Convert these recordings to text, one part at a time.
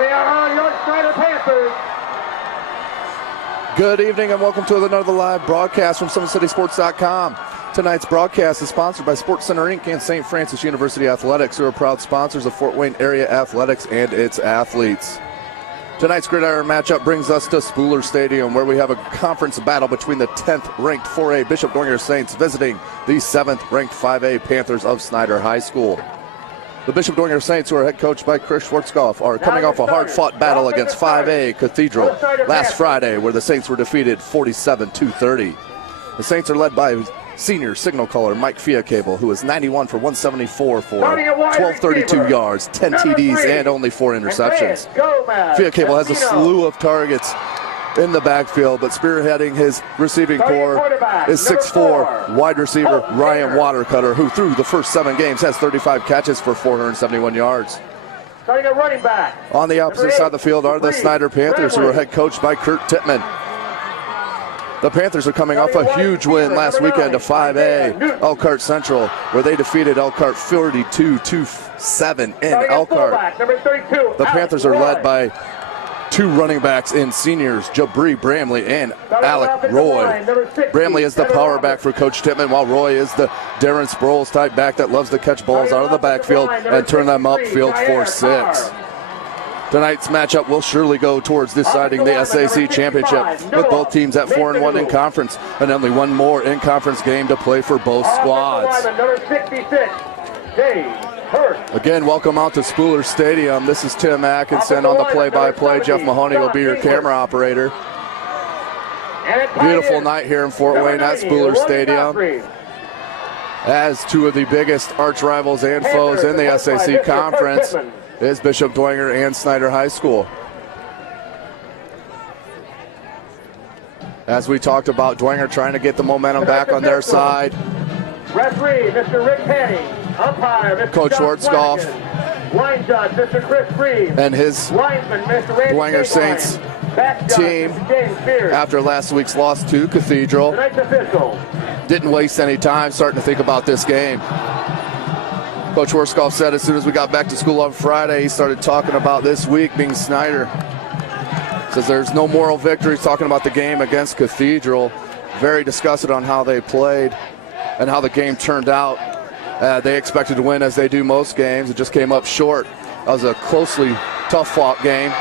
And they are your Snider Panthers. Good evening and welcome to another live broadcast from SummitCitySports.com. Tonight's broadcast is sponsored by SportsCenter Inc. and St. Francis University Athletics, who are proud sponsors of Fort Wayne area athletics and its athletes. Tonight's gridiron matchup brings us to Spooler Stadium, where we have a conference battle between the 10th-ranked 4A Bishop Dwenger Saints visiting the 7th-ranked 5A Panthers of Snider High School. The Bishop Dwenger Saints, who are head coached by Chris Schwarzkopf, are coming off a hard-fought battle against 5A Cathedral last Friday, where the Saints were defeated 47-30. The Saints are led by senior signal caller Mike Fiacable, who is 91 for 174 for 1232 yards, 10 TDs, and only 4 interceptions. Fiacable has a slew of targets in the backfield, but spearheading his receiving corps is 6'4" wide receiver Ryan Watercutter, who through the first 7 games has 35 catches for 471 yards. Running back. On the opposite side of the field are the Snider Panthers, who are head coached by Kurt Tittman. The Panthers are coming off a huge win last weekend to 5A Elkhart Central, where they defeated Elkhart 42-7 in Elkhart. The Panthers are led by 2 running backs in seniors, Jabri Bramley and Alec Roy. Bramley is the power back for Coach Tittman, while Roy is the Darren Sproles type back that loves to catch balls out of the backfield and turn them upfield for 6. Tonight's matchup will surely go towards deciding the SAC championship, with both teams at 4-1 in conference and only one more in-conference game to play for both squads. Again, welcome out to Spooler Stadium. This is Tim Atkinson on the play-by-play. Jeff Mahoney will be your camera operator. Beautiful night here in Fort Wayne at Spooler Stadium, as 2 of the biggest arch rivals and foes in the SAC conference is Bishop Dwenger and Snider High School. As we talked about, Dwenger trying to get the momentum back on their side. Referee, Mr. Rick Penny. Umpire, Mr. Coach Schwarzkopf. Line judge, Mr. Chris Freed. And his Linesman, Mr. Randy Dwenger Saints team, after last week's loss to Cathedral, didn't waste any time starting to think about this game. Coach Schwarzkopf said as soon as we got back to school on Friday, he started talking about this week being Snider. Says there's no moral victory. He's talking about the game against Cathedral. Very disgusted on how they played and how the game turned out. They expected to win, as they do most games. It just came up short. That was a closely tough-fought game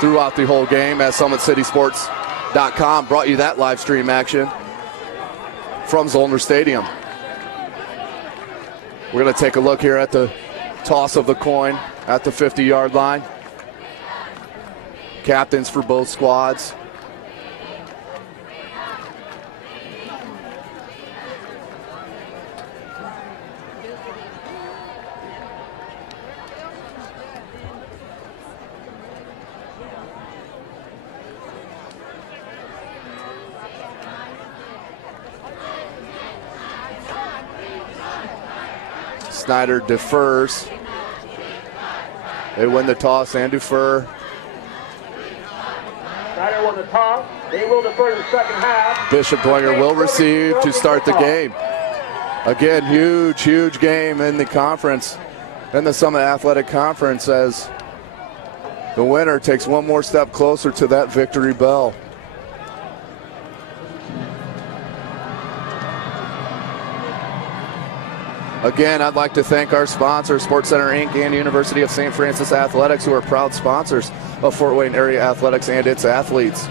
throughout the whole game, as SummitCitySports.com brought you that live stream action from Zollner Stadium. We're going to take a look here at the toss of the coin at the 50-yard line. Captains for both squads. Snider defers. They win the toss and defer. Snider won the toss. They will defer the second half. Bishop Dwenger will receive to start the game. Again, huge game in the conference, in the Summit Athletic Conference, as the winner takes one more step closer to that victory bell. Again, I'd like to thank our sponsors, SportsCenter Inc. and University of St. Francis Athletics, who are proud sponsors of Fort Wayne area athletics and its athletes.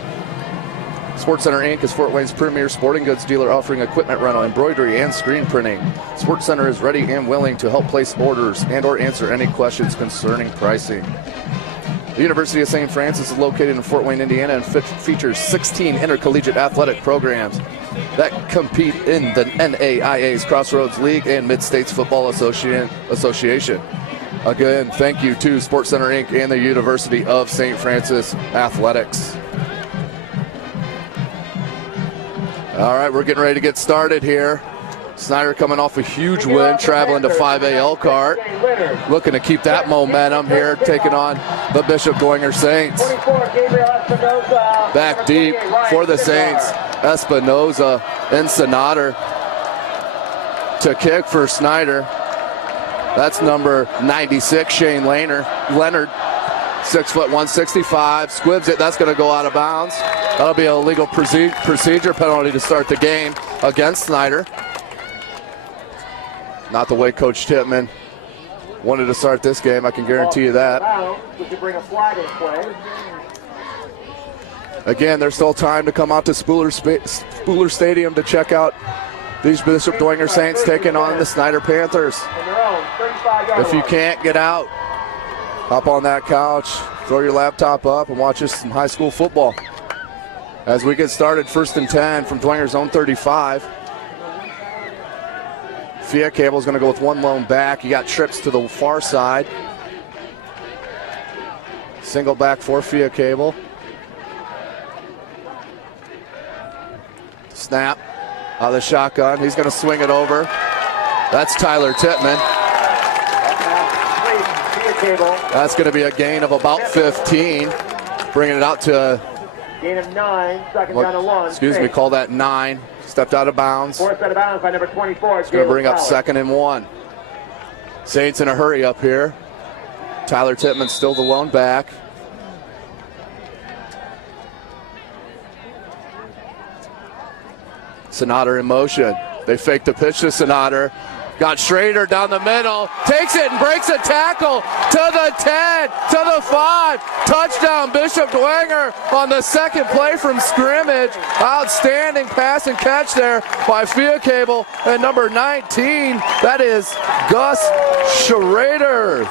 SportsCenter Inc. is Fort Wayne's premier sporting goods dealer, offering equipment rental, embroidery, and screen printing. SportsCenter is ready and willing to help place orders and or answer any questions concerning pricing. The University of St. Francis is located in Fort Wayne, Indiana, and features 16 intercollegiate athletic programs that compete in the NAIA's Crossroads League and Mid-States Football Association. Again, thank you to SportsCenter Inc. and the University of St. Francis Athletics. All right, we're getting ready to get started here. Snider coming off a huge win, traveling to 5A Elkhart. Looking to keep that momentum here, taking on the Bishop Dwenger Saints. Back deep for the Saints, Espinoza and Snider to kick for Snider. That's number 96, Shane Leonard. 6 foot 165, squibs it. That's going to go out of bounds. That'll be a legal procedure penalty to start the game against Snider. Not the way Coach Tippmann wanted to start this game, I can guarantee you that. Again, there's still time to come out to Spooler Stadium to check out these Bishop Dwenger Saints taking on the Snider Panthers. If you can't get out, hop on that couch, throw your laptop up, and watch us some high school football. As we get started, 1st and 10 from Dwenger's own 35. Fia Cable's going to go with one lone back. You got trips to the far side. Single back for Fia Cable. Snap out of the shotgun. He's going to swing it over. That's Tyler Tippmann. That's going to be a gain of about 15. Bringing it out to gain of 9, second down to 1. Excuse me, call that 9. Stepped out of bounds. Forced out of bounds by number 24. It's going to bring up 2nd and 1. Saints in a hurry up here. Tyler Tippmann still the lone back. Snider in motion. They fake the pitch to Snider. Got Schrader down the middle. Takes it and breaks a tackle to the 10, to the 5. Touchdown, Bishop Dwenger on the second play from scrimmage. Outstanding pass and catch there by Fia Cable. And number 19, that is Gus Schrader.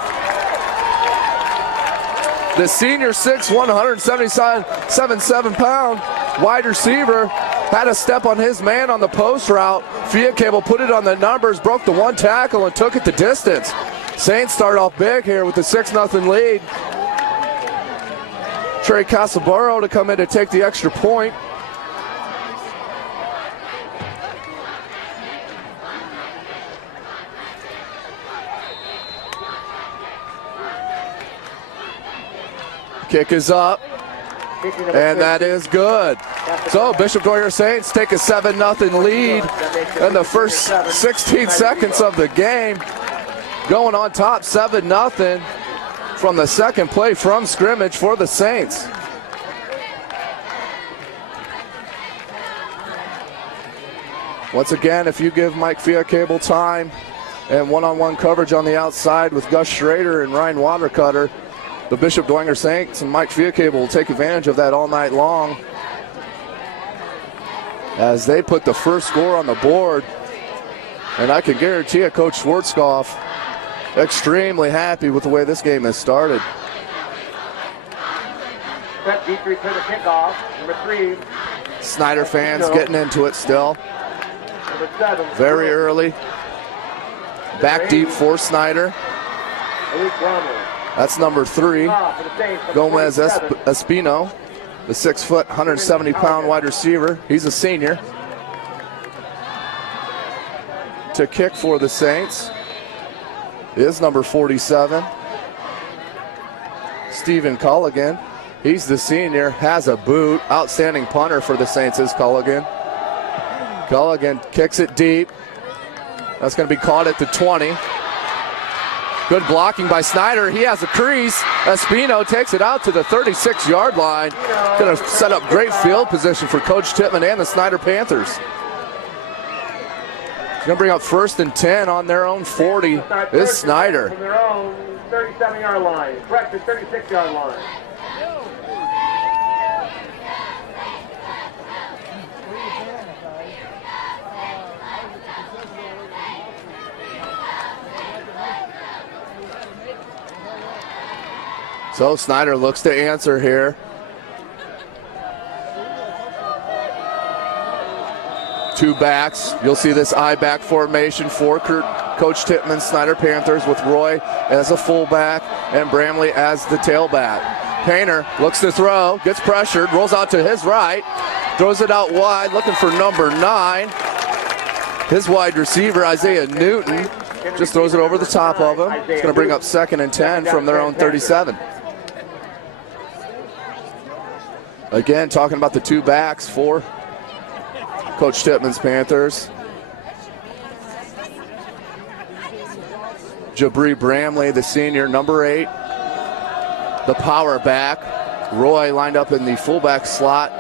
The senior 6'1", 177-pound wide receiver had a step on his man on the post route. Fia Cable put it on the numbers, broke the one tackle, and took it the distance. Saints start off big here with the 6-0 lead. Trey Casabaro to come in to take the extra point. Kick is up, and that is good. So Bishop Dwenger Saints take a 7-0 lead in the first 16 seconds of the game. Going on top 7-0 from the second play from scrimmage for the Saints. Once again, if you give Mike Fia Cable time and one-on-one coverage on the outside with Gus Schrader and Ryan Watercutter, the Bishop Dwenger Saints and Mike Fia Cable will take advantage of that all night long as they put the first score on the board. And I can guarantee you, Coach Schwarzkopf extremely happy with the way this game has started. Dietrich for the kickoff, number 3. Snider fans getting into it still. Number 7. Very early. Back deep for Snider. That's number 3, Gomez Espino, the 6', 170-pound wide receiver. He's a senior. To kick for the Saints is number 47, Stephen Culligan. He's the senior, has a boot. Outstanding punter for the Saints is Culligan. Culligan kicks it deep. That's going to be caught at the 20. Good blocking by Snider. He has a crease. Espino takes it out to the 36-yard line. Going to set up great field position for Coach Tippmann and the Snider Panthers. Going to bring up 1st and 10 on their own 40 is Snider. From their own 37-yard line. Correct, the 36-yard line. So Snider looks to answer here. Two backs. You'll see this I-back formation for Coach Tippmann, Snider Panthers, with Roy as a fullback and Bramley as the tailback. Painter looks to throw, gets pressured, rolls out to his right, throws it out wide, looking for number 9. His wide receiver, Isaiah Newton, just throws it over the top of him. It's going to bring up 2nd and 10 from their own 37. Again, talking about the two backs for Coach Tippmann's Panthers. Jabri Bramley, the senior, number 8. the power back. Roy lined up in the fullback slot.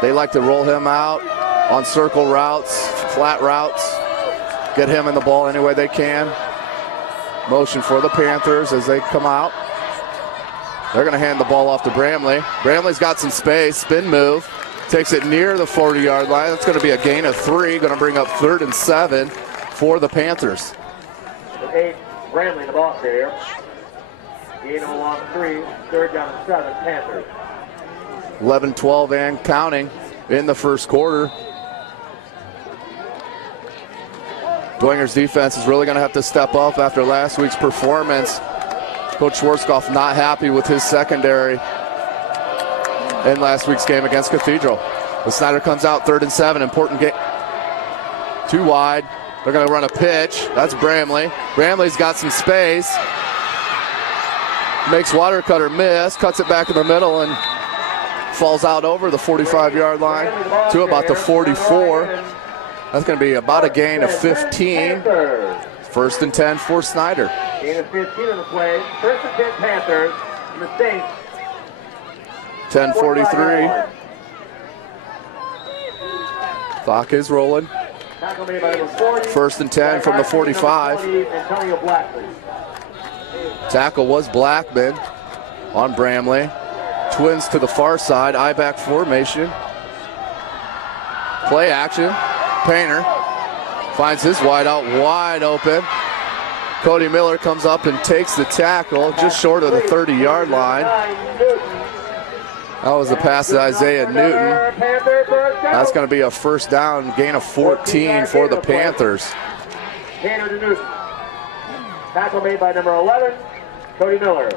They like to roll him out on circle routes, flat routes, get him in the ball any way they can. Motion for the Panthers as they come out. They're going to hand the ball off to Bramley. Bramley's got some space, spin move, takes it near the 40-yard line. That's going to be a gain of 3, going to bring up 3rd and 7 for the Panthers. 8, Bramley, the ball carrier. Gain of along 3, 3rd down and 7, Panthers. 11-12 and counting in the first quarter. Dwenger's defense is really going to have to step up after last week's performance. Coach Schwarzkopf not happy with his secondary in last week's game against Cathedral. The Snider comes out 3rd and 7, important game. 2 wide. They're going to run a pitch. That's Bramley. Bramley's got some space. Makes Watercutter miss, cuts it back in the middle and falls out over the 45-yard line to about the 44. That's going to be about a gain of 15. 1st and 10 for Snider. Gain of 15 on the play. 1st and 10 Panthers. Mistake. 10:43. Clock is rolling. 1st and 10 from the 45. Tackle was Blackman on Bramley. Twins to the far side. I-back formation. Play action. Painter finds his wide out wide open. Cody Miller comes up and takes the tackle just short of the 30-yard line. That was the pass to Isaiah Newton. That's going to be a 1st down, gain of 14 for the Panthers. Painter to Newton. Tackle made by number 11, Cody Miller.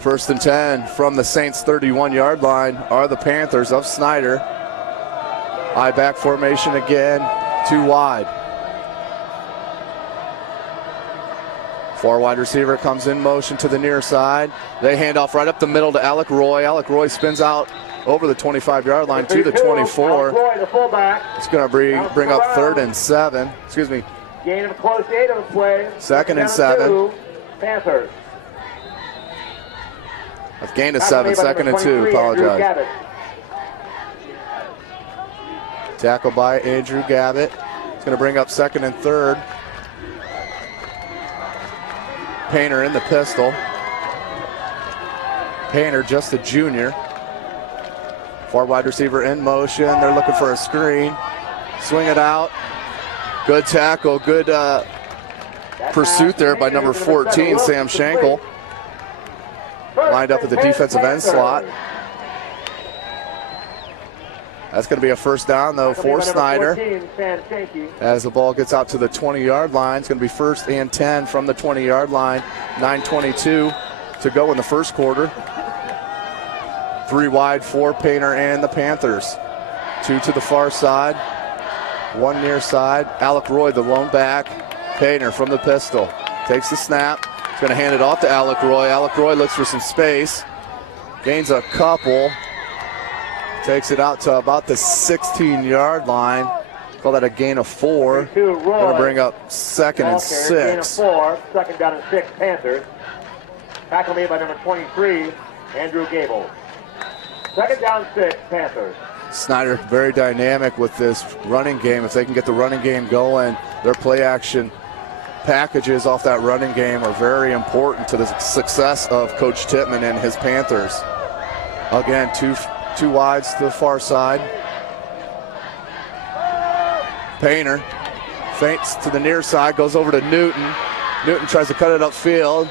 1st and 10 from the Saints 31-yard line are the Panthers of Snider. I-back formation again, 2 wide. 4 wide receiver comes in motion to the near side. They hand off right up the middle to Alec Roy. Alec Roy spins out over the 25-yard line to the 24. Roy, the fullback. It's going to bring up 3rd and 7. Excuse me. Gain of a close 8 on the play. 2nd and 7. Panthers. That's gain of 7, 2nd and 2. Apologize. Tackle by Andrew Gavitt. It's going to bring up 2nd and 3rd. Painter in the pistol. Painter, just a junior. 4 wide receiver in motion. They're looking for a screen. Swing it out. Good tackle. Good pursuit there by number 14, Sam Schenkel. Lined up at the defensive end slot. That's going to be a 1st down, though, for Snider. As the ball gets out to the 20-yard line, it's going to be 1st and 10 from the 20-yard line. 9:22 to go in the first quarter. 3 wide for Painter and the Panthers. 2 to the far side, 1 near side. Alec Roy, the lone back. Painter from the pistol. Takes the snap. He's going to hand it off to Alec Roy. Alec Roy looks for some space. Gains a couple. Takes it out to about the 16-yard line. Call that a gain of 4. Going to bring up 2nd and 6. Gain of 4, 2nd down and 6, Panthers. Tackle made by number 23, Andrew Gable. 2nd down, 6, Panthers. Snider very dynamic with this running game. If they can get the running game going, their play action packages off that running game are very important to the success of Coach Tittman and his Panthers. Again, two wides to the far side. Painter feints to the near side, goes over to Newton. Newton tries to cut it upfield.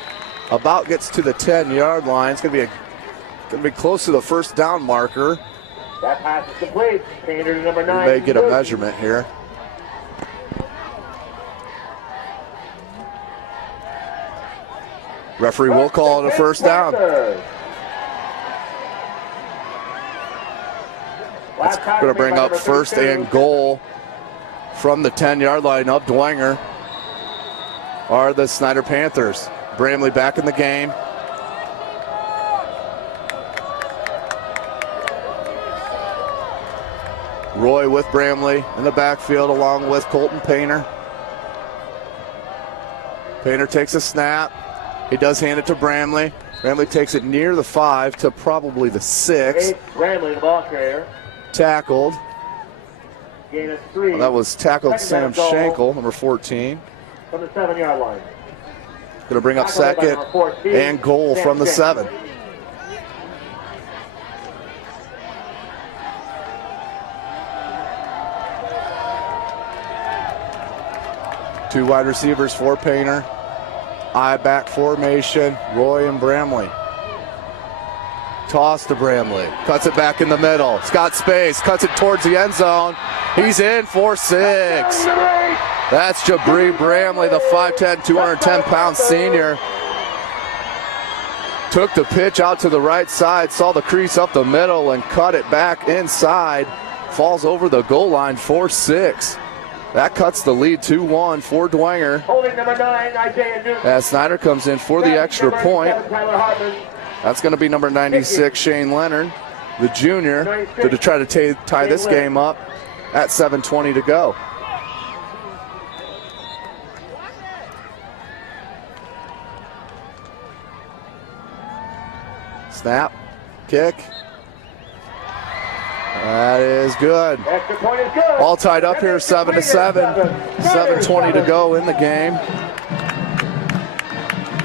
About gets to the 10-yard line. It's going to be close to the 1st down marker. That pass is complete. Painter to number 9. We may get a measurement here. Referee will call it a 1st down. That's going to bring up 1st and goal from the 10-yard line of Dwenger are the Snider Panthers. Bramley back in the game. Roy with Bramley in the backfield along with Colton Painter. Painter takes a snap. He does hand it to Bramley. Bramley takes it near the 5 to probably the 6. Bramley, the ball carrier. Tackled. Gain of 3. Well, that was tackled Sam Schenkel, number 14. From the 7-yard line. Going to bring up second and goal from the 7. Two wide receivers for Painter. I-back formation, Roy and Bramley. Toss to Bramley. Cuts it back in the middle. It's got space. Cuts it towards the end zone. He's in for 6. That's Jabri Bramley, the 5'10", 210-pound senior. Took the pitch out to the right side, saw the crease up the middle, and cut it back inside. Falls over the goal line for 6. That cuts the lead 2-1 for Dwenger. Holding number 9, Isaiah Newton. As Snider comes in for the extra point. That's going to be number 96, Shane Leonard, the junior, to try to tie this game up at 7:20 to go. Snap, kick. That is good. Extra point is good. All tied up here, 7-7. 7:20 to go in the game.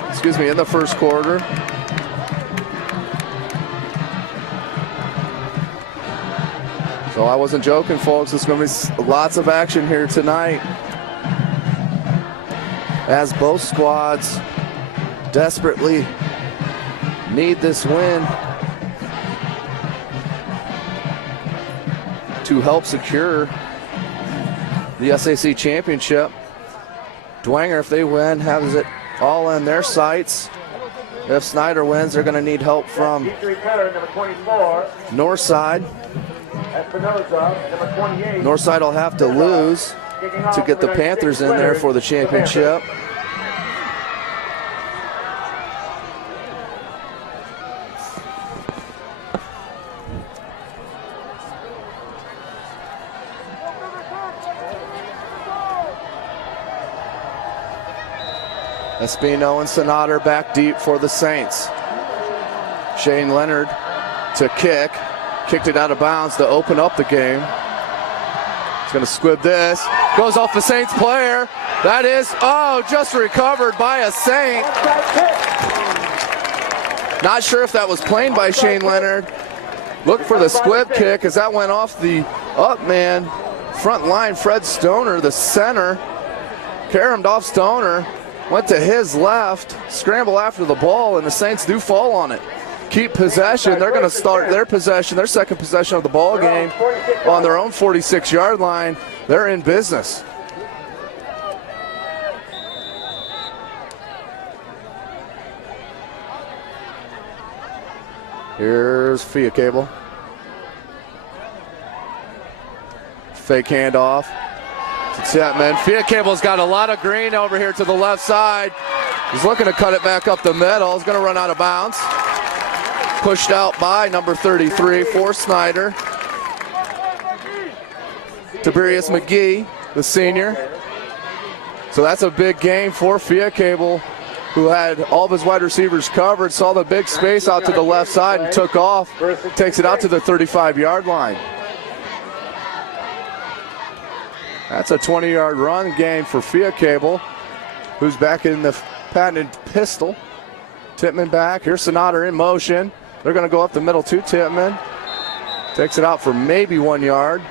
Excuse me, in the first quarter. So I wasn't joking, folks. There's going to be lots of action here tonight, as both squads desperately need this win to help secure the SAC championship. Dwenger, if they win, has it all in their sights. If Snider wins, they're going to need help from Northside. Northside will have to lose to get the Panthers in there for the championship. Espino and Snider back deep for the Saints. Shane Leonard to kick. Kicked it out of bounds to open up the game. He's going to squib this. Goes off the Saints player. That is, just recovered by a Saint. Not sure if that was played by Shane Leonard. Look for the squib kick as that went off the up man. Front line, Fred Stoner, the center. Caromed off Stoner. Went to his left. Scramble after the ball, and the Saints do fall on it. Keep possession. They're going to start their possession, their second possession of the ball game on their own 46-yard line. They're in business. Here's Fia Cable. Fake handoff to Chapman. Fia Cable's got a lot of green over here to the left side. He's looking to cut it back up the middle. He's going to run out of bounds. Pushed out by number 33 for Snider. Tiberius McGee, the senior. So that's a big game for Fia Cable, who had all of his wide receivers covered, saw the big space out to the left side and took off. Takes it out to the 35-yard line. That's a 20-yard run game for Fia Cable, who's back in the patented pistol. Tippmann back. Here's Snider in motion. They're going to go up the middle to Tippmann. Takes it out for maybe 1 yard.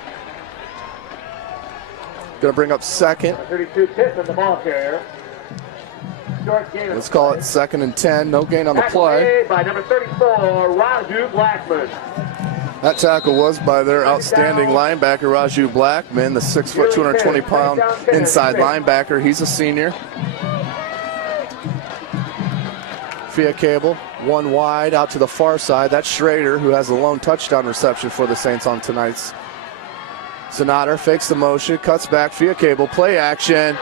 Going to bring up second. 32 Tippmann, the ball carrier. Let's call it 2nd and 10. No gain on the play. By number 34, Raju Blackman. That tackle was by their outstanding linebacker, Raju Blackman, the 6', 220-pound inside linebacker. He's a senior. Fia Cable, one wide out to the far side. That's Schrader, who has the lone touchdown reception for the Saints on tonight's. Snider fakes the motion, cuts back. Fia Cable, play action.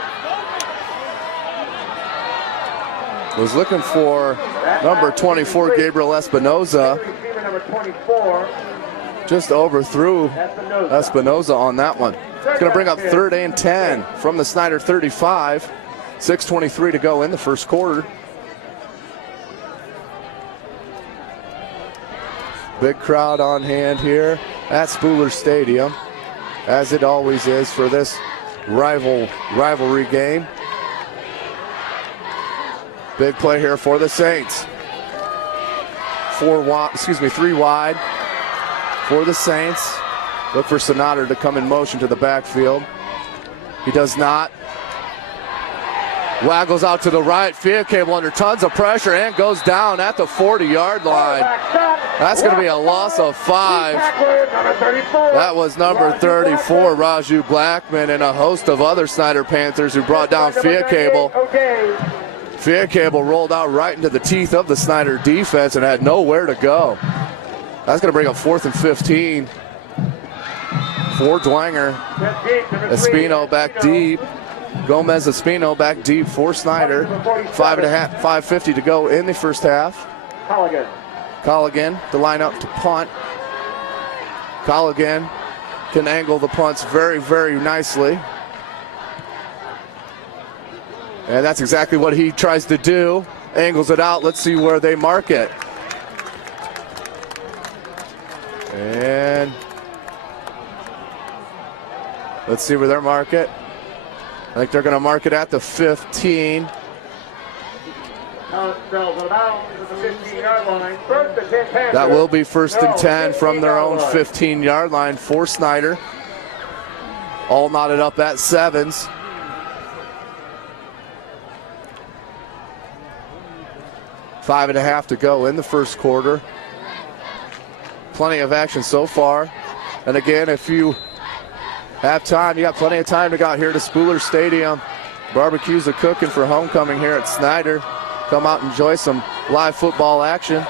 Was looking for number 24, Gabriel Espinoza. Just overthrew Espinoza on that one. It's going to bring up 3rd and 10 from the Snider 35. 6:23 to go in the first quarter. Big crowd on hand here at Spooler Stadium, as it always is for this rivalry game. Big play here for the Saints. 3 wide for the Saints. Look for Snider to come in motion to the backfield. He does not. Waggles out to the right. Cable under tons of pressure and goes down at the 40-yard line. That's going to be a loss of 5. That was number 34, Raju Blackman, and a host of other Snider Panthers who brought down Cable. Cable rolled out right into the teeth of the Snider defense and had nowhere to go. That's going to bring up 4th and 15 for Dwenger. Espino back deep. Gomez Espino back deep for Snider. 5:50 to go in the first half. Colligan to line up to punt. Colligan can angle the punts very, very nicely. And that's exactly what he tries to do. Angles it out. Let's see where they mark it. And let's see where they mark it. I think they're going to mark it at the 15. That will be 1st and 10 from their own 15-yard line for Snider. All knotted up at 7s. Five and a half to go in the first quarter. Plenty of action so far. And again, if you have time, you got plenty of time to go out here to Spooler Stadium. Barbecues are cooking for homecoming here at Snider. Come out and enjoy some live football action.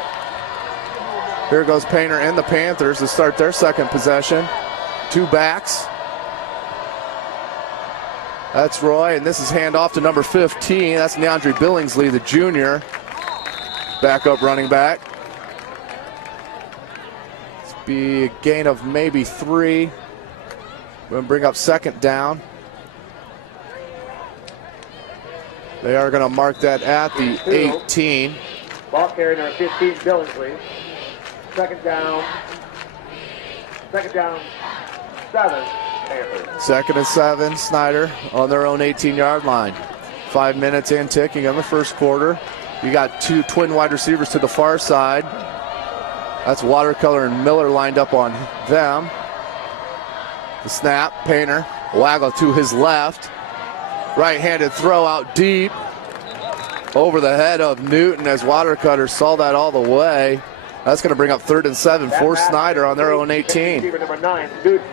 Here goes Painter and the Panthers to start their second possession. 2 backs. That's Roy, and this is handoff to number 15. That's Neandre Billingsley, the junior. Backup running back. It's be a gain of maybe 3. We're going to bring up 2nd down. They are going to mark that at the 18. Ball carrier number 15, Billingsley. 2nd down. 2nd down, 7. Panthers. 2nd and 7, Snider on their own 18-yard line. 5 minutes in ticking on the first quarter. You got 2 twin wide receivers to the far side. That's Watercolor and Miller lined up on them. The snap, Painter, Waggle to his left. Right-handed throw out deep. Over the head of Newton as Watercutter saw that all the way. That's going to bring up 3rd and 7 for Snider on their own 18. Number 9, Newton.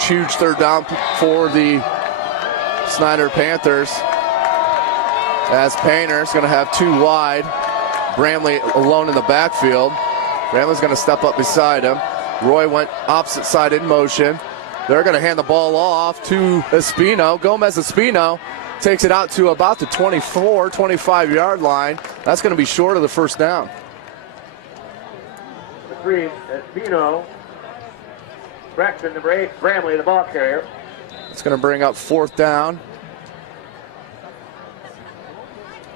Huge 3rd down for the Snider Panthers. As Painter's going to have 2 wide. Bramley alone in the backfield. Bramley's going to step up beside him. Roy went opposite side in motion. They're going to hand the ball off to Espino. Gomez Espino takes it out to about the 24, 25-yard line. That's going to be short of the 1st down. The 3, Espino. Braxton, number 8, Bramley, the ball carrier. It's going to bring up 4th down.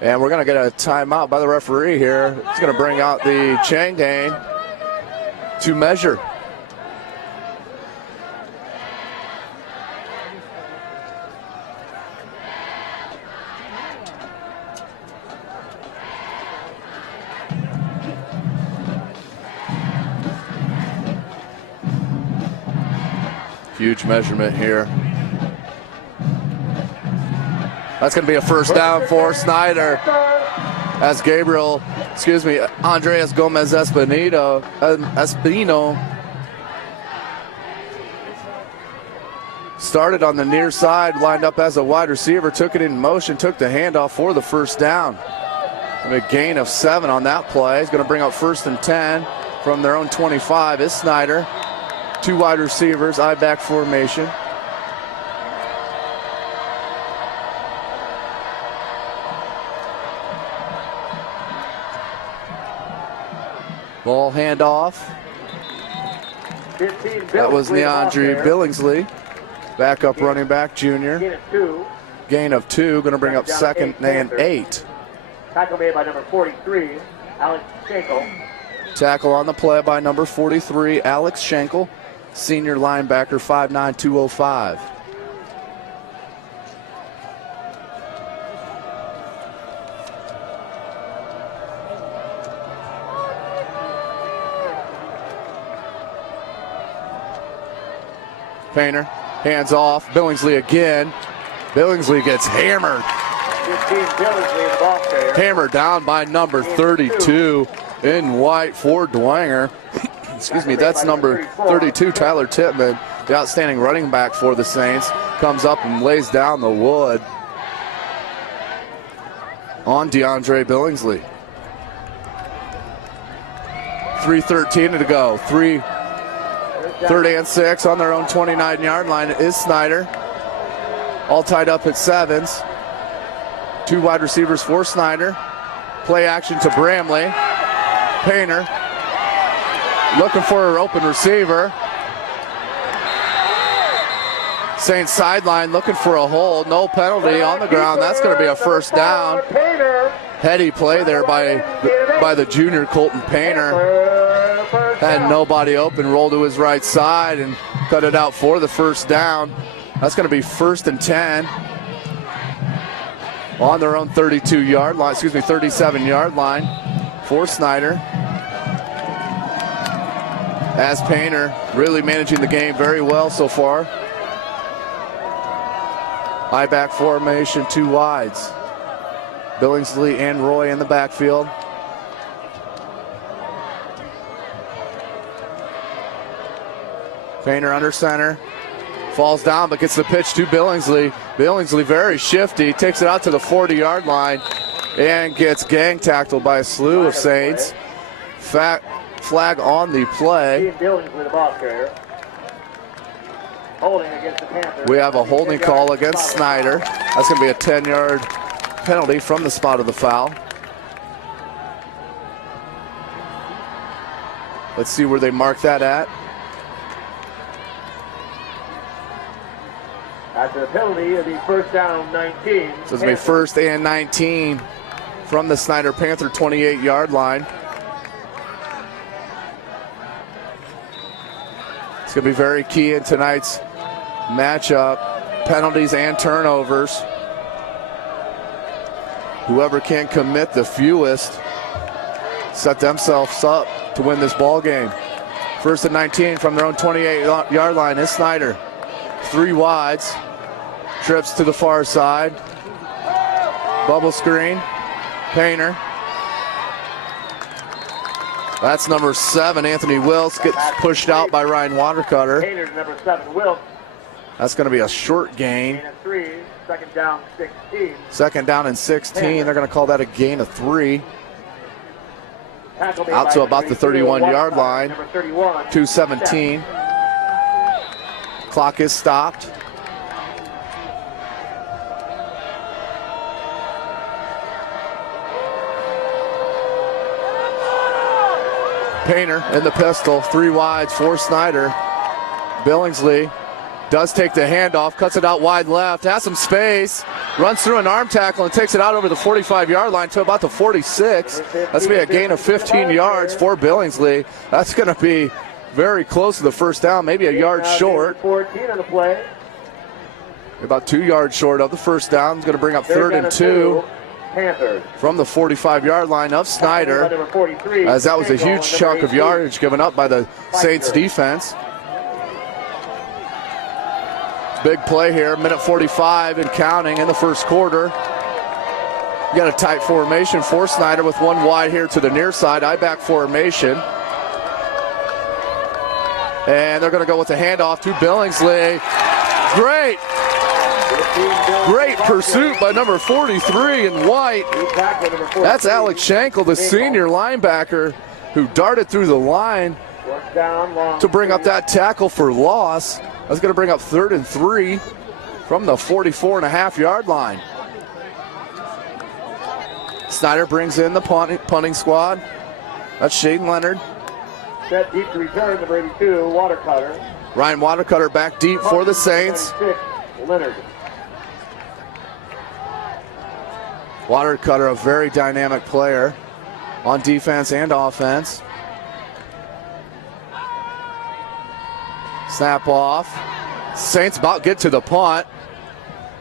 And we're going to get a timeout by the referee here. It's going to bring out the chain gang to measure. Huge measurement here. That's going to be a 1st down for Snider as Andreas Gomez Espino started on the near side, lined up as a wide receiver, took it in motion, took the handoff for the 1st down. And a gain of 7 on that play. He's going to bring up 1st and 10 from their own 25 is Snider. 2 wide receivers, I-back formation. Ball handoff. That was Neandre Billingsley. Backup running back, junior. Gain of 2, going to bring up 2nd and 8. Tackle made by number 43, Alex Schenkel. Tackle on the play by number 43, Alex Schenkel, senior linebacker, 5'9", 205. Painter, hands off, Billingsley again. Billingsley gets hammered. Hammered down by number 32 in white for Dwenger. Excuse me, that's number 32, Tyler Tippman, the outstanding running back for the Saints. Comes up and lays down the wood on DeAndre Billingsley. 3:13 to go. 3rd and 6 on their own 29-yard line is Snider. All tied up at 7s. 2 wide receivers for Snider. Play action to Bramley. Painter looking for an open receiver. Saints sideline looking for a hold. No penalty on the ground. That's going to be a first down. Heady play there by the junior Colton Painter. Had nobody open, rolled to his right side and cut it out for the first down. That's going to be 1st and 10 on their own 37-yard line for Snider. As Painter really managing the game very well so far. High back formation, 2 wides. Billingsley and Roy in the backfield. Painter under center. Falls down but gets the pitch to Billingsley. Billingsley very shifty. Takes it out to the 40-yard line and gets gang tackled by a slew of Saints. Flag on the play. We have a holding call against Snider. That's going to be a 10-yard penalty from the spot of the foul. Let's see where they mark that at. After the penalty, it'll be 1st down 19. So it's going to be 1st and 19 from the Snider Panther 28-yard line. It's going to be very key in tonight's matchup. Penalties and turnovers. Whoever can commit the fewest set themselves up to win this ball game. 1st and 19 from their own 28-yard line is Snider. 3 wides. Trips to the far side. Bubble screen. Painter. That's number 7, Anthony Wilkes, gets pushed out by Ryan Watercutter. Painter to number 7, Wilkes. That's going to be a short gain. Gain of 3, 2nd down 16. 2nd down and 16. They're going to call that a gain of 3. Out to about the 31-yard line. 2:17. Clock is stopped. Painter in the pistol, 3 wides for Snider. Billingsley does take the handoff, cuts it out wide left, has some space, runs through an arm tackle and takes it out over the 45-yard line to about the 46. That's going to be a gain of 15 yards for Billingsley. That's going to be very close to the first down, maybe a yard short. 14 on the play. About 2 yards short of the first down. It's going to bring up 3rd and 2 from the 45-yard line of Snider, as that was a huge chunk of yardage given up by the Saints defense. Big play here, minute 45 and counting in the first quarter. You got a tight formation for Snider with 1 wide here to the near side, I-back formation. And they're going to go with the handoff to Billingsley. Great pursuit by number 43 in white. That's Alex Schenkel, the senior linebacker, who darted through the line to bring up that tackle for loss. That's going to bring up 3rd and 3 from the 44.5-yard line. Snider brings in the punting squad. That's Shane Leonard, Set deep to return, number 82, Watercutter. Ryan Watercutter back deep for the Saints. 96, Leonard. Watercutter, a very dynamic player on defense and offense. Snap off. Saints about get to the punt.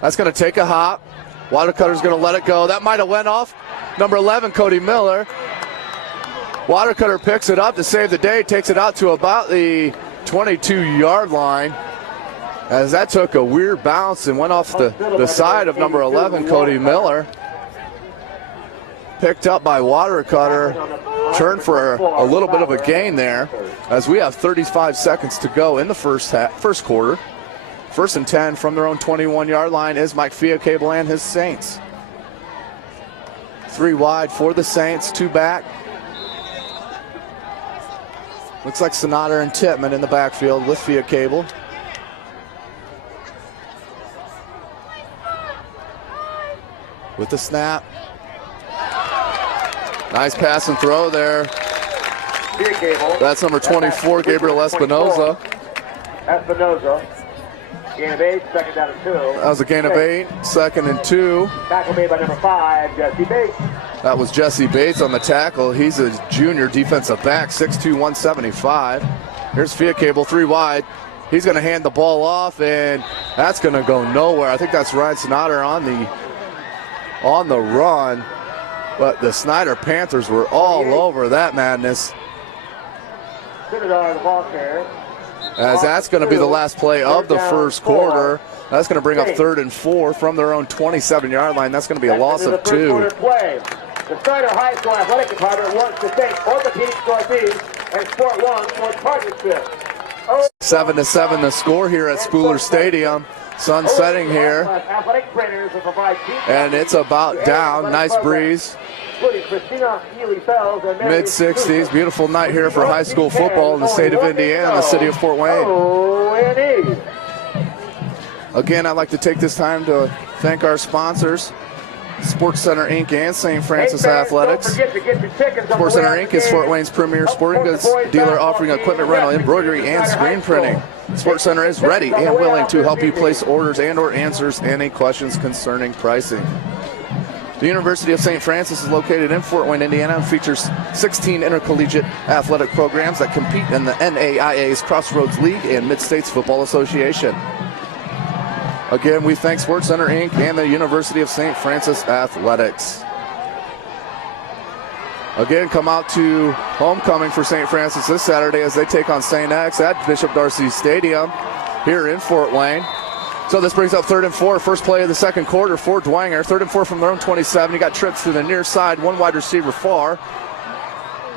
That's going to take a hop. Watercutter's going to let it go. That might have went off. Number 11, Cody Miller. Watercutter picks it up to save the day, takes it out to about the 22-yard line, as that took a weird bounce and went off the side of number 11, Cody Miller. Picked up by Watercutter, turned for a little bit of a gain there, as we have 35 seconds to go in the first quarter. 1st and 10 from their own 21-yard line is Mike Fiacable and his Saints. 3 wide for the Saints, 2 back. Looks like Snider and Tittman in the backfield with Fiacable. With the snap. Nice pass and throw there. That's number 24, Gabriel Espinoza. Gain of 8, 2nd down and 2. That was a gain of 8, 2nd and 2. Tackle made by number 5, Jesse Bates. That was Jesse Bates on the tackle. He's a junior defensive back, 6'2", 175. Here's Fiacable, 3 wide. He's going to hand the ball off, and that's going to go nowhere. I think that's Ryan Snider on the run. But the Snider Panthers were all over that madness. As that's going to be the last play of the first quarter. That's going to bring up 3rd and 4 from their own 27-yard line. That's going to be a loss of 2. The Snider High School Athletic Department wants to thank Orthopedic Northeast and Sport One for partnership. 7-7 the score here at Spooler Stadium. Sun setting here. And it's about down. Nice breeze. Mid-60s. Beautiful night here for high school football in the state of Indiana and the city of Fort Wayne. Again, I'd like to take this time to thank our sponsors, Sports Center Inc. and St. Francis Athletics. Sports Center Inc. is Fort Wayne's premier sporting goods dealer offering equipment rental, embroidery, and screen printing. Sports Center is ready and willing to help you place orders and or answers any questions concerning pricing. The University of St. Francis is located in Fort Wayne, Indiana, and features 16 intercollegiate athletic programs that compete in the NAIA's Crossroads League and Mid-States Football Association. Again, we thank Sports Center Inc. and the University of St. Francis Athletics. Again, come out to homecoming for St. Francis this Saturday as they take on St. X at Bishop Darcy Stadium here in Fort Wayne. So this brings up 3rd and 4, first play of the second quarter for Dwenger. 3rd and 4 from their own 27. He got trips to the near side, 1 wide receiver far.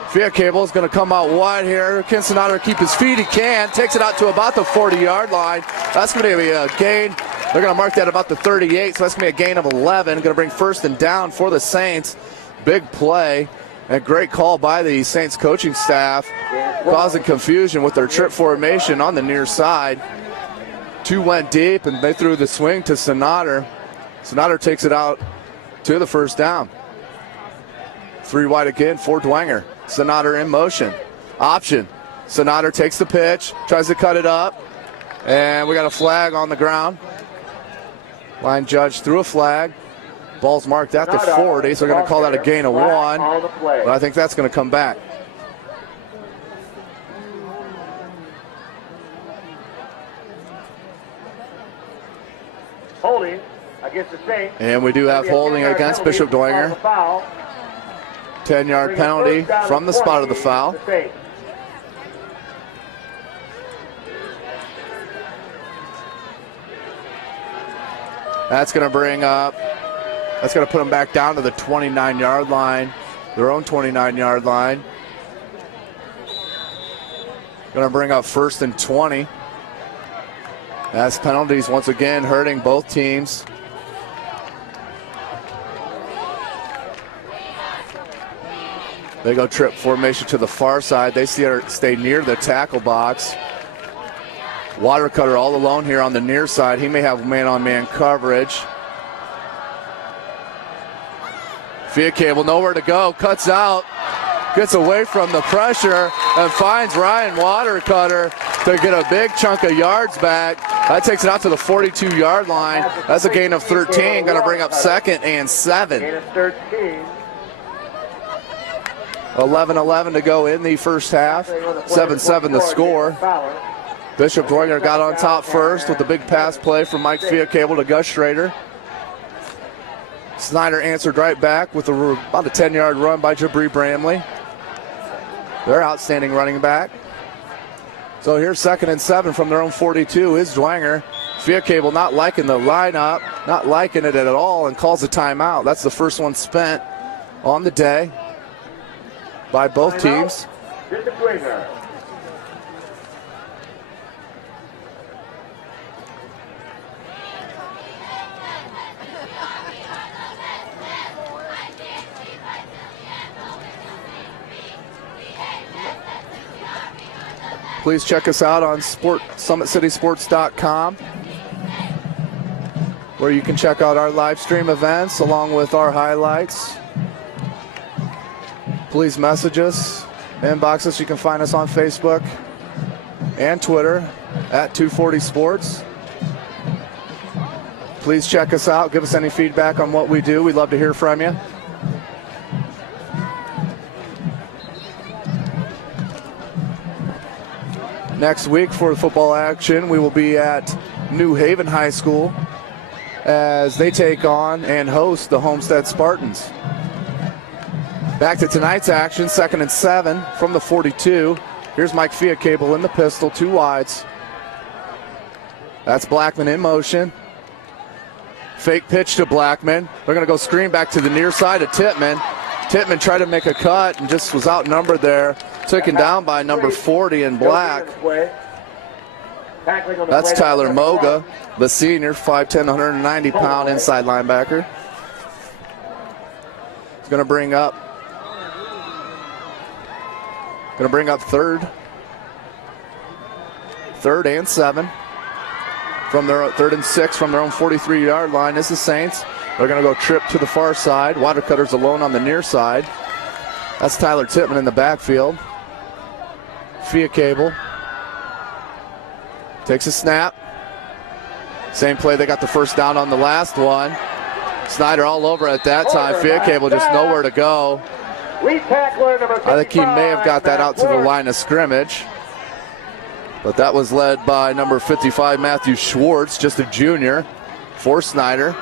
Fiacable is going to come out wide here. Can Snider keep his feet? He can. Takes it out to about the 40-yard line. That's going to be a gain. They're going to mark that about the 38, so that's going to be a gain of 11. Going to bring 1st and down for the Saints. Big play and great call by the Saints coaching staff, causing confusion with their trip formation on the near side. 2 went deep, and they threw the swing to Snider. Snider takes it out to the 1st down. 3 wide again for Dwenger. Snider in motion. Option. Snider takes the pitch, tries to cut it up, and we got a flag on the ground. Line judge threw a flag. Ball's marked at the 40, so they're going to call that a gain of 1, but I think that's going to come back. Holding against the Saints. And we do have holding against Bishop Dwenger. 10-yard penalty from the spot of the foul. That's going to bring up, that's going to put them back down to the 29-yard line, their own 29-yard line. Going to bring up 1st and 20. That's penalties once again hurting both teams. They go trip formation to the far side. They stay near the tackle box. Watercutter all alone here on the near side. He may have man-on-man coverage. Fiacable nowhere to go. Cuts out. gets away from the pressure and finds Ryan Watercutter to get a big chunk of yards back. That takes it out to the 42-yard line. That's a gain of 13, going to bring up 2nd and 7. Gain of 13. 11-11 to go in the first half. 7-7 the score. Bishop Dwenger got on top first with the big pass play from Mike Fiacable to Gus Schrader. Snider answered right back with about a 10-yard run by Jabri Bramley. Their outstanding running back. So here's 2nd and 7 from their own 42 is Dwenger. Fiacable not liking the lineup, not liking it at all, and calls a timeout. That's the first one spent on the day by both teams. Please check us out on SummitCitySports.com, where you can check out our live stream events along with our highlights. Please message us, inbox us. You can find us on Facebook and Twitter at 240 Sports. Please check us out. Give us any feedback on what we do. We'd love to hear from you. Next week for football action, we will be at New Haven High School as they take on and host the Homestead Spartans. Back to tonight's action, 2nd and 7 from the 42. Here's Mike Fiacable in the pistol, 2 wides. That's Blackman in motion. Fake pitch to Blackman. They're going to go screen back to the near side of Tittman. Tittman tried to make a cut and just was outnumbered there. Taken down by number 40 in black. That's Tyler Moga, the senior, 5'10", 190-pound inside linebacker. He's going to bring up 3rd and 7 from their 3rd and 6 from their own 43-yard line. This is Saints. They're going to go trip to the far side. Watercutter's alone on the near side. That's Tyler Tittman in the backfield. Fiacable takes a snap. Same play, they got the first down on the last one. Snider all over at that time. Fiacable just nowhere to go. I think he may have got that out to the line of scrimmage. But that was led by number 55, Matthew Schwartz, just a junior, for Snider.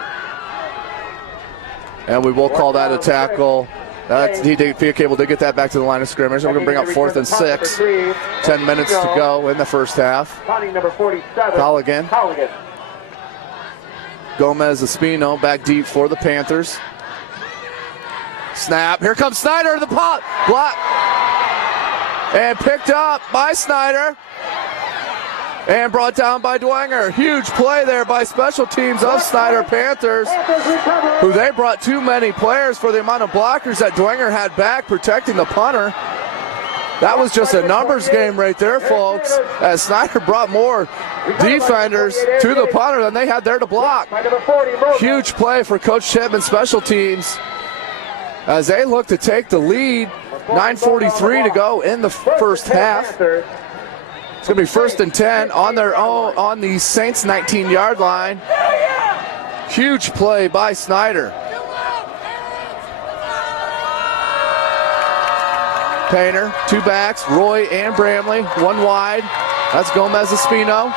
And we will call that a tackle. Fiacable did get that back to the line of scrimmage. We're going to bring up 4th and 6. 10 minutes to go in the first half. Colligan. Gomez Espino back deep for the Panthers. Snap. Here comes Snider. The block. And picked up by Snider. And brought down by Dwenger. Huge play there by special teams of Snider Panthers, who they brought too many players for the amount of blockers that Dwenger had back protecting the punter. That was just a numbers game right there, folks, as Snider brought more defenders to the punter than they had there to block. Huge play for Coach Chipman's special teams as they look to take the lead. 9:43 to go in the first half. It's going to be 1st and 10 on their own on the Saints 19-yard line. Huge play by Snider. Painter, 2 backs, Roy and Bramley, 1 wide. That's Gomez Espino.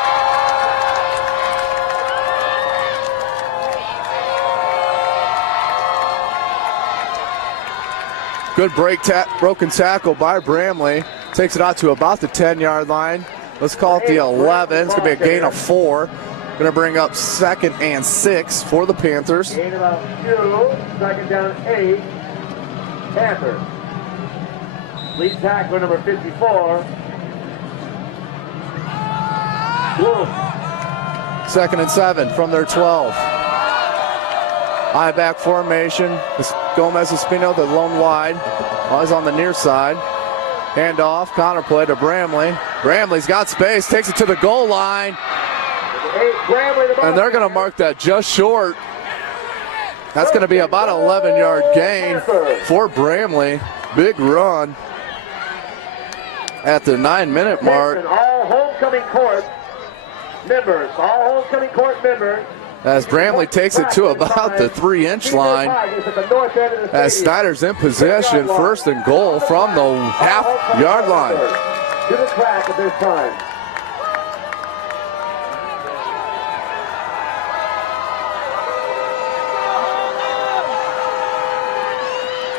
Good broken tackle by Bramley. Takes it out to about the 10-yard line. Let's call it the 11. It's going to be a gain of 4. Going to bring up 2nd and 6 for the Panthers. Gain about 2, 2nd down 8. Panthers. Lead tackler number 54. Bloom. 2nd and 7 from their 12. High back formation. Gomez Espino, the lone wide. He's on the near side. Handoff, counter play to Bramley. Bramley's got space, takes it to the goal line. And they're going to mark that just short. That's going to be about an 11-yard gain for Bramley. big run at the 9-minute mark. All homecoming court members. As Bramley takes it to about the 3-inch line. As Snider's in possession, 1st and goal from the half-yard line. To the track at this time.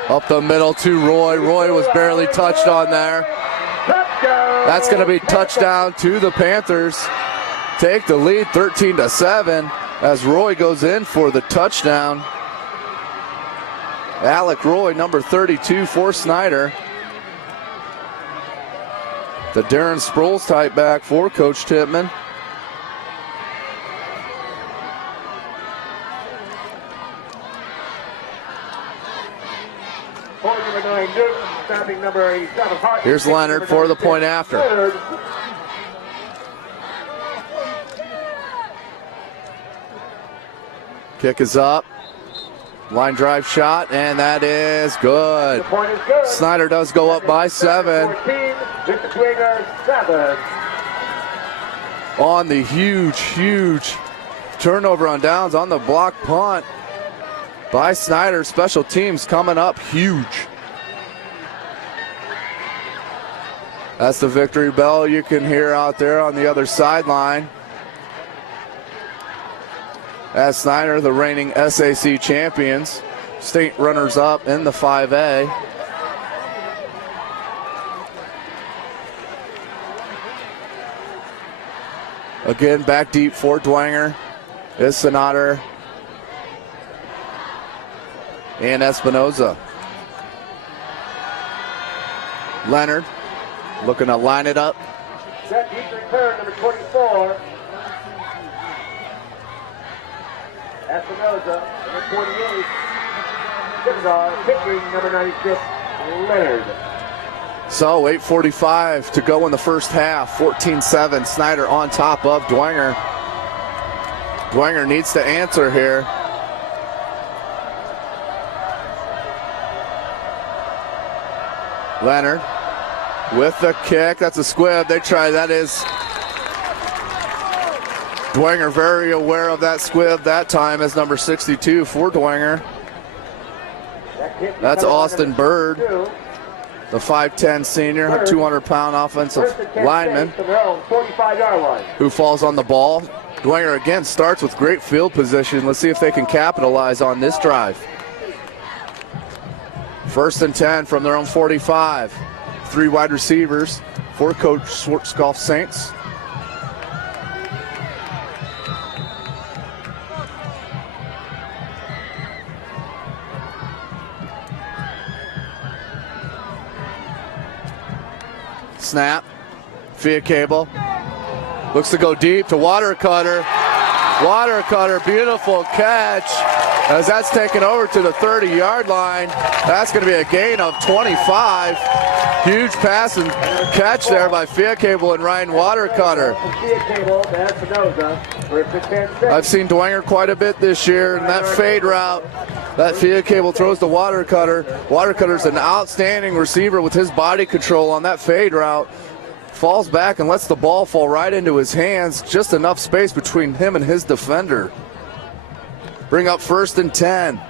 Up the middle to Roy. Roy was barely touched on there. That's going to be touchdown to the Panthers. Take the lead 13-7 as Roy goes in for the touchdown. Alec Roy, number 32 for Snider. The Darren Sproles type back for Coach Tippmann. Here's Leonard for the point after. Kick is up. Line drive shot, and that is good. Snider does go up by 7. On the huge turnover on downs on the block punt by Snider. Special teams coming up huge. That's the victory bell you can hear out there on the other sideline. As Snider, the reigning SAC champions, state runners-up in the 5A. Again, back deep for Dwenger is Snider and Espinoza. Leonard looking to line it up. Set deep return, number 24. Espinoza, number 28. Pickering, number 96, Leonard. So 8:45 to go in the first half. 14-7. Snider on top of Dwenger. Dwenger needs to answer here. Leonard with the kick. That's a squib. They try. That is Dwenger very aware of that squib that time as number 62 for Dwenger. That's Austin Bird, the 5'10 senior, 200-pound offensive lineman who falls on the ball. Dwenger again starts with great field position. Let's see if they can capitalize on this drive. 1st and 10 from their own 45. 3 wide receivers for Coach Schwarzkopf Saints. Snap. Via cable. Looks to go deep to Watercutter. Watercutter, beautiful catch. As that's taken over to the 30-yard line. That's going to be a gain of 25. Huge pass and catch there by Fiacable and Ryan Watercutter. I've seen Dwenger quite a bit this year, and that fade route that Fiacable throws to Watercutter. Watercutter's an outstanding receiver with his body control on that fade route. Falls back and lets the ball fall right into his hands. Just enough space between him and his defender. Bring up 1st and 10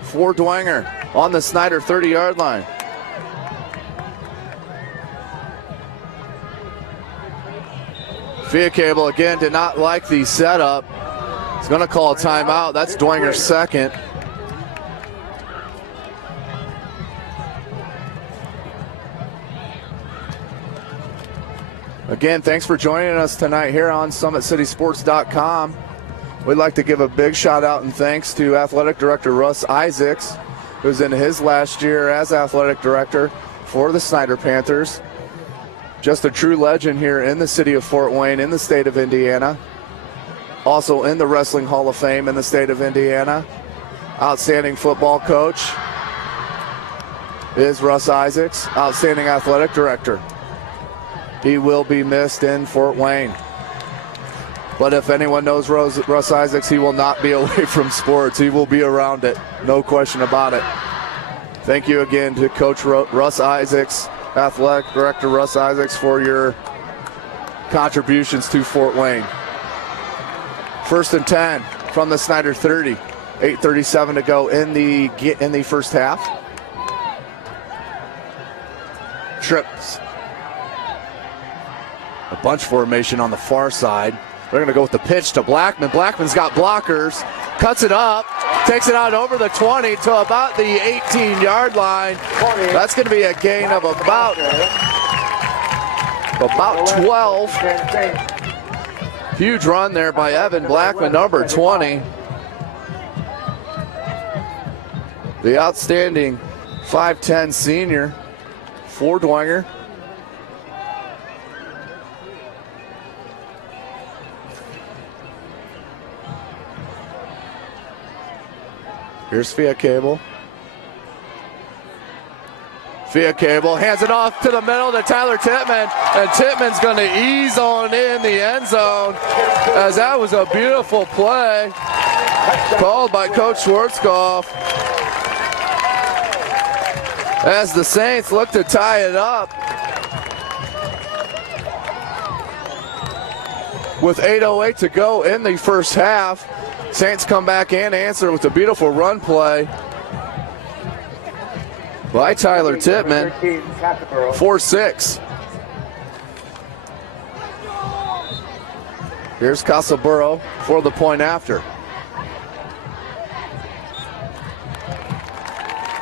for Dwenger on the Snider 30-yard line. Fiacable again did not like the setup. He's going to call a timeout. That's Dwenger's second. Again, thanks for joining us tonight here on SummitCitySports.com. We'd like to give a big shout out and thanks to Athletic Director Russ Isaacs, who's in his last year as Athletic Director for the Snider Panthers. Just a true legend here in the city of Fort Wayne, in the state of Indiana. Also in the Wrestling Hall of Fame in the state of Indiana. Outstanding football coach is Russ Isaacs. Outstanding Athletic Director. He will be missed in Fort Wayne. But if anyone knows Russ Isaacs, he will not be away from sports. He will be around it. No question about it. Thank you again to Coach Russ Isaacs, Athletic Director Russ Isaacs, for your contributions to Fort Wayne. 1st and 10 from the Snider 30. 8:37 to go in the first half. Trips. A bunch formation on the far side. They're going to go with the pitch to Blackman. Blackman's got blockers. Cuts it up. Takes it out over the 20 to about the 18-yard line. That's going to be a gain of about 12. Huge run there by Evan Blackman, number 20. The outstanding 5'10 senior for Dwenger. Here's Fia Cable. Fia Cable hands it off to the middle to Tyler Tittman, and Tittman's going to ease on in the end zone, as that was a beautiful play called by Coach Schwarzkopf, as the Saints look to tie it up with 8:08 to go in the first half. Saints come back and answer with a beautiful run play by Tyler Tittman. 4-6. Here's Casaburo for the point after.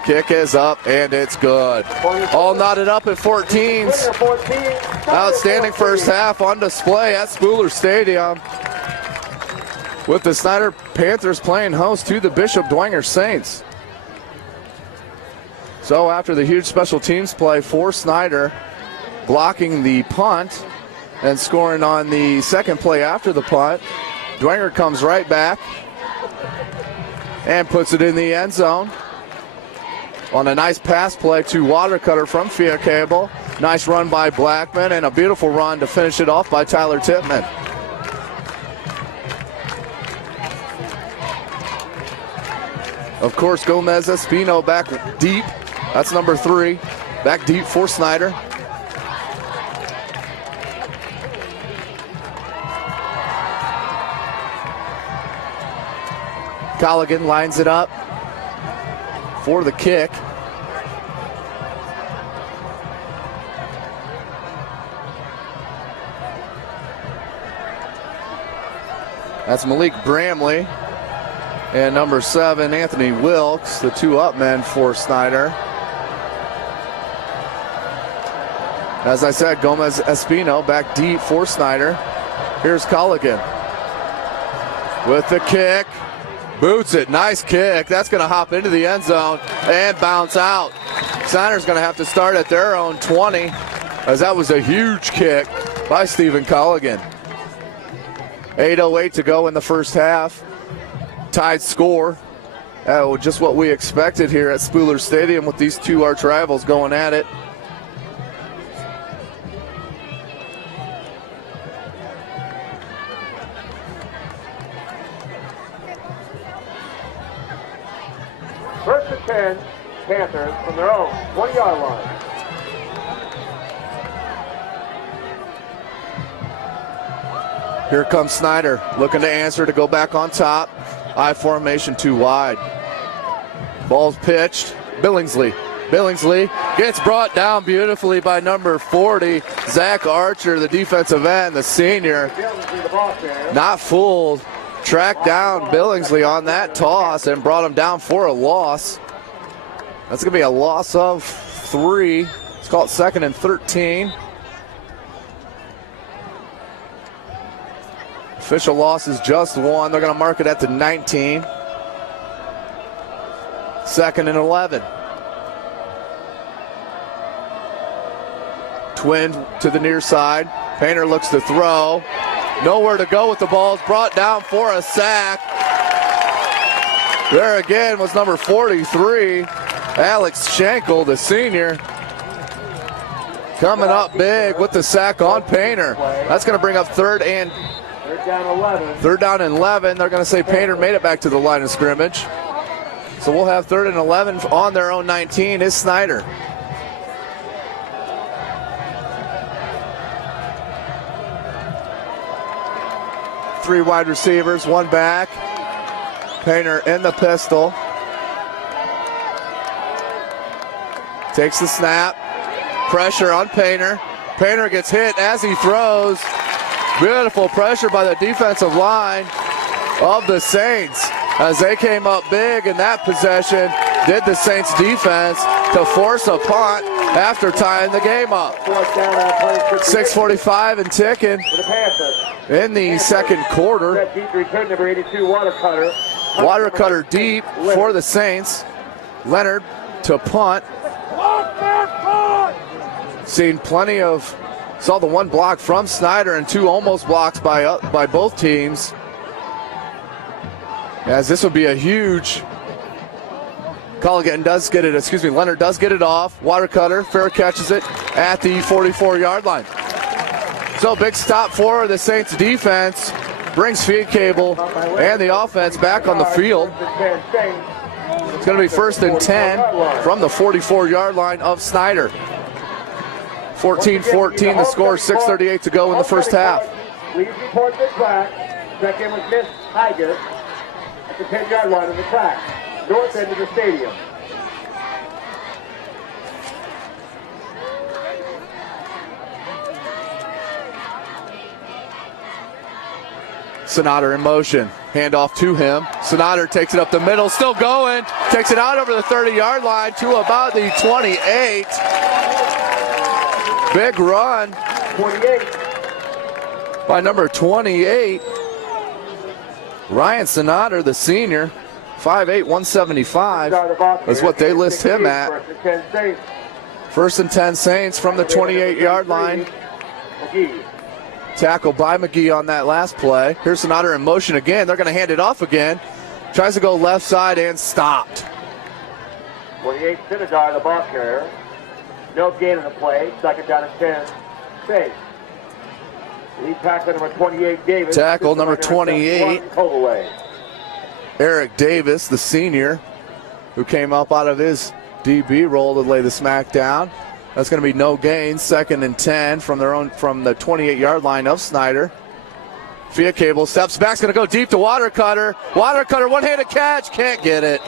Kick is up, and it's good. All knotted up at 14s. Outstanding first half on display at Spooler Stadium, with the Snider Panthers playing host to the Bishop Dwenger Saints. So after the huge special teams play for Snider, blocking the punt and scoring on the second play after the punt, Dwenger comes right back and puts it in the end zone on a nice pass play to Watercutter from Fia Cable. Nice run by Blackman, and a beautiful run to finish it off by Tyler Tittman. Of course, Gomez Espino back deep. That's number 3. Back deep for Snider. Colligan lines it up for the kick. That's Malik Bramley and number 7, Anthony Wilkes, the 2-up men for Snider. As I said, Gomez Espino back deep for Snider. Here's Colligan with the kick. Boots it. Nice kick. That's going to hop into the end zone and bounce out. Snider's going to have to start at their own 20, as that was a huge kick by Stephen Colligan. 8:08 to go in the first half. Tied score. Just what we expected here at Spooler Stadium, with these two arch rivals going at it. First and 10, Panthers from their own 20-yard line. Here comes Snider, looking to answer to go back on top. I formation too wide. Ball's pitched. Billingsley gets brought down beautifully by number 40, Zach Archer, the defensive end, the senior. Not fooled. Tracked down Billingsley on that toss and brought him down for a loss. That's going to be a loss of 3. It's called 2nd and 13. Official loss is just 1. They're going to mark it at the 19. 2nd and 11. Twin to the near side. Painter looks to throw. Nowhere to go with the ball. It's brought down for a sack. There again was number 43, Alex Schenkel, the senior. Coming up big with the sack on Painter. That's going to bring up third down and 11. They're going to say Painter made it back to the line of scrimmage. So we'll have 3rd and 11 on their own 19 is Snider. Three wide receivers, one back. Painter in the pistol. Takes the snap. Pressure on Painter. Painter gets hit as he throws. Beautiful pressure by the defensive line of the Saints as they came up big in that possession. Did the Saints defense to force a punt after tying the game up. 6:45 and ticking in the second quarter. Watercutter deep for the Saints. Leonard to punt. Saw the one block from Snider and two almost blocks by both teams. As this would be a huge. Leonard does get it off. Watercutter, fair catches it at the 44-yard line. So big stop for the Saints defense. Brings Feed Cable and the offense back on the field. It's going to be 1st and 10 from the 44-yard line of Snider. 14-14 the score, 6:38 to go in the first half. Please report the track. Check-in with Miss Tiger at the 10-yard line of the track, north end of the stadium. Snider in motion. Handoff to him. Snider takes it up the middle, still going. Takes it out over the 30-yard line to about the 28. Big run 28 by number 28. Ryan Snider, the senior. 5'8", 175 is what they list him at. 1st and 10 Saints from the 28-yard line. Tackle by McGee on that last play. Here's Snider in motion again. They're going to hand it off again. Tries to go left side and stopped. 28 Snider, the ball carrier. No gain in the play. 2nd down and 10. Safe. Lead tackle number 28, Davis. Tackle number 28. Eric Davis, the senior, who came up out of his DB role to lay the smack down. That's going to be no gain. 2nd and 10 from the 28-yard line of Snider. Via Cable steps back. It's going to go deep to Watercutter. Watercutter, one-handed catch. Can't get it.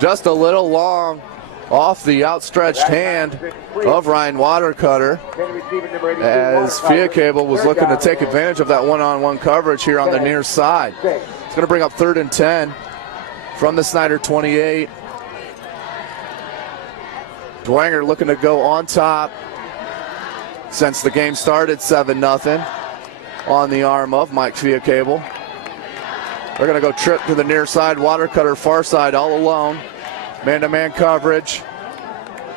Just a little long off the outstretched hand of Ryan Watercutter as Via Cable was looking to take advantage of that one-on-one coverage here on the near side. It's going to bring up 3rd and 10 from the Snider 28. Dwenger looking to go on top since the game started 7-0 on the arm of Mike Via Cable. They're going to go trip to the near side. Watercutter far side all alone. Man-to-man coverage.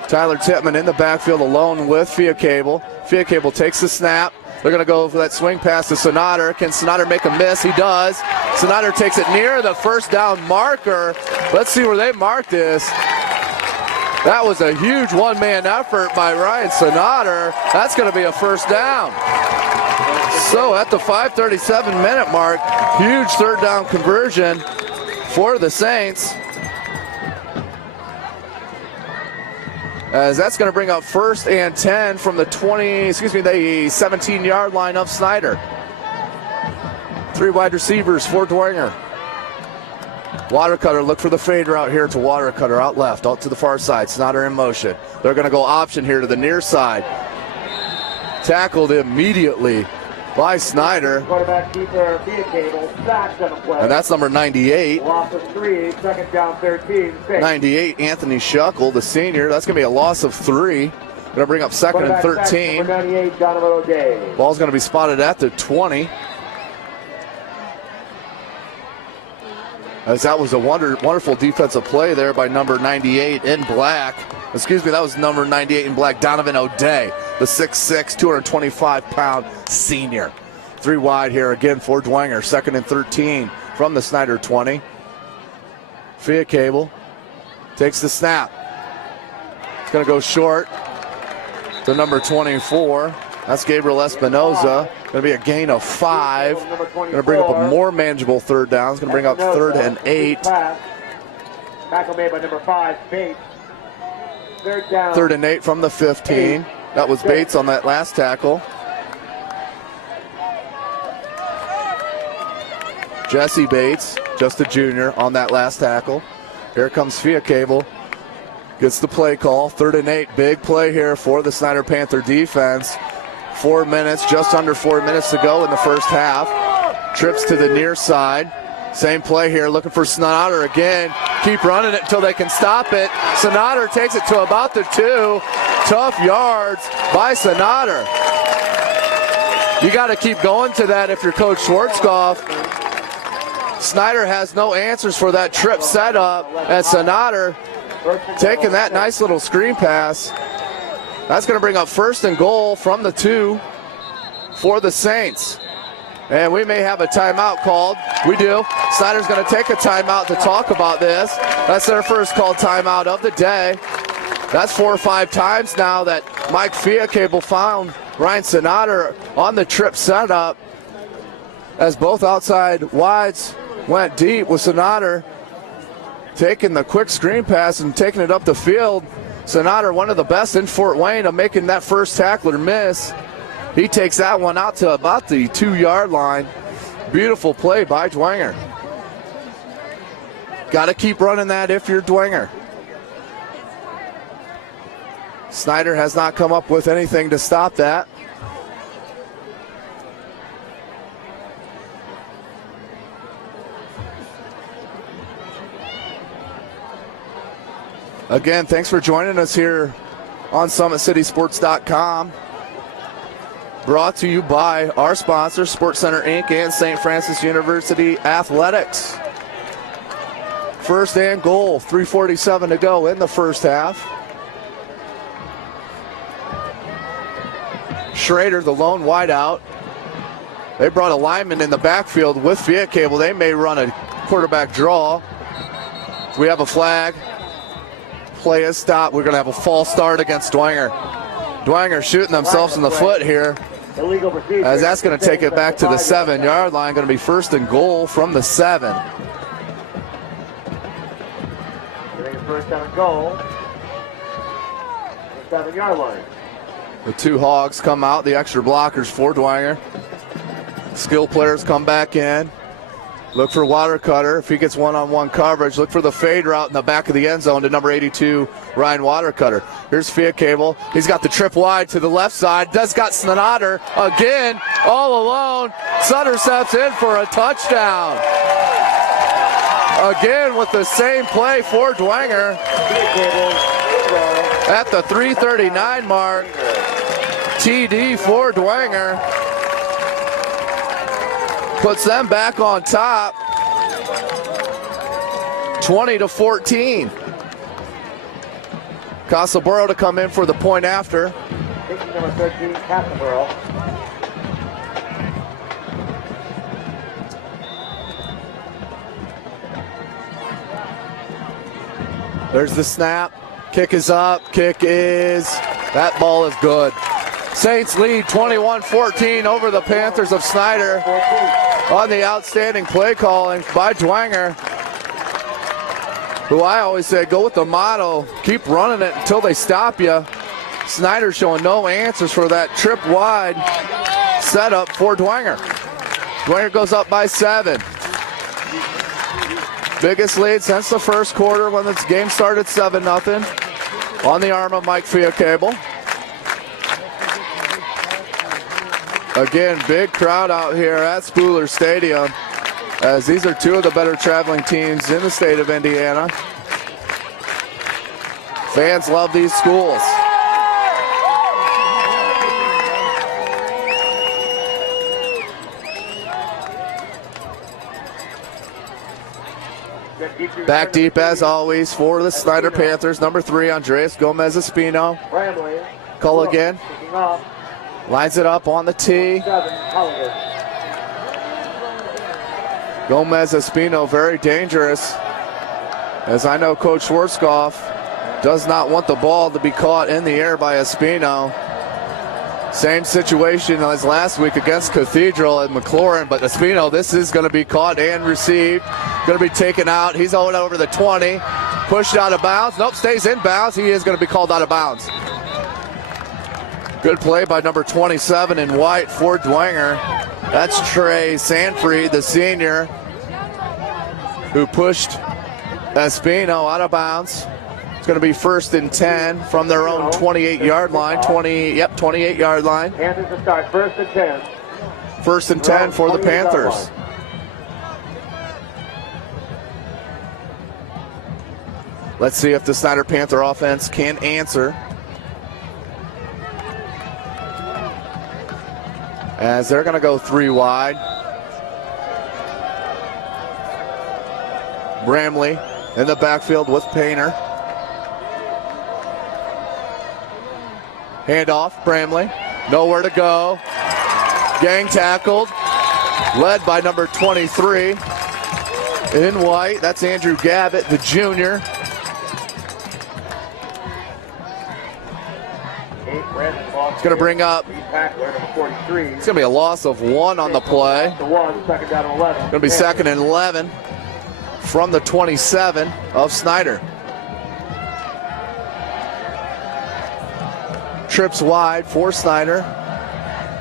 Tyler Tippmann in the backfield alone with Via Cable. Via Cable takes the snap. They're going to go for that swing pass to Snider. Can Snider make a miss? He does. Snider takes it near the 1st down marker. Let's see where they mark this. That was a huge one-man effort by Ryan Snider. That's going to be a 1st down. So at the 5:37-minute mark, huge 3rd down conversion for the Saints. As that's going to bring up 1st and 10 from the 17-yard line of Snider. 3 wide receivers for Dwenger. Watercutter, look for the fade route here to Watercutter, out left, out to the far side. Snider in motion. They're going to go option here to the near side. Tackled immediately by Snider. And that's number 98. Loss of 3, 2nd down 13. 98, Anthony Shuckle, the senior. That's going to be a loss of 3. Going to bring up 2nd and 13. Number 98, Donovan O'Day. Ball's going to be spotted at the 20. As that was a wonderful defensive play there by number 98 in black. That was number 98 in black, Donovan O'Day, the 6'6", 225-pound senior. 3 wide here again for Dwenger. 2nd and 13 from the Snider 20. Via Cable takes the snap. It's going to go short to number 24. That's Gabriel Espinoza. Going to be a gain of 5. Going to bring up a more manageable 3rd down. It's going to bring up 3rd and 8 Tackle made by number 5, Bates. Third down. 3rd and 8 from the 15. That was Bates on that last tackle. Jesse Bates, just a junior, on that last tackle. Here comes Fiacable. Gets the play call. 3rd and 8. Big play here for the Snider Panther defense. 4 minutes, just under 4 minutes to go in the first half. Trips to the near side. Same play here, looking for Snider again. Keep running it until they can stop it. Snider takes it to about the 2. Tough yards by Snider. You got to keep going to that if you're Coach Schwarzkopf. Snider has no answers for that trip setup as Snider taking that nice little screen pass. That's going to bring up 1st and goal from the 2 for the Saints. And we may have a timeout called. We do. Snider's going to take a timeout to talk about this. That's their first called timeout of the day. That's 4 or 5 times now that Mike Fiacable found Ryan Snider on the trip setup as both outside wides went deep with Snider taking the quick screen pass and taking it up the field. Snider, one of the best in Fort Wayne, of making that first tackler miss. He takes that one out to about the 2-yard line. Beautiful play by Dwenger. Got to keep running that if you're Dwenger. Snider has not come up with anything to stop that. Again, thanks for joining us here on SummitCitySports.com. Brought to you by our sponsors, Sports Center Inc. and St. Francis University Athletics. 1st and goal, 3:47 to go in the first half. Schrader, the lone wideout. They brought a lineman in the backfield with Fiacable. They may run a quarterback draw. We have a flag. Play is stopped. We're going to have a false start against Dwenger. Dwenger shooting themselves in the foot here, as that's going to take it back to the 7-yard line. Going to be 1st and goal from the 7. First down goal. 7-yard line. The 2 Hogs come out, the extra blockers for Dwenger. Skill players come back in. Look for Watercutter. If he gets one-on-one coverage, look for the fade route in the back of the end zone to number 82, Ryan Watercutter. Here's Fiacable. He's got the trip wide to the left side. Does got Snider again, all alone. Sutter steps in for a touchdown. Again with the same play for Dwenger. At the 3:39 mark, TD for Dwenger. Puts them back on top, 20-14. Casaboro to come in for the point after. Number 13, Casaboro. There's the snap. Kick is up. That ball is good. Saints lead 21-14 over the Panthers of Snider on the outstanding play calling by Dwenger, who I always say go with the motto, keep running it until they stop you. Snider showing no answers for that trip wide setup for Dwenger. Dwenger goes up by 7. Biggest lead since the first quarter when the game started, 7-0 on the arm of Mike Fiacable. Again, big crowd out here at Spooler Stadium, as these are 2 of the better traveling teams in the state of Indiana. Fans love these schools. Back deep as always for the Snider Panthers. Number 3, Andreas Gomez-Espino. Call again. Lines it up on the tee. Gomez-Espino, very dangerous, as I know Coach Schwarzkopf does not want the ball to be caught in the air by Espino. Same situation as last week against Cathedral at McLaurin, but Espino, this is going to be caught and received. Going to be taken out. He's over the 20. Pushed out of bounds. Nope, stays in bounds. He is going to be called out of bounds. Good play by number 27 in white for Dwenger. That's Trey Sanfried, the senior, who pushed Espino out of bounds. It's going to be 1st and 10 from their own 28-yard line. 28-yard line. Panthers to start 1st and 10. 1st and 10 for the Panthers. Let's see if the Snider Panther offense can answer. As they're going to go 3 wide. Bramley in the backfield with Painter. Handoff, Bramley. Nowhere to go. Gang tackled. Led by number 23 in white. That's Andrew Gavitt, the junior. It's going to bring up, it's going to be a loss of 1 on the play. Going to be 2nd and 11 from the 27 of Snider. Trips wide for Snider.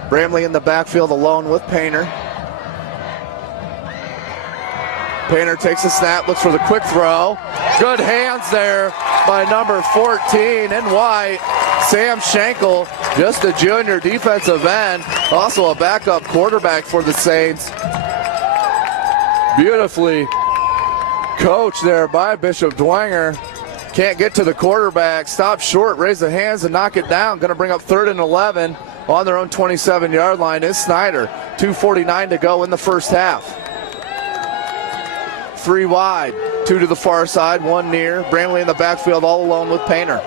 Bramley in the backfield alone with Painter. Painter takes a snap, looks for the quick throw. Good hands there by number 14 in white. Sam Schenkel, just a junior defensive end, also a backup quarterback for the Saints. Beautifully coached there by Bishop Dwenger. Can't get to the quarterback, stop short, raise the hands and knock it down. Going to bring up 3rd and 11 on their own 27-yard line is Snider. 2:49 to go in the first half. 3 wide, 2 to the far side, 1 near. Bramley in the backfield all alone with Painter.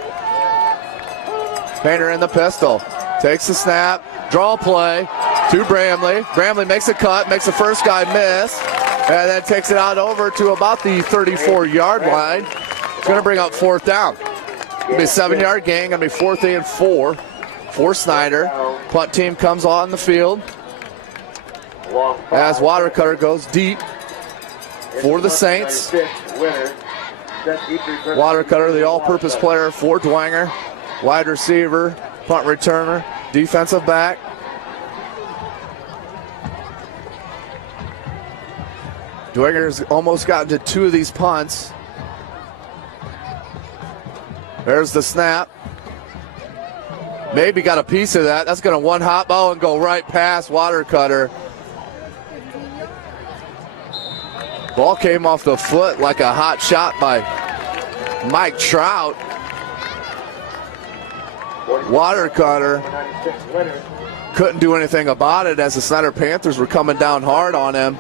Painter in the pistol. Takes the snap. Draw play to Bramley. Bramley makes a cut, makes the first guy miss, and then takes it out over to about the 34-yard line. It's going to bring up 4th down. It'll be a 7-yard gain. Going to be 4th and 4 for Snider. Punt team comes on the field as Watercutter goes deep for the Saints. Watercutter, the all-purpose player for Dwenger. Wide receiver, punt returner, defensive back. Dwenger's almost gotten to 2 of these punts. There's the snap. Maybe got a piece of that. That's going to one-hop and go right past Watercutter. Ball came off the foot like a hot shot by Mike Trout. Watercutter couldn't do anything about it as the Snider Panthers were coming down hard on him.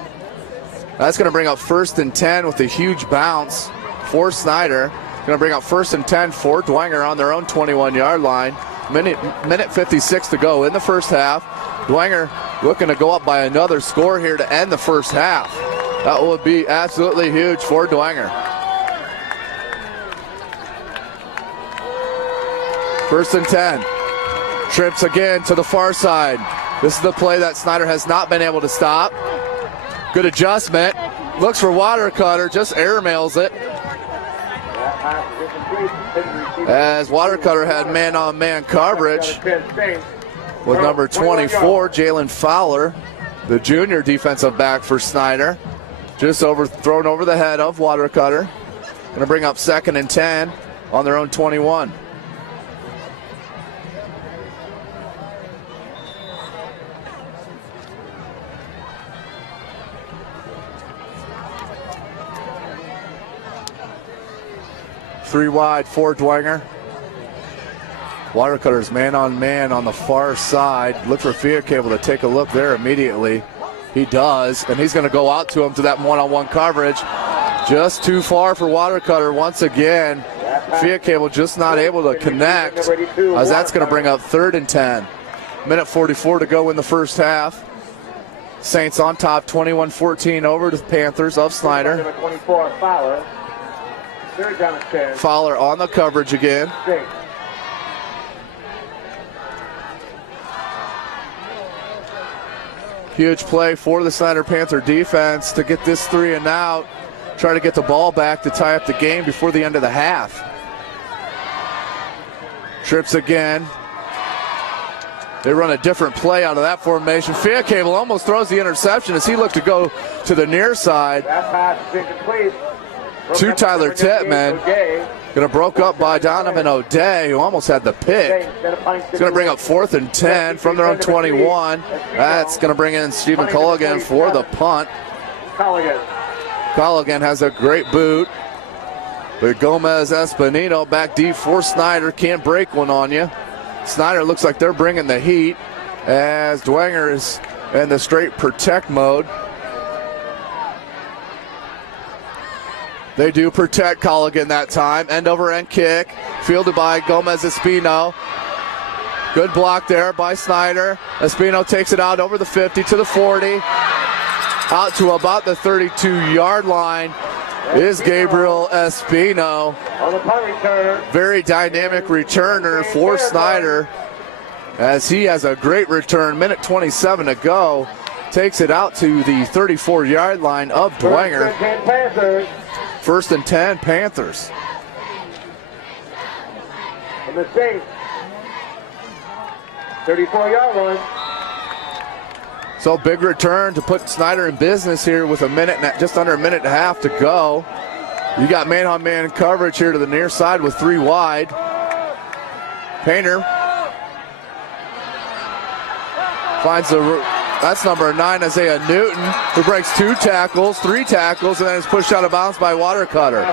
That's going to bring up 1st and 10 with a huge bounce for Snider. Going to bring up 1st and 10 for Dwenger on their own 21-yard line. Minute 56 to go in the first half. Dwenger looking to go up by another score here to end the first half. That would be absolutely huge for Dwenger. 1st and 10. Trips again to the far side. This is the play that Snider has not been able to stop. Good adjustment. Looks for Watercutter, just airmails it. As Watercutter had man-on-man coverage with number 24, Jalen Fowler, the junior defensive back for Snider. Just thrown over the head of Watercutter. Going to bring up 2nd and 10 on their own 21. Three wide for Dwenger. Watercutter's man-on-man on the far side. Look for Fiacable to take a look there immediately. He does, and he's going to go out to him to that one-on-one coverage. Just too far for Watercutter once again. Fiacable just not able to connect, as that's going to bring up 3rd and 10. Minute 44 to go in the first half. Saints on top, 21-14 over the Panthers of Snider. Fowler on the coverage again. Huge play for the Snider Panther defense to get this 3 and out. try to get the ball back to tie up the game before the end of the half. Trips again. They run a different play out of that formation. Fiacable almost throws the interception as he looked to go to the near side. That pass is incomplete. To Tyler Tittman. Going to broke up by Donovan O'Day, who almost had the pick. It's going to bring up 4th and 10 from their own 21. That's going to bring in Stephen Culligan for the punt. Culligan has a great boot. But Gomez Espinito back deep for Snider. Can't break one on you. Snider looks like they're bringing the heat as Dwenger is in the straight protect mode. They do protect Culligan that time. End over end kick. Fielded by Gomez Espino. Good block there by Snider. Espino takes it out over the 50 to the 40. Out to about the 32-yard line is Gabriel Espino. On the punt return. Very dynamic returner for Snider as he has a great return. Minute 27 to go. Takes it out to the 34-yard line of Dwenger. 1st and 10 Panthers. From the Saints. 34-yard line. So big return to put Snider in business here with just under a minute and a half to go. You got man-on-man coverage here to the near side with 3 wide. Painter finds that's number 9, Isaiah Newton, who breaks 3 tackles, and then is pushed out of bounds by Watercutter.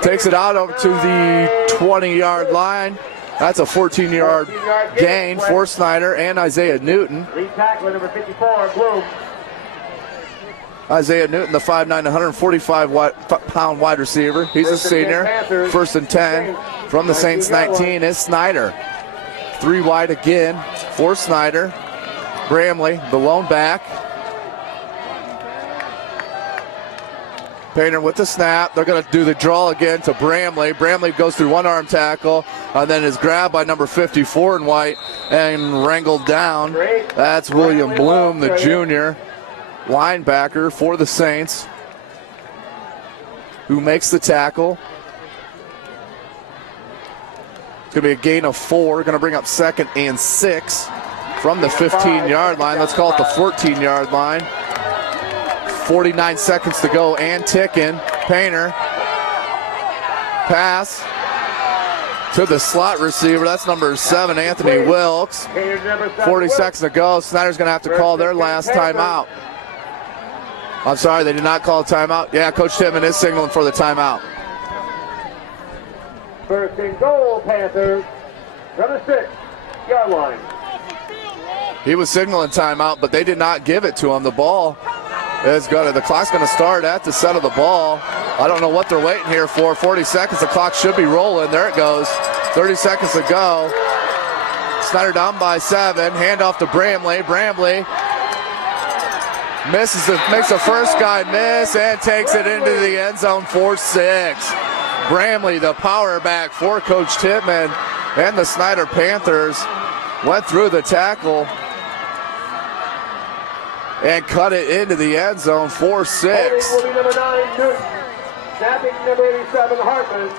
Takes it out over to the 20-yard line. That's a 14-yard gain for Snider and Isaiah Newton. Lead tackler number 54, Bloom. Isaiah Newton, the 5'9", 145-pound wide receiver. He's a senior. 1st and 10 from the Saints 19 is Snider. 3 wide again for Snider. Bramley, the lone back. Painter with the snap. They're going to do the draw again to Bramley. Bramley goes through one arm tackle and then is grabbed by number 54 in white and wrangled down. That's William Bloom, the junior linebacker for the Saints, who makes the tackle. It's going to be a gain of 4. Going to bring up 2nd and 6 from the 15-yard line. Let's call it the 14-yard line. 49 seconds to go and ticking. Painter. Pass to the slot receiver. That's number 7, Anthony Wilkes. 40 seconds to go. Snider's going to have to call their last timeout. I'm sorry, they did not call a timeout. Yeah, Coach Tittman is signaling for the timeout. 1st and goal, Panthers. From the 6-yard line. He was signaling timeout, but they did not give it to him. The ball the clock's going to start at the set of the ball. I don't know what they're waiting here for. 40 seconds, the clock should be rolling. There it goes. 30 seconds to go. Snider down by 7. Handoff to Bramley. Bramley makes the first guy miss and takes it into the end zone for 6. Bramley, the power back for Coach Tittman, and the Snider Panthers went through the tackle and cut it into the end zone for 6. Will be number 9, Newton. Snapping number 87, Hartman.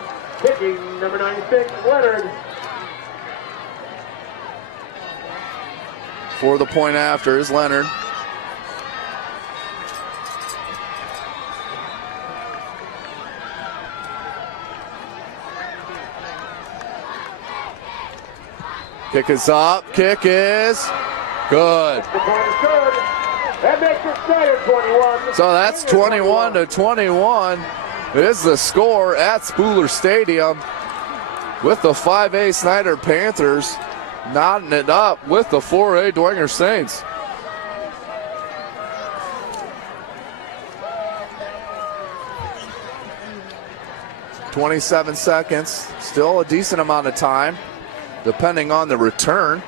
Kicking number 96, Leonard. For the point after is Leonard. Kick is up. Kick is good. The point is good. That makes it Snider 21. So that's 21-21 is the score at Spooler Stadium, with the 5A Snider Panthers knotting it up with the 4A Dwenger Saints. "27 seconds, still a decent amount of time, depending on the return.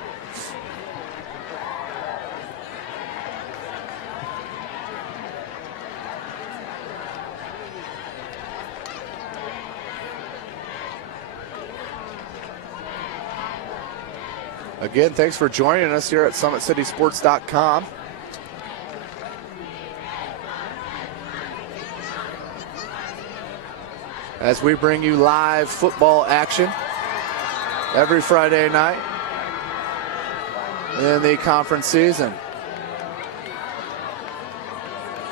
Again, thanks for joining us here at SummitCitySports.com. as we bring you live football action every Friday night in the conference season.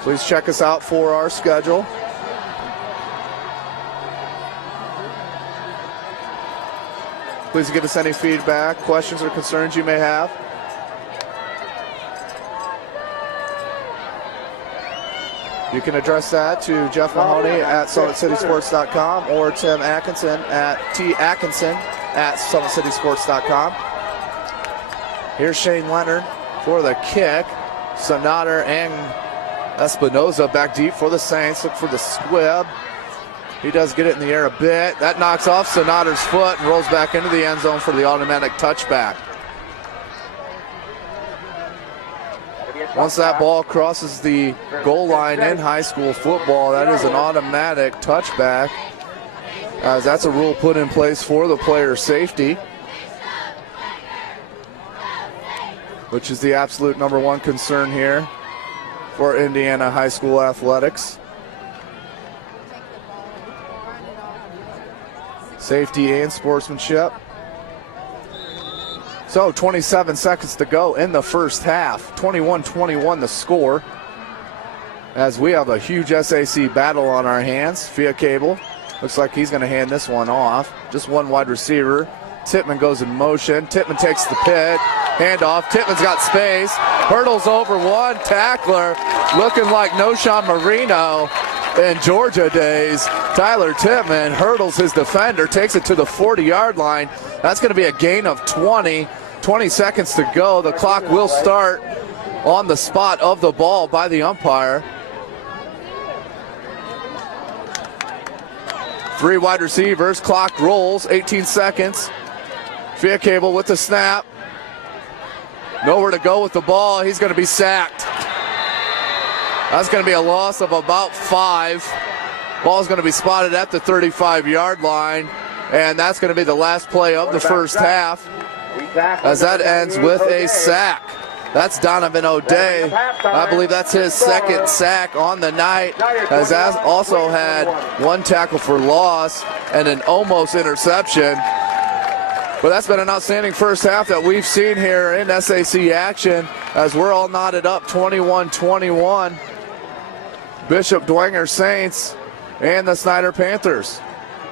Please check us out for our schedule. Please give us any feedback, questions, or concerns you may have. You can address that to Jeff Mahoney at SummitCitySports.com or Tim Atkinson at TAtkinson@SummitCitySports.com. Here's Shane Leonard for the kick. Snider and Espinoza back deep for the Saints. Look for the squib. He does get it in the air a bit. That knocks off Snider's foot and rolls back into the end zone for the automatic touchback. Once that ball crosses the goal line in high school football, that is an automatic touchback, as that's a rule put in place for the player's safety, which is the absolute number one concern here for Indiana high school athletics. Safety and sportsmanship. So 27 seconds to go in the first half. 21-21 the score, as we have a huge SAC battle on our hands. Via Cable looks like he's going to hand this one off. Just one wide receiver. Tittman goes in motion. Tittman takes the pit. Handoff. Tittman's got space. Hurdles over one tackler. Looking like Noshawn Marino in Georgia days. Tyler Tittman hurdles his defender. Takes it to the 40-yard line. That's going to be a gain of 20. 20 seconds to go. The clock will start on the spot of the ball by the umpire. 3 wide receivers. Clock rolls. 18 seconds. Via Cable with the snap. Nowhere to go with the ball. He's going to be sacked. That's going to be a loss of about 5. Ball's going to be spotted at the 35-yard line. And that's going to be the last play of the first half, as that ends with a sack. That's Donovan O'Day. I believe that's his second sack on the night, as that also had 1 tackle for loss and an almost interception. But that's been an outstanding first half that we've seen here in SAC action, as we're all knotted up 21-21. Bishop Dwenger Saints and the Snider Panthers.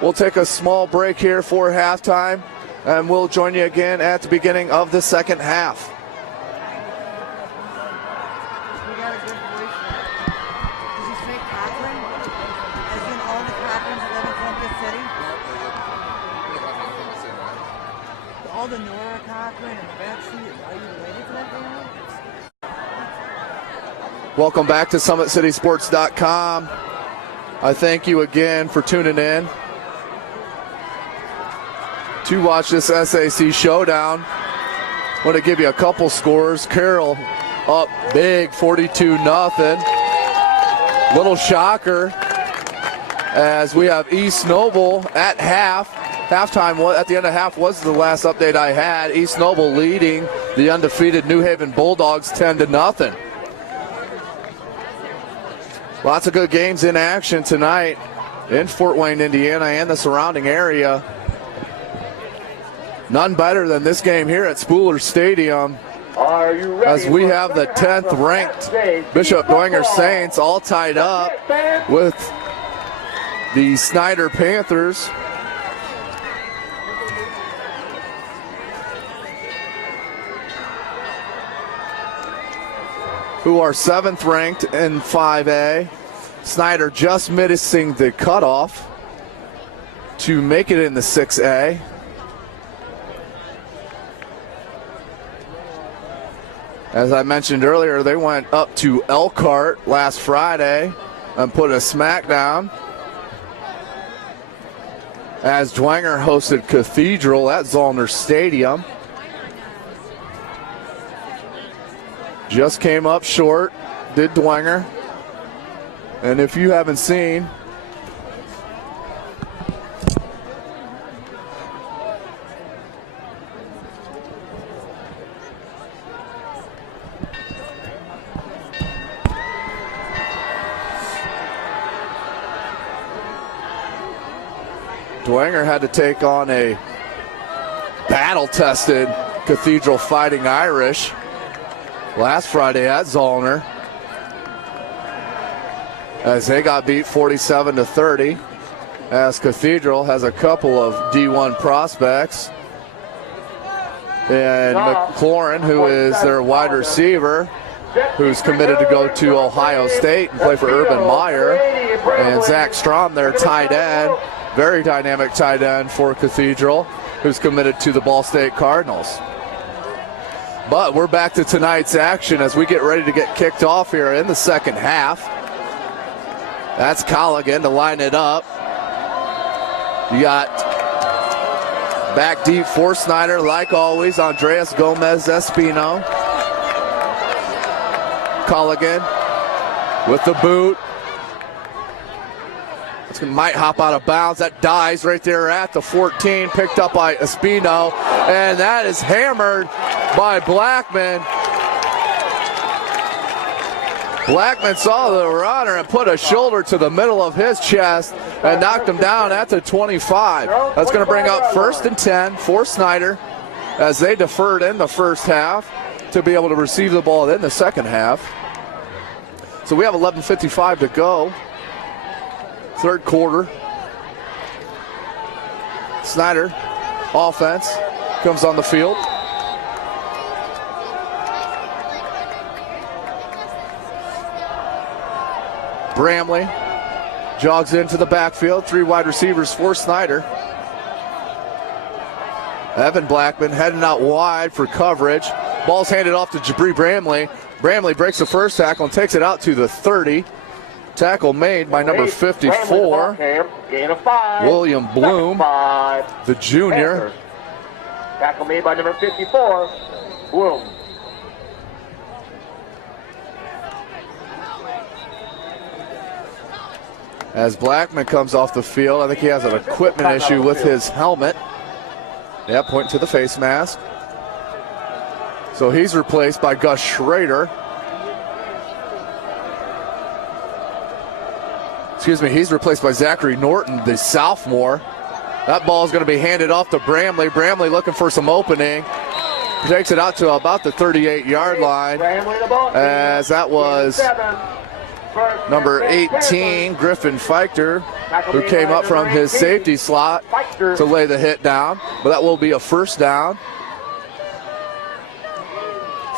We'll take a small break here for halftime, and we'll join you again at the beginning of the second half. We got a good voice. Did you say Cochran? As in all the Cochrans that live in Columbus City? All the Nora Cochran and Betsy, are you related to that family? Welcome back to SummitCitySports.com. I thank you again for tuning in to watch this SAC showdown. I want to give you a couple scores. Carroll up big, 42-0. Little shocker, as we have East Noble at halftime. At the end of half was the last update I had. East Noble leading the undefeated New Haven Bulldogs 10-0. Lots of good games in action tonight in Fort Wayne, Indiana, and the surrounding area. None better than this game here at Spooler Stadium, as we have the 10th ranked Bishop Dwenger Saints all tied up with the Snider Panthers. Who are 7th ranked in 5A. Snider just missing the cutoff to make it in the 6A. As I mentioned earlier, they went up to Elkhart last Friday and put a smackdown, as Dwenger hosted Cathedral at Zollner Stadium. Just came up short, did Dwenger. And if you haven't seen, Dwenger had to take on a battle-tested Cathedral Fighting Irish last Friday at Zollner, as they got beat 47-30, as Cathedral has a couple of D1 prospects. And McLaurin, who is their wide receiver, who's committed to go to Ohio State and play for Urban Meyer. And Zach Strom, their tight end, very dynamic tight end for Cathedral, who's committed to the Ball State Cardinals. But we're back to tonight's action as we get ready to get kicked off here in the second half. That's Colligan to line it up. You got back deep for Snider, like always, Andreas Gomez Espino. Colligan with the boot. It might hop out of bounds. That dies right there at the 14, picked up by Espino, and that is hammered by Blackman. Blackman saw the runner and put a shoulder to the middle of his chest and knocked him down at the 25. That's going to bring up 1st and 10 for Snider, as they deferred in the first half to be able to receive the ball in the second half. So we have 11:55 to go. Third quarter. Snider, offense, comes on the field. Bramley jogs into the backfield. 3 wide receivers for Snider. Evan Blackman heading out wide for coverage. Ball's handed off to Jabri Bramley. Bramley breaks the first tackle and takes it out to the 30. Tackle made by number 54, gain of 5. William Bloom, the junior. Tackle made by number 54, Bloom. As Blackman comes off the field, I think he has an equipment issue with his helmet. Yeah, pointing to the face mask. So he's replaced by Gus Schrader. Excuse me, he's replaced by Zachary Norton, the sophomore. That ball is going to be handed off to Bramley. Bramley looking for some opening. Takes it out to about the 38-yard line, as that was number 18, Griffin Feichter, who came up from his safety slot to lay the hit down. But that will be a first down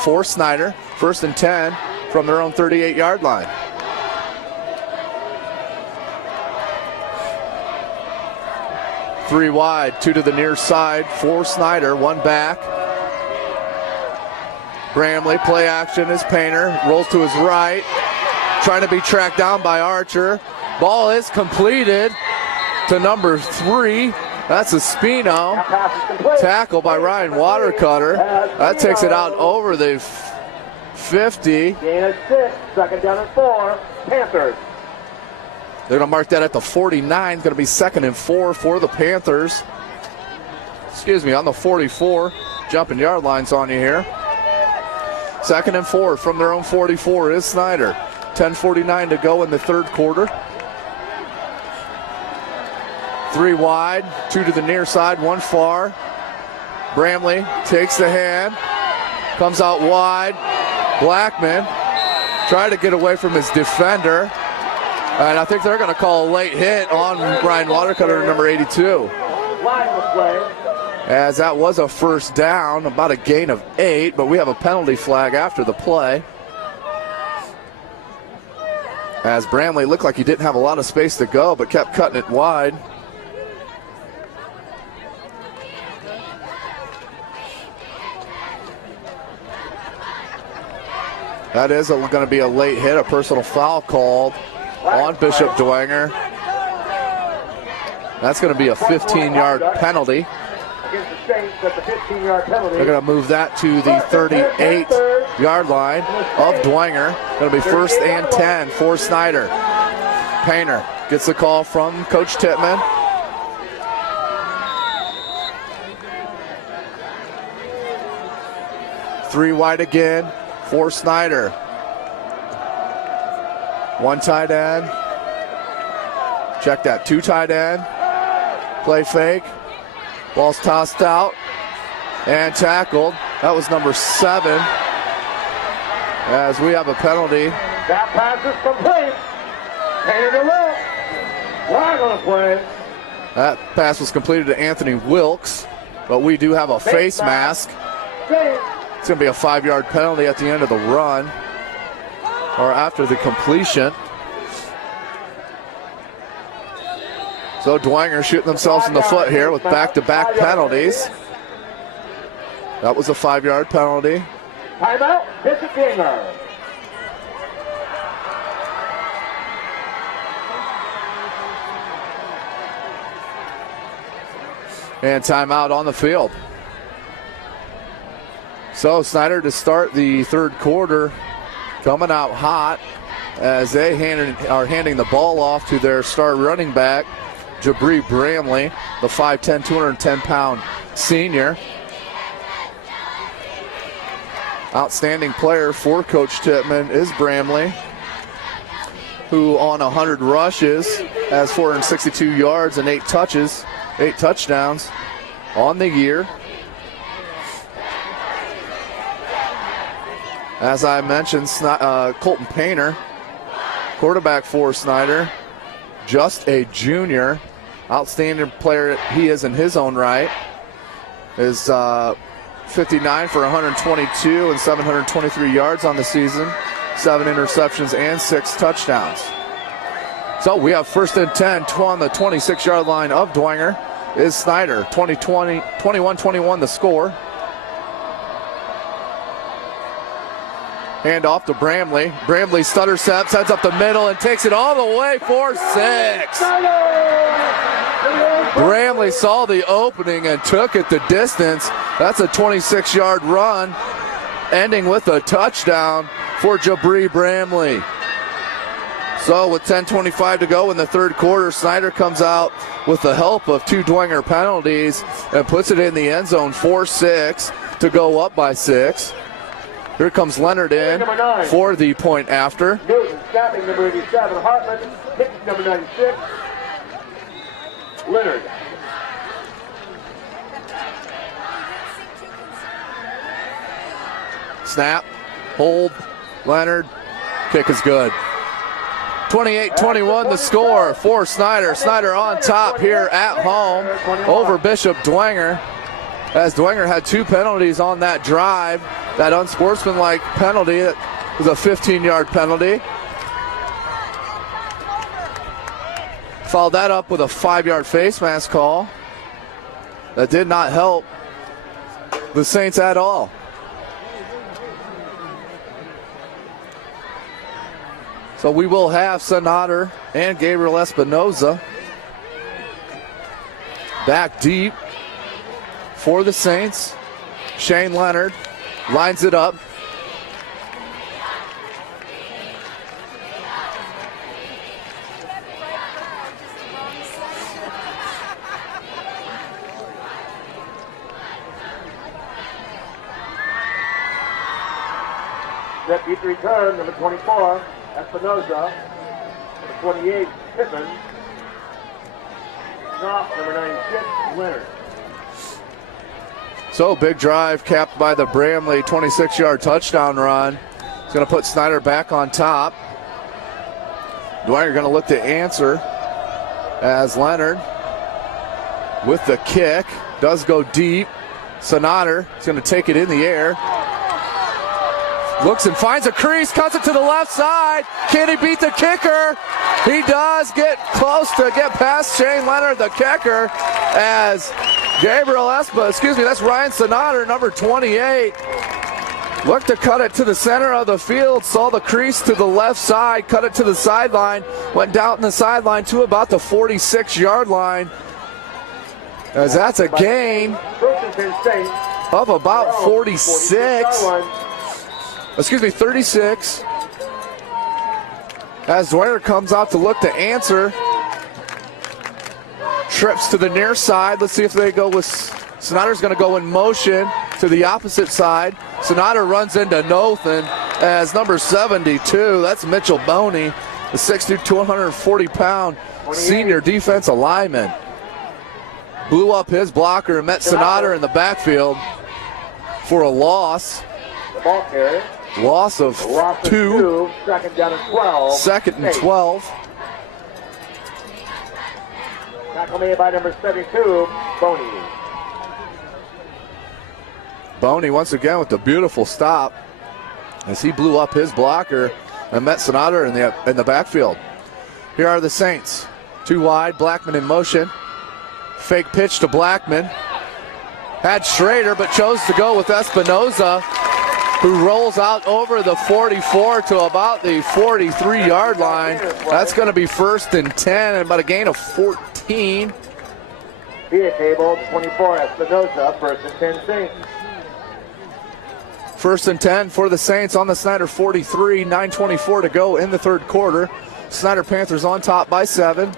for Snider. 1st and 10 from their own 38-yard line. Three wide, 2 to the near side for Snider, 1 back. Bramley, play action is Painter, rolls to his right, trying to be tracked down by Archer. Ball is completed to number 3. That's Espino. Tackle by Ryan Watercutter. That takes it out over the 50. Gain of 6, 2nd down and 4, Panthers. They're going to mark that at the 49. Going to be 2nd and 4 for the Panthers. Excuse me, on the 44. Jumping yard lines on you here. 2nd and 4 from their own 44 is Snider. 10:49 to go in the third quarter. 3 wide, 2 to the near side, 1 far. Bramley takes the hand, comes out wide. Blackman tried to get away from his defender. And I think they're going to call a late hit on Ryan Watercutter, number 82. As that was a first down, about a gain of 8, but we have a penalty flag after the play. As Bramley looked like he didn't have a lot of space to go, but kept cutting it wide. That is going to be a late hit, a personal foul called on Bishop Dwenger. That's going to be a 15-yard penalty. They're going to move that to the 38-yard line of Dwenger. Going to be 1st and 10 for Snider. Painter gets the call from Coach Tittman. Three wide again for Snider. 1 tight end. Check that, 2 tight end. Play fake. Ball's tossed out and tackled. That was number 7. As we have a penalty. That pass is complete. Painter to left. Flag on the play. That pass was completed to Anthony Wilkes, but we do have a face mask. It's going to be a 5-yard penalty at the end of the run, or after the completion. So Dwenger shooting themselves in the foot here with back-to-back penalties. That was a 5-yard penalty. Timeout, Bishop Dwenger. And timeout on the field. So Snider to start the third quarter, coming out hot as they are handing the ball off to their star running back, Jabri Bramley, the 5'10", 210-pound senior. Outstanding player for Coach Tippmann is Bramley, who on 100 rushes has 462 yards and 8 touchdowns on the year. As I mentioned, Colton Painter, quarterback for Snider, just a junior. Outstanding player he is in his own right. Is 59 for 122 and 723 yards on the season, 7 interceptions and 6 touchdowns. So we have 1st and 10 on the 26-yard line of Dwenger. Is Snider, 21-21 the score. Hand off to Bramley. Bramley stutter steps, heads up the middle, and takes it all the way for 6. Bramley saw the opening and took it the distance. That's a 26-yard run, ending with a touchdown for Jabri Bramley. So with 10:25 to go in the third quarter, Snider comes out with the help of 2 Dwenger penalties and puts it in the end zone for 6 to go up by 6. Here comes Leonard in for the point after. Newton snapping number 87. Hartman kicking number 96. Leonard. Snap, hold, Leonard, kick is good. 28-21 the score for Snider. Snider on top here at home over Bishop Dwenger, as Dwenger had 2 penalties on that drive. That unsportsmanlike penalty, that was a 15-yard penalty. Followed that up with a 5-yard face mask call. That did not help the Saints at all. So we will have Snider and Gabriel Espinoza back deep for the Saints. Shane Leonard lines it up. Set deep return, number 24, Espinoza. Number 28, Pittman. Knopf, number 96, Leonard. So big drive capped by the Bramley 26-yard touchdown run. It's going to put Snider back on top. Dwenger going to look to answer as Leonard with the kick. Does go deep. Snider is going to take it in the air. Looks and finds a crease, cuts it to the left side. Can he beat the kicker? He does get close to get past Shane Leonard, the kicker, as Gabriel that's Ryan Snider, number 28. Looked to cut it to the center of the field, saw the crease to the left side, cut it to the sideline, went down the sideline to about the 46-yard line, as that's a gain of about 36. As Dwenger comes out to look to answer. Trips to the near side. Let's see if they go with Snider's going to go in motion to the opposite side. Snider runs into Nothan as number 72. That's Mitchell Mahoney, the 6'2", 240-pound senior defensive lineman. blew up his blocker and met Snider in the backfield for a loss. The ball carrier. Loss of two. Second down and 12. Second and 12. Tackle made by number 72, Mahoney. Mahoney once again with the beautiful stop as he blew up his blocker and met Snider in the backfield. Here are the Saints. 2 wide, Blackman in motion. Fake pitch to Blackman. Had Schrader, but chose to go with Espinoza, who rolls out over the 44 to about the 43-yard line. That's going to be 1st and 10 and about a gain of 14. Via cable, 24, Espinoza, 1st and 10 Saints. 1st and 10 for the Saints on the Snider 43, 9:24 to go in the third quarter. Snider Panthers on top by 7.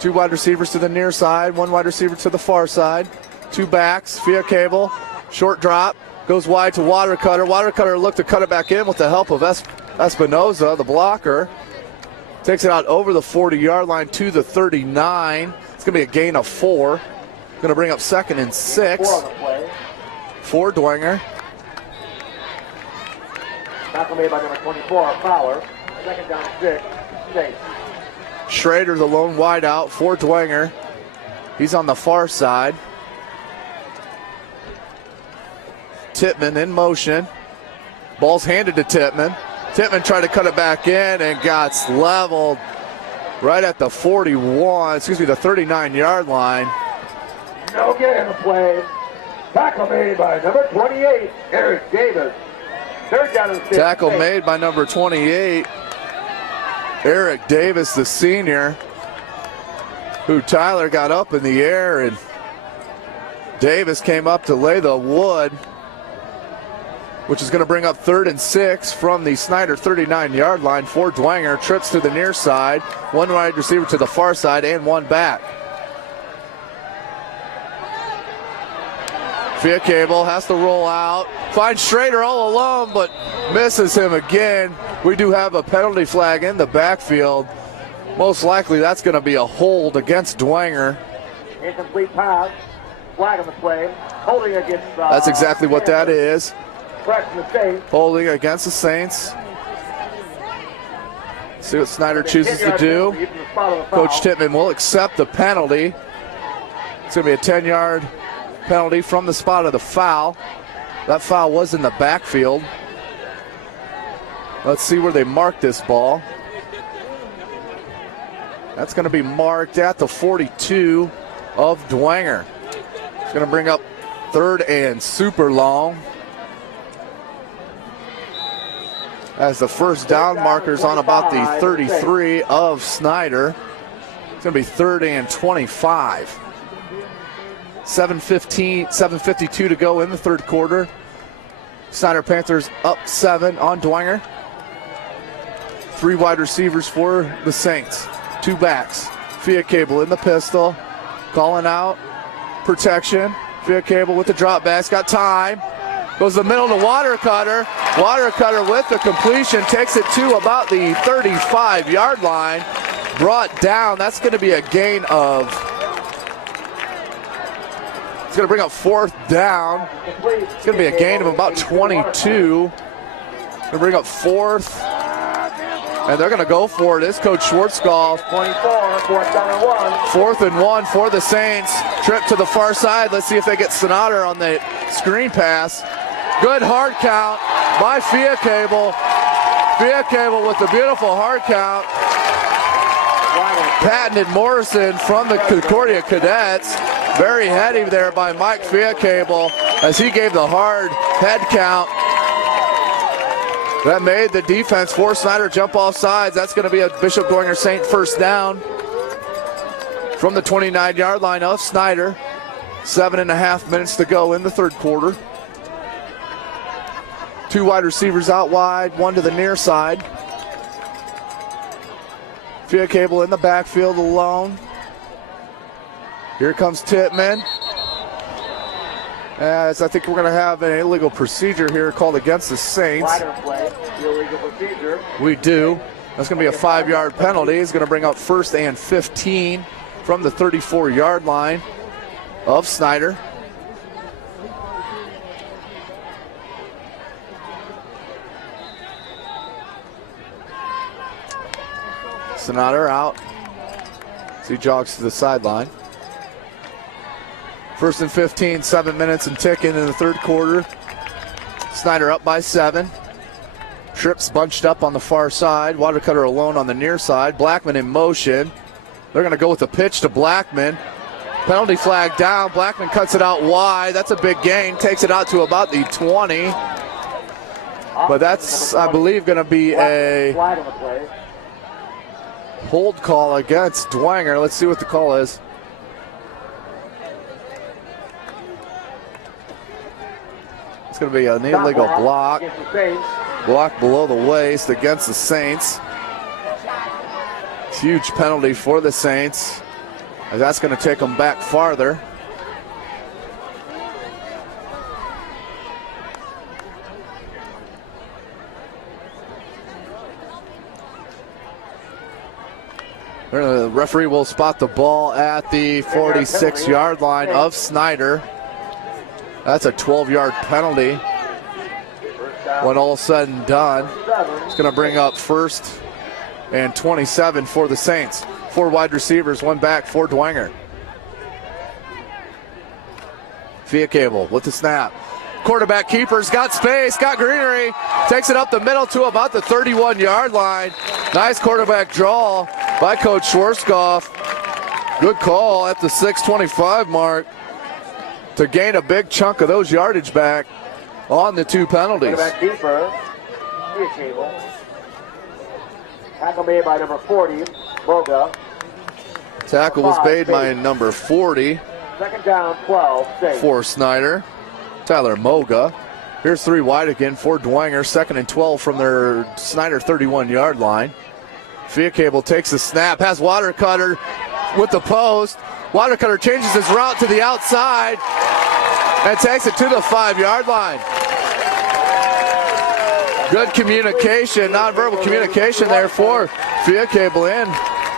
2 wide receivers to the near side, 1 wide receiver to the far side. 2 backs, via cable, short drop, goes wide to Watercutter. Watercutter looked to cut it back in with the help of Espinoza, the blocker. Takes it out over the 40-yard line to the 39. It's going to be a gain of 4. Going to bring up 2nd and 6 for Dwenger. Tackle made by number 24, Fowler. 2nd down 6, Saints. Schrader, the lone wideout for Dwenger. He's on the far side. Tippmann in motion. Ball's handed to Tippmann. Tippmann tried to cut it back in and got leveled right at the 39-yard line. No gain on the play. Tackle made by number 28, Eric Davis. 3rd down and 6. Tackle made by number 28, Eric Davis, the senior, who Tyler got up in the air, and Davis came up to lay the wood, which is going to bring up 3rd and 6 from the Snider 39-yard line for Dwenger. Trips to the near side, 1 wide receiver to the far side, and 1 back. Via cable has to roll out. Finds Schrader all alone, but misses him again. We do have a penalty flag in the backfield. Most likely that's going to be a hold against Dwenger. Incomplete pass. Flag on the play. Holding against... That's exactly what that is. Correct mistake. Holding against the Saints. See what Snider chooses to do. Coach Tippmann will accept the penalty. It's going to be a 10-yard penalty from the spot of the foul. That foul was in the backfield. Let's see where they mark this ball. That's going to be marked at the 42 of Dwenger. It's going to bring up 3rd and super long. As the first down markers on about the 33 of Snider. It's going to be 3rd and 25. 7:52 to go in the third quarter. Snider Panthers up 7 on Dwenger. 3 wide receivers for the Saints. 2 backs. Via cable in the pistol. Calling out. Protection. Via cable with the drop backs. Got time. Goes the middle to Watercutter. Watercutter with the completion. Takes it to about the 35-yard line. Brought down. That's going to be a gain of... It's going to bring up 4th down. It's going to be a gain of about 22. Going to bring up 4th. And they're going to go for it. It's Coach Schwartzgolf. 24, 4th down and 1. 4th and 1 for the Saints. Trip to the far side. Let's see if they get Snider on the screen pass. Good hard count by Via Cable. Via Cable with the beautiful hard count. Patented Morrison from the Concordia Cadets. Very heady there by Mike Via Cable as he gave the hard head count. That made the defense for Snider jump off sides. That's going to be a Bishop Dwenger Saint first down from the 29-yard line of Snider. 7.5 minutes to go in the third quarter. 2 wide receivers out wide, 1 to the near side. Via Cable in the backfield alone. Here comes Tippmann. As I think we're going to have an illegal procedure here called against the Saints. Play, illegal procedure. We do. That's going to be a 5-yard penalty. It's going to bring up 1st and 15 from the 34-yard line of Snider. Snider out. He jogs to the sideline. 1st and 15, 7 minutes and ticking in the third quarter. Snider up by 7. Trips bunched up on the far side. Watercutter alone on the near side. Blackman in motion. They're going to go with the pitch to Blackman. Penalty flag down. Blackman cuts it out wide. That's a big gain. Takes it out to about the 20. But that's, I believe, going to be a hold call against Dwenger. Let's see what the call is. It's going to be an illegal block. Block below the waist against the Saints. Huge penalty for the Saints. That's going to take them back farther. The referee will spot the ball at the 46-yard line of Snider. That's a 12-yard penalty when all said and done. It's going to bring up 1st and 27 for the Saints. 4 wide receivers, 1 back for Dwenger. Fiacable with the snap. Quarterback keeper's got space, got greenery. Takes it up the middle to about the 31-yard line. Nice quarterback draw by Coach Schwarzkopf. Good call at the 6:25 mark to gain a big chunk of those yardage back on the 2 penalties. Quarterback keeper, Fiacable. Tackle made by number 40, Moga. Tackle was made by number 40. 2nd down, 12, Saints. For Snider. Tyler Moga. Here's 3 wide again for Dwenger. 2nd and 12 from their Snider 31-yard line. Fiacable takes the snap, has Watercutter with the post. Watercutter changes his route to the outside and takes it to the 5-yard line. Good communication, nonverbal communication there for Fiacable and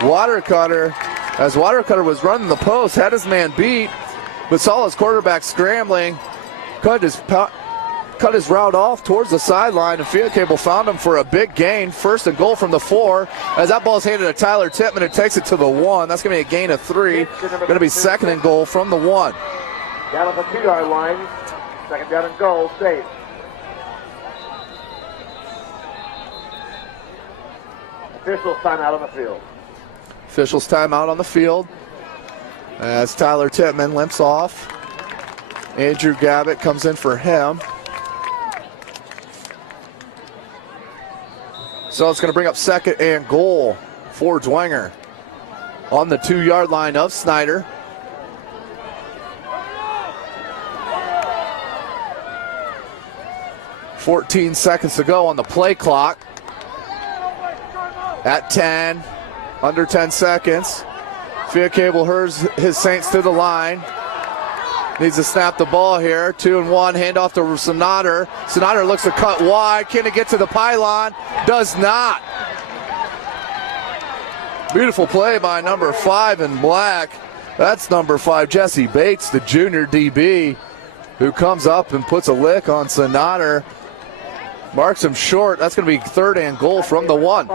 Watercutter. As Watercutter was running the post, had his man beat, but saw his quarterback scrambling, cut his route off towards the sideline, and Fiacable found him for a big gain. 1st and goal from the 4. As that ball's handed to Tyler Tippmann, it takes it to the 1. That's going to be a gain of 3. Going to be 2nd and goal from the 1. Down at the 2-yard line. 2nd down and goal, safe. Officials timeout on the field. Officials timeout on the field as Tyler Tippmann limps off. Andrew Gabbett comes in for him. So it's going to bring up 2nd and goal for Dwenger on the 2-yard line of Snider. .14 seconds to go on the play clock. At 10, under 10 seconds. Fiacable hurls his Saints to the line. Needs to snap the ball here. 2-1, handoff to Snider. Snider looks to cut wide. Can he get to the pylon? Does not. Beautiful play by number 5 in black. That's number 5, Jesse Bates, the junior DB, who comes up and puts a lick on Snider. Marks him short. That's going to be 3rd and goal from the 1.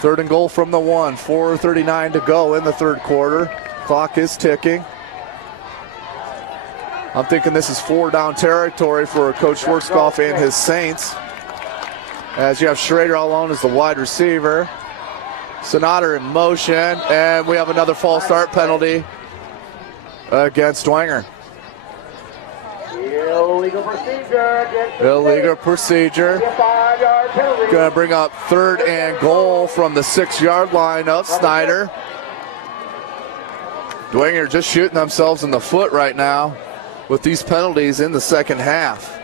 3rd and goal from the 1. 4:39 to go in the third quarter. Clock is ticking. I'm thinking this is 4-down territory for Coach Schwarzkopf and his Saints. As you have Schrader all alone as the wide receiver. Snider in motion, and we have another false start penalty against Dwenger. Illegal procedure. Illegal procedure. Going to bring up 3rd and goal from the 6-yard line of Snider. Dwenger just shooting themselves in the foot right now with these penalties in the second half.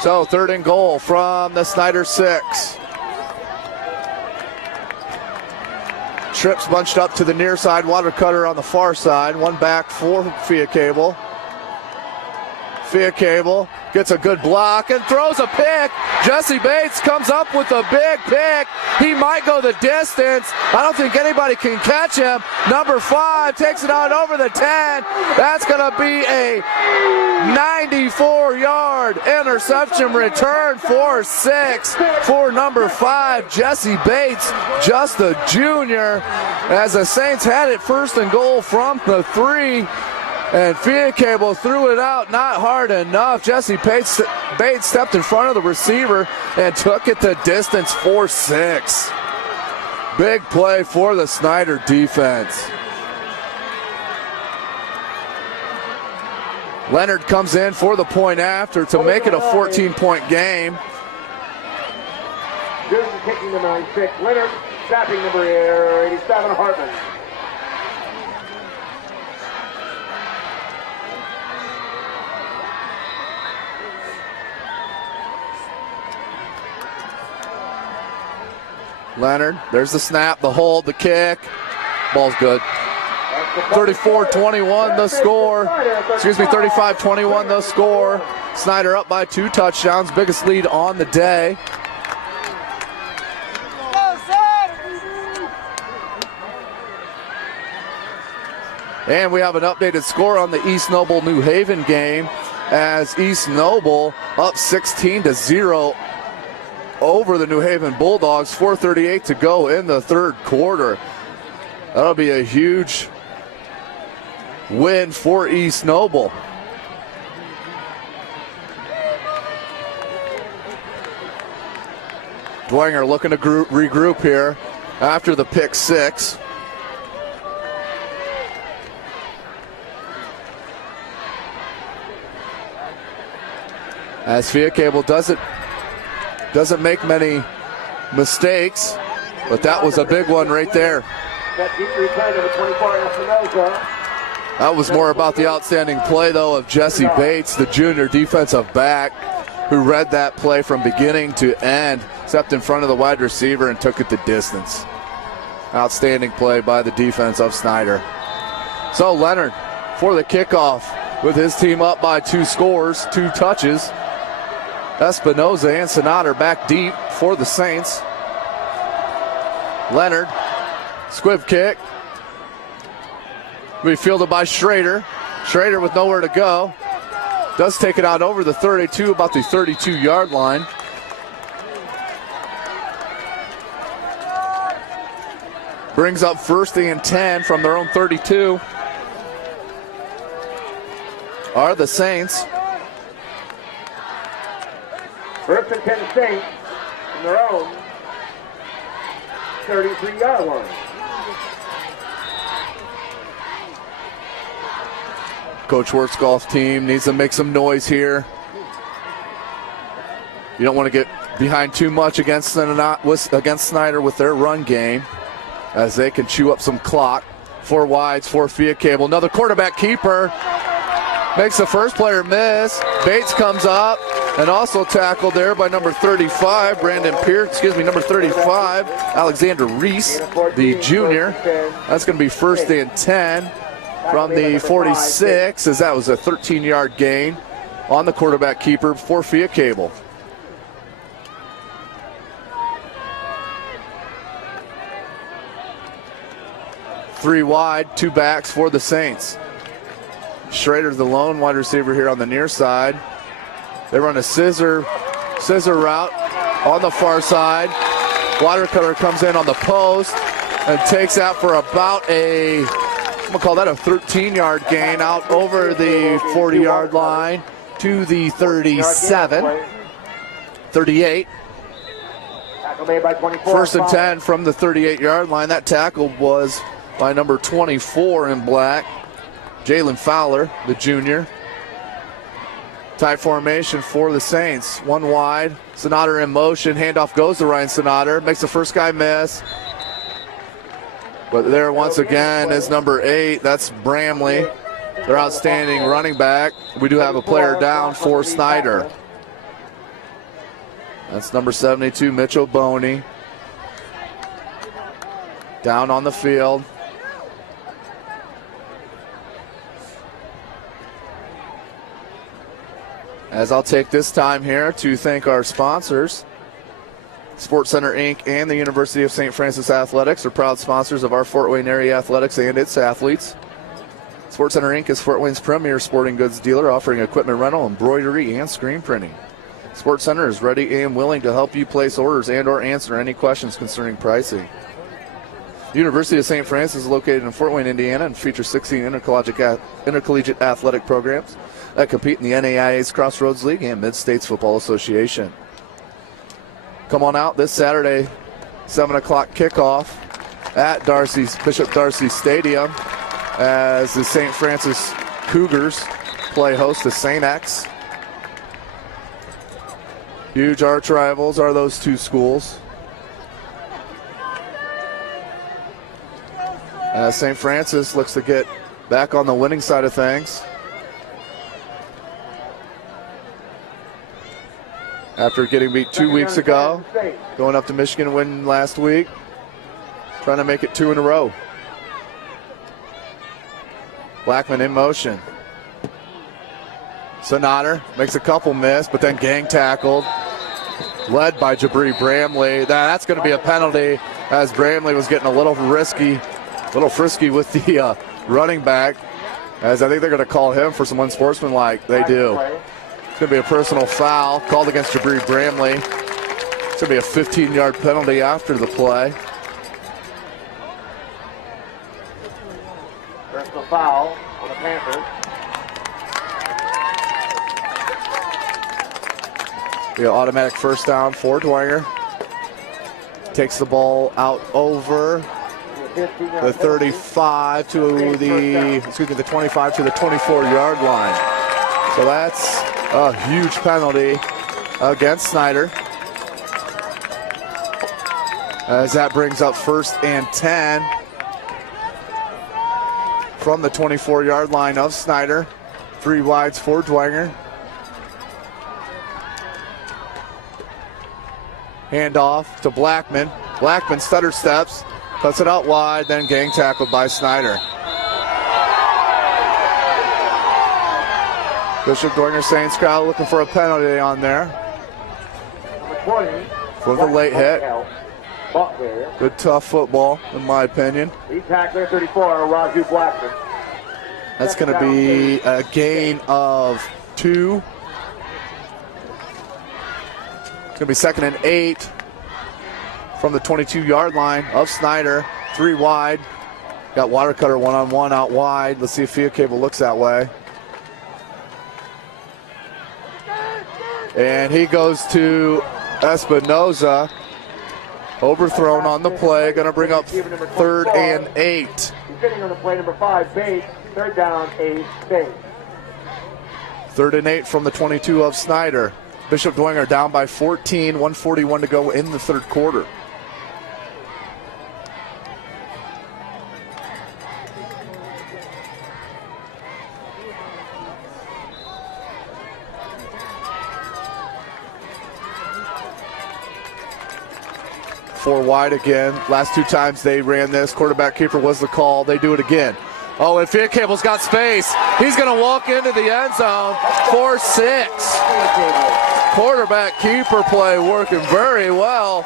So 3rd and goal from the Snider 6. trips bunched up to the near side. Water Cutter on the far side. One back for Fiacable. Fiacable gets a good block and throws a pick. Jesse Bates comes up with a big pick. He might go the distance. I don't think anybody can catch him. Number 5 takes it out over the 10. That's going to be a 94-yard interception return for 6 for number 5, Jesse Bates, just a junior, as the Saints had it first and goal from the 3. And Fiacable threw it out, not hard enough. Jesse Bates stepped in front of the receiver and took it the distance for 6. Big play for the Snider defense. Leonard comes in for the point after to make it a 14-point game. Jones kicking number 96. Leonard snapping number 87, Hartman. Leonard, there's the snap, the hold, the kick. Ball's good. 34-21 the score. 35-21 the score. Snider up by 2 touchdowns, biggest lead on the day. And we have an updated score on the East Noble New Haven game, as East Noble up 16-0 over the New Haven Bulldogs. 4:38 to go in the third quarter. That'll be a huge win for East Noble. Dwenger looking to regroup here after the pick 6. As Fiacable doesn't make many mistakes, but that was a big one right there. That was more about the outstanding play, though, of Jesse Bates, the junior defensive back, who read that play from beginning to end, stepped in front of the wide receiver and took it the distance. Outstanding play by the defense of Snider. So Leonard for the kickoff with his team up by 2 scores, 2 touches. Espinoza and Snider back deep for the Saints. Leonard, squib kick. Be fielded by Schrader. Schrader with nowhere to go. Does take it out over the 32, about the 32-yard line. Brings up 1st and 10 from their own 32. Are the Saints. 1st and 10 Saints from their own 33-yard line. Coach Schwartzgolf's team needs to make some noise here. You don't want to get behind too much against Snider with their run game, as they can chew up some clock. 4 wides for Fiacable. Another quarterback keeper. Makes the first player miss. Bates comes up and also tackled there by number 35, number 35, Alexander Reese, the junior. That's going to be 1st and 10 from the 46, as that was a 13-yard gain on the quarterback keeper for Fiacable. Three wide, 2 backs for the Saints. Schrader's the lone wide receiver here on the near side. They run a scissor route on the far side. Water Cutter comes in on the post and takes out for about I'm going to call that a 13-yard gain out over the 40-yard line to the 37, 38. 1st and 10 from the 38-yard line. That tackle was by number 24 in black, Jalen Fowler, the junior. Tight formation for the Saints. 1 wide. Snider in motion. Handoff goes to Ryan Snider. Makes the first guy miss. But there once again is number 8. That's Bramley, their outstanding running back. We do have a player down for Snider. That's number 72, Mitchell Boney. down on the field. As I'll take this time here to thank our sponsors. Sports Center Inc. and the University of St. Francis Athletics are proud sponsors of our Fort Wayne area athletics and its athletes. Sports Center Inc. is Fort Wayne's premier sporting goods dealer, offering equipment rental, embroidery, and screen printing. Sports Center is ready and willing to help you place orders and or answer any questions concerning pricing. The University of St. Francis is located in Fort Wayne, Indiana, and features 16 intercollegiate athletic programs that compete in the NAIA's Crossroads League and Mid-States Football Association. Come on out this Saturday, 7 o'clock kickoff at Bishop Darcy Stadium as the St. Francis Cougars play host to St. X. Huge arch rivals are those two schools. St. Francis looks to get back on the winning side of things after getting beat 2 weeks ago, going up to Michigan, win last week, trying to make it 2 in a row. Blackman in motion. Snider makes a couple miss, but then gang tackled, led by Jabri Bramley. That's going to be a penalty, as Bramley was getting a little frisky with the running back, as I think they're going to call him for some unsportsmanlike. They do. It's going to be a personal foul called against Jabri Bramley. It's going to be a 15-yard penalty after the play. Personal foul on the Panthers. The automatic first down for Dwenger. Takes the ball out over the 35 to the 25 to the 24-yard line. So that's a huge penalty against Snider, as that brings up 1st and 10 from the 24-yard line of Snider. 3 wides for Dwenger. Handoff to Blackman. Blackman stutter steps, cuts it out wide, then gang tackled by Snider. Bishop Dwenger Saints crowd looking for a penalty on there for the late hit. Good tough football, in my opinion. Lead tackler 34, Raju Blackman. That's going to be a gain of 2. It's going to be 2nd and 8 from the 22-yard line of Snider. 3 wide. Got Watercutter one-on-one out wide. Let's see if Field Cable looks that way. And he goes to Espinoza. Overthrown on the play. Going to bring up 3rd and 8. He's sitting on the play, number 5, Bates. 3rd down, 8, Bates. 3rd and 8 from the 22 of Snider. Bishop Dwenger down by 14, 1:41 to go in the 3rd quarter. Four wide again. Last 2 times they ran this, quarterback keeper was the call. They do it again. Oh, and Field Cable's got space. He's going to walk into the end zone for 6. Quarterback keeper play working very well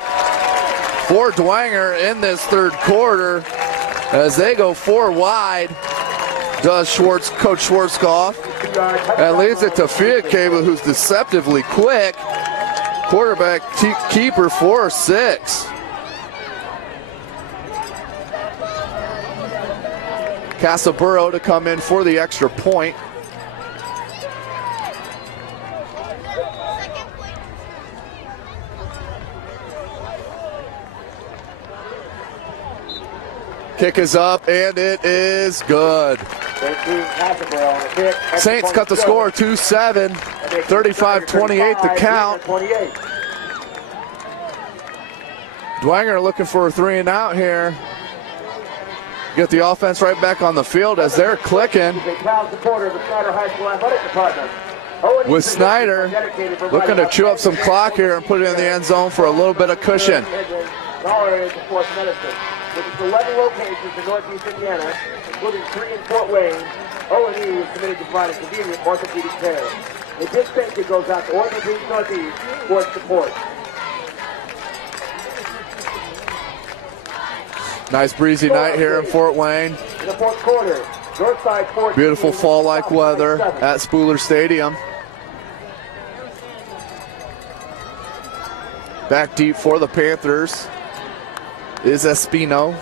for Dwenger in this 3rd quarter as they go 4 wide. Does Coach Schwarzkopf, and leaves it to Field Cable, who's deceptively quick. Quarterback keeper for 6. Casaburo to come in for the extra point. Kick is up, and it is good. Saints cut the score 2-7, 35-28 the count. Dwenger looking for a 3 and out here. Get the offense right back on the field as they're clicking. With Snider looking to chew up some clock here and put it in the end zone for a little bit of cushion. with its 11 locations in Northeast Indiana, including 3 in Fort Wayne, O&E is committed to providing convenient orthopedic care. A big thank you goes out to Orthopedic Northeast for its support. Nice breezy night here in Fort Wayne. In the fourth quarter, Northside 14. Beautiful fall-like weather at Spooler Stadium. Back deep for the Panthers is Espino.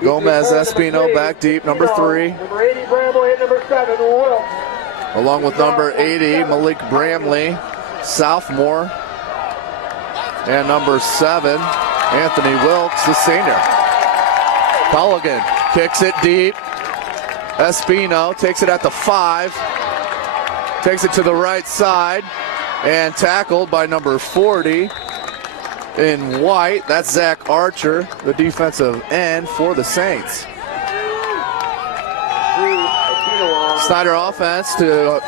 Gomez Espino back deep, number 3. Number 80, Bramley, and number 7, Wilkes. Along with number 80, Malik Bramley, sophomore. And number 7, Anthony Wilkes, the senior. Culligan kicks it deep. Espino takes it at the 5. Takes it to the right side. And tackled by number 40 in white. That's Zach Archer, the defensive end for the Saints. Snider offense to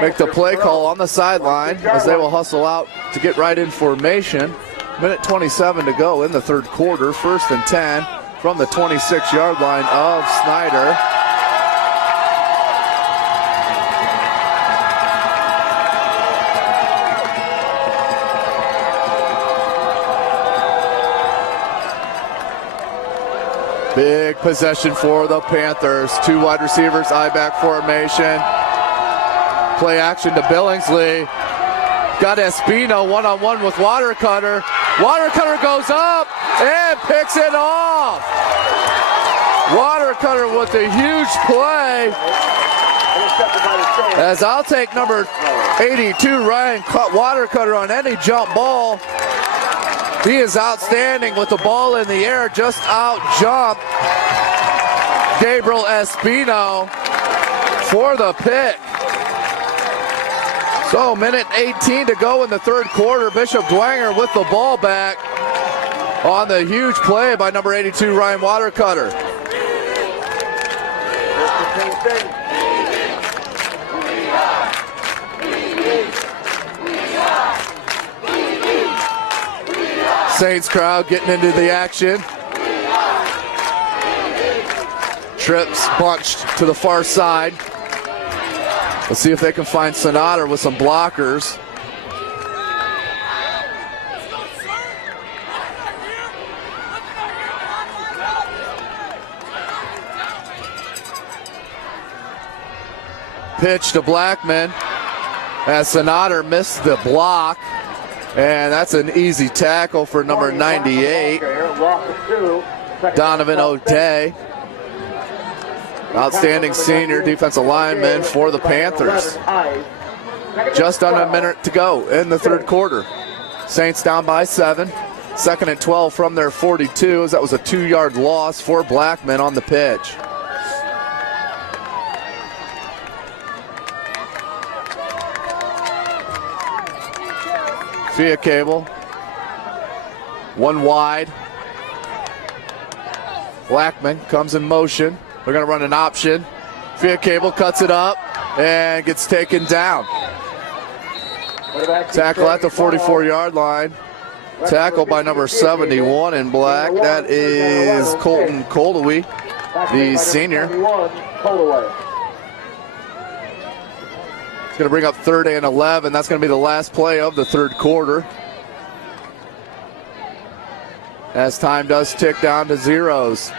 make the play call on the sideline as they will hustle out to get right in formation. Minute 27 to go in the third quarter. 1st and 10 from the 26-yard line of Snider. Big possession for the Panthers. 2 wide receivers, I-back formation. Play action to Billingsley. Got Espino one-on-one with Watercutter. Watercutter goes up and picks it off. Watercutter with a huge play. As I'll take number 82, Ryan Watercutter, on any jump ball. He is outstanding with the ball in the air, just out-jumped Gabriel Espino for the pick. So, minute 18 to go in the third quarter. Bishop Dwenger with the ball back on the huge play by number 82, Ryan Watercutter. Saints crowd getting into the action. Trips bunched to the far side. Let's see if they can find Snider with some blockers. Pitch to Blackman as Snider missed the block. And that's an easy tackle for number 98, Donovan O'Day. Outstanding senior defensive lineman for the Panthers. Just under a minute to go in the third quarter. Saints down by 7. 2nd and 12 from their 42, as that was a 2-yard loss for Blackman on the pitch. Via Cable. 1 wide. Blackman comes in motion. They're going to run an option. Via Cable cuts it up and gets taken down. Tackle at the 44-yard line. Tackle by number 71 in black. That is Colton Coldaway, the senior. It's going to bring up 3rd and 11. That's going to be the last play of the third quarter, as time does tick down to zeros.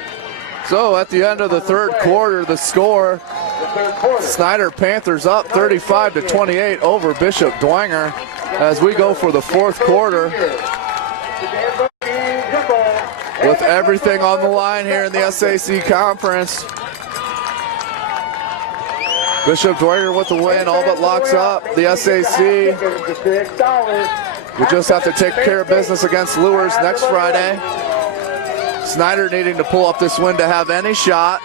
So at the end of the third quarter, the score, Snider Panthers up 35-28 over Bishop Dwenger as we go for the fourth quarter with everything on the line here in the SAC Conference. Bishop Dwenger with the win, all but locks up the SAC. We just have to take care of business against Lures next Friday. Snider needing to pull up this win to have any shot.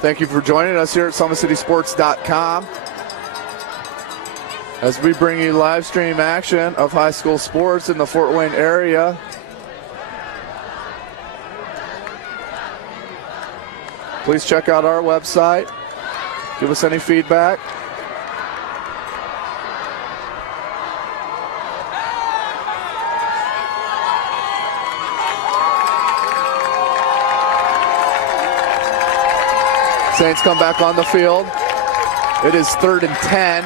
Thank you for joining us here at SummitCitySports.com as we bring you live stream action of high school sports in the Fort Wayne area. Please check out our website. Give us any feedback. Saints come back on the field. It is 3rd and 10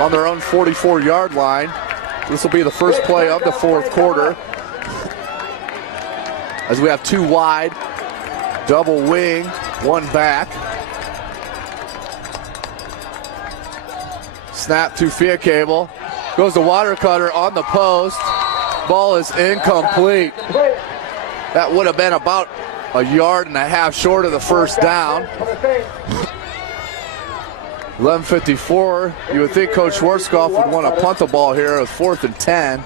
on their own 44-yard line. This will be the first play of the fourth quarter, as we have 2 wide, double wing, 1 back. Snap to Fiacable. Goes to Watercutter on the post. Ball is incomplete. That would have been about a yard and a half short of the first down. 11:54. You would think Coach Schwarzkopf would want to punt the ball here at 4th and 10.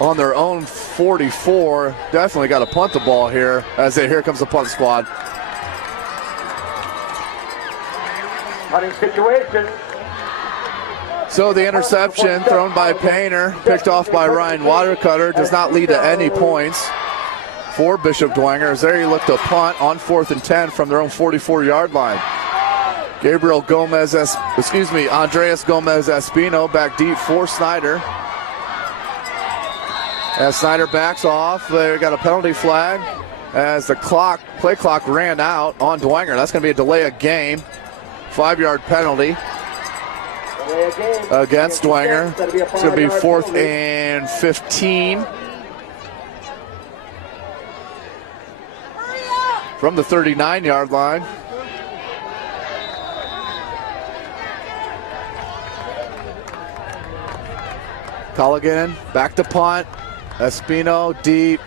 On their own 44. Definitely got to punt the ball here here comes the punt squad. Punting situation. So the interception thrown by Painter, picked off by Ryan Watercutter, does not lead to any points for Bishop Dwenger, as there you look to punt on 4th and 10 from their own 44-yard line. Andreas Gomez Espino back deep for Snider. As Snider backs off, they got a penalty flag as the play clock ran out on Dwenger. That's going to be a delay of game. 5-yard penalty against Dwenger. It's going to be 4th and 15 from the 39-yard line. Colligan back to punt. Espino deep.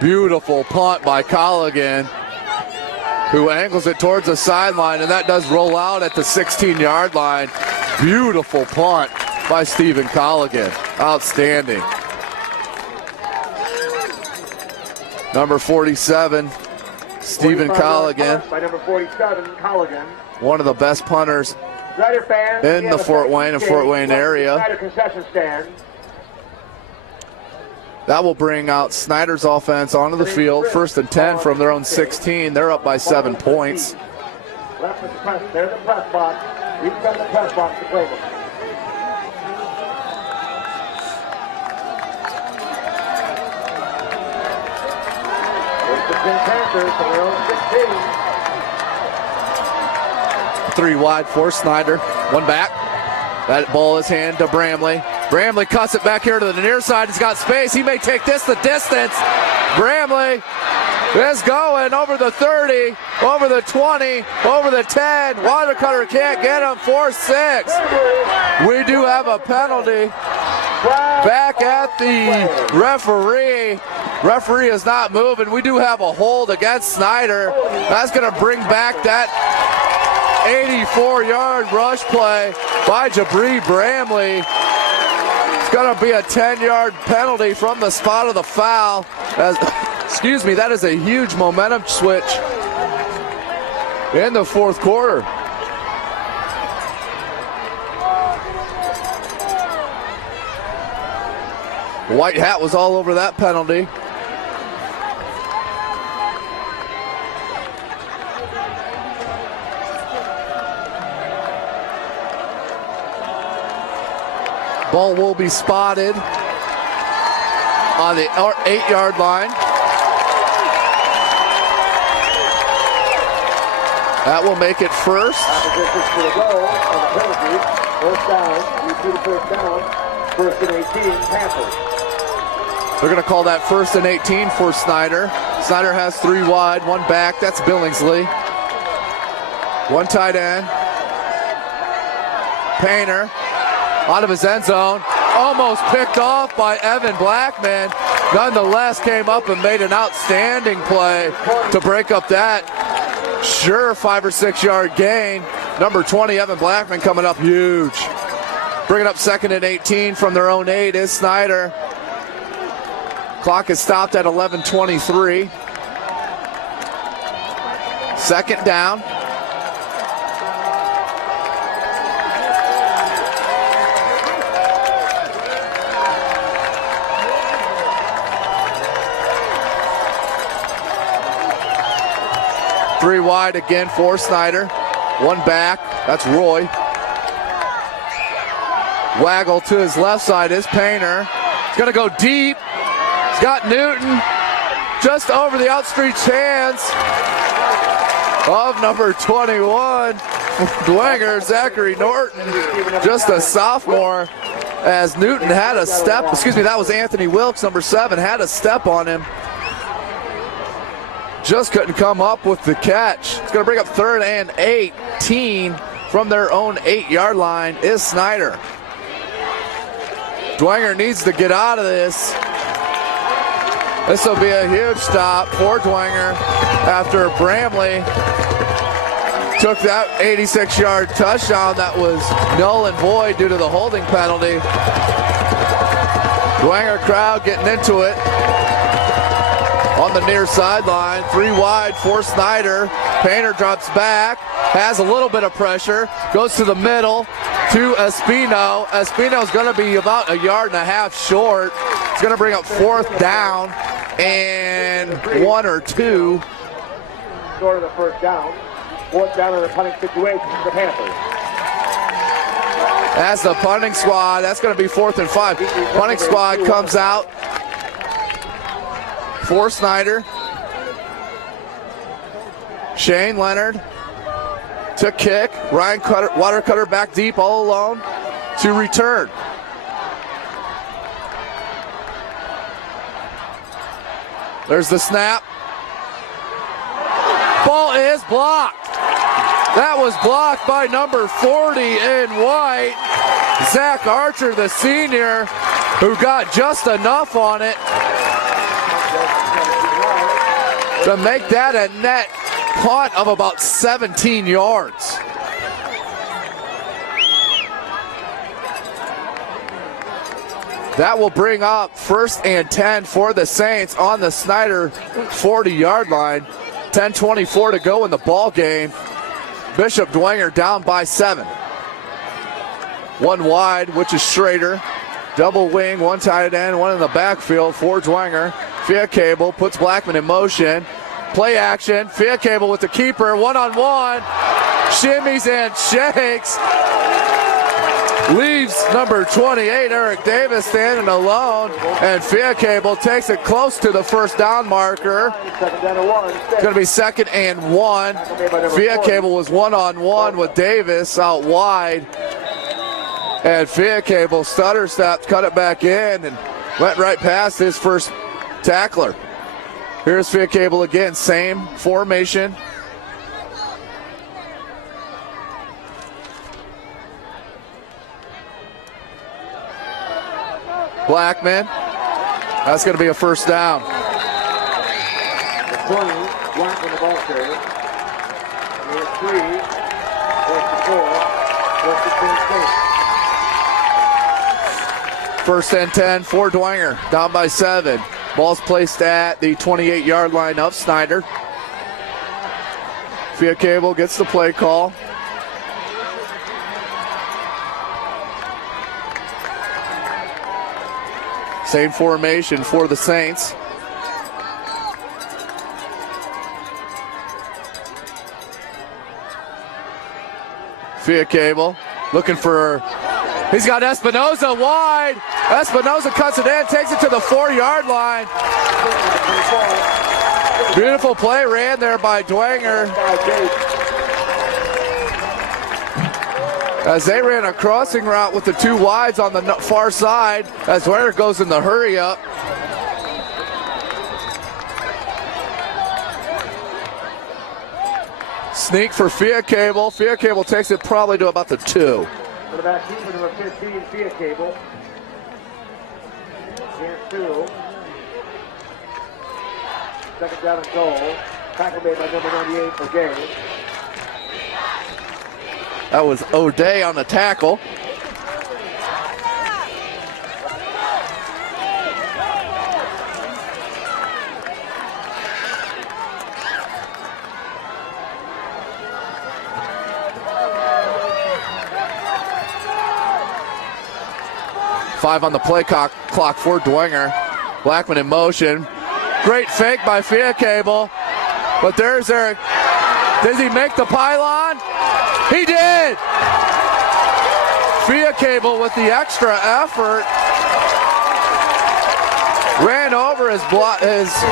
Beautiful punt by Colligan, who angles it towards the sideline, and that does roll out at the 16-yard line. Beautiful punt by Stephen Colligan. Outstanding. Number 47, Stephen Colligan. By number 47, Colligan. One of the best punters in the Fort Wayne and Fort Wayne area. Concession stand. That will bring out Snider's offense onto the field. 1st and 10 from their own 16. They're up by 7 points. Left with the press. There's the press box. Reach from the press box to play them. There's the Pink Panthers from their own 16. 3 wide for Snider. 1 back. That ball is handed to Bramley. Bramley cuts it back here to the near side. He's got space. He may take this the distance. Bramley is going over the 30, over the 20, over the 10. Watercutter can't get him. 4-6. We do have a penalty back at the referee. Referee is not moving. We do have a hold against Snider. That's going to bring back that 84-yard rush play by Jabri Bramley. It's going to be a 10-yard penalty from the spot of the foul. That is a huge momentum switch in the fourth quarter. The white hat was all over that penalty. Ball will be spotted on the 8-yard line. That will make it first. First and 18, Panthers. They're going to call that 1st and 18 for Snider. Snider has 3 wide, 1 back. That's Billingsley. 1 tight end. Painter out of his end zone. Almost picked off by Evan Blackman. Nonetheless, came up and made an outstanding play to break up that sure 5 or 6 yard gain. Number 20, Evan Blackman, coming up huge. Bringing up 2nd and 18 from their own 8 is Snider. Clock is stopped at 11:23. 2nd down. Three wide again for Snider. One back, that's Roy. Waggle to his left side is Painter. He's gonna go deep. He's got Newton just over the outstretched hands of number 21, Dwenger, Zachary Norton, just a sophomore, as Newton had a step, that was Anthony Wilkes, number 7, had a step on him. Just couldn't come up with the catch. It's going to bring up 3rd and 18 from their own 8-yard line is Snider. Dwenger needs to get out of this. This will be a huge stop for Dwenger after Bramley took that 86-yard touchdown that was null and void due to the holding penalty. Dwenger crowd getting into it on the near sideline. 3 wide for Snider. Painter drops back, has a little bit of pressure, goes to the middle to Espino. Espino's going to be about 1.5 yards short. It's going to bring up 4th down and 1 or 2. Short of the 1st down. 4th down in the punting situation for the Panthers. That's the punting squad. That's going to be 4th and 5. Punting squad comes out for Snider. Shane Leonard to kick. Ryan Watercutter back deep all alone to return. There's the snap. Ball is blocked. That was blocked by number 40 in white, Zach Archer, the senior, who got just enough on it to make that a net punt of about 17 yards. That will bring up 1st and 10 for the Saints on the Snider 40-yard line. 10:24 to go in the ball game. Bishop Dwenger down by 7. 1 wide, which is Schrader. Double wing, 1 tight end, 1 in the backfield for Dwenger. Fia Cable puts Blackman in motion. Play action. Fia Cable with the keeper. 1-on-1. Shimmies and shakes. Leaves number 28, Eric Davis, standing alone. And Fia Cable takes it close to the 1st down marker. It's going to be 2nd and 1. Fia Cable was 1-on-1 with Davis out wide. And Fia Cable stutter stepped, cut it back in, and went right past his first tackler. Here's Fia Cable again, same formation. Blackman. That's going to be a 1st down. 20, Blackman the ball carrier. Number 3, 4th and 4. 1st and 10 for Dwenger, down by 7. Ball's placed at the 28-yard line of Snider. Fia Cable gets the play call. Same formation for the Saints. Fia Cable looking for, he's got Espinoza wide. Espinoza cuts it in, takes it to the 4-yard line. Beautiful play ran there by Dwenger, as they ran a crossing route with the 2 wides on the far side, as Dwenger goes in the hurry up. Sneak for Fia Cable. Fia Cable takes it probably to about the 2. For the back keeper, number 15, Fia Cable. Here's 2. 2nd down and goal. Tackle made by number 98 for Gay. That was O'Day on the tackle. Five on the play clock for Dwenger. Blackman in motion. Great fake by Fia Cable. But there's Eric Does he make the pylon? He did! Cable with the extra effort ran over his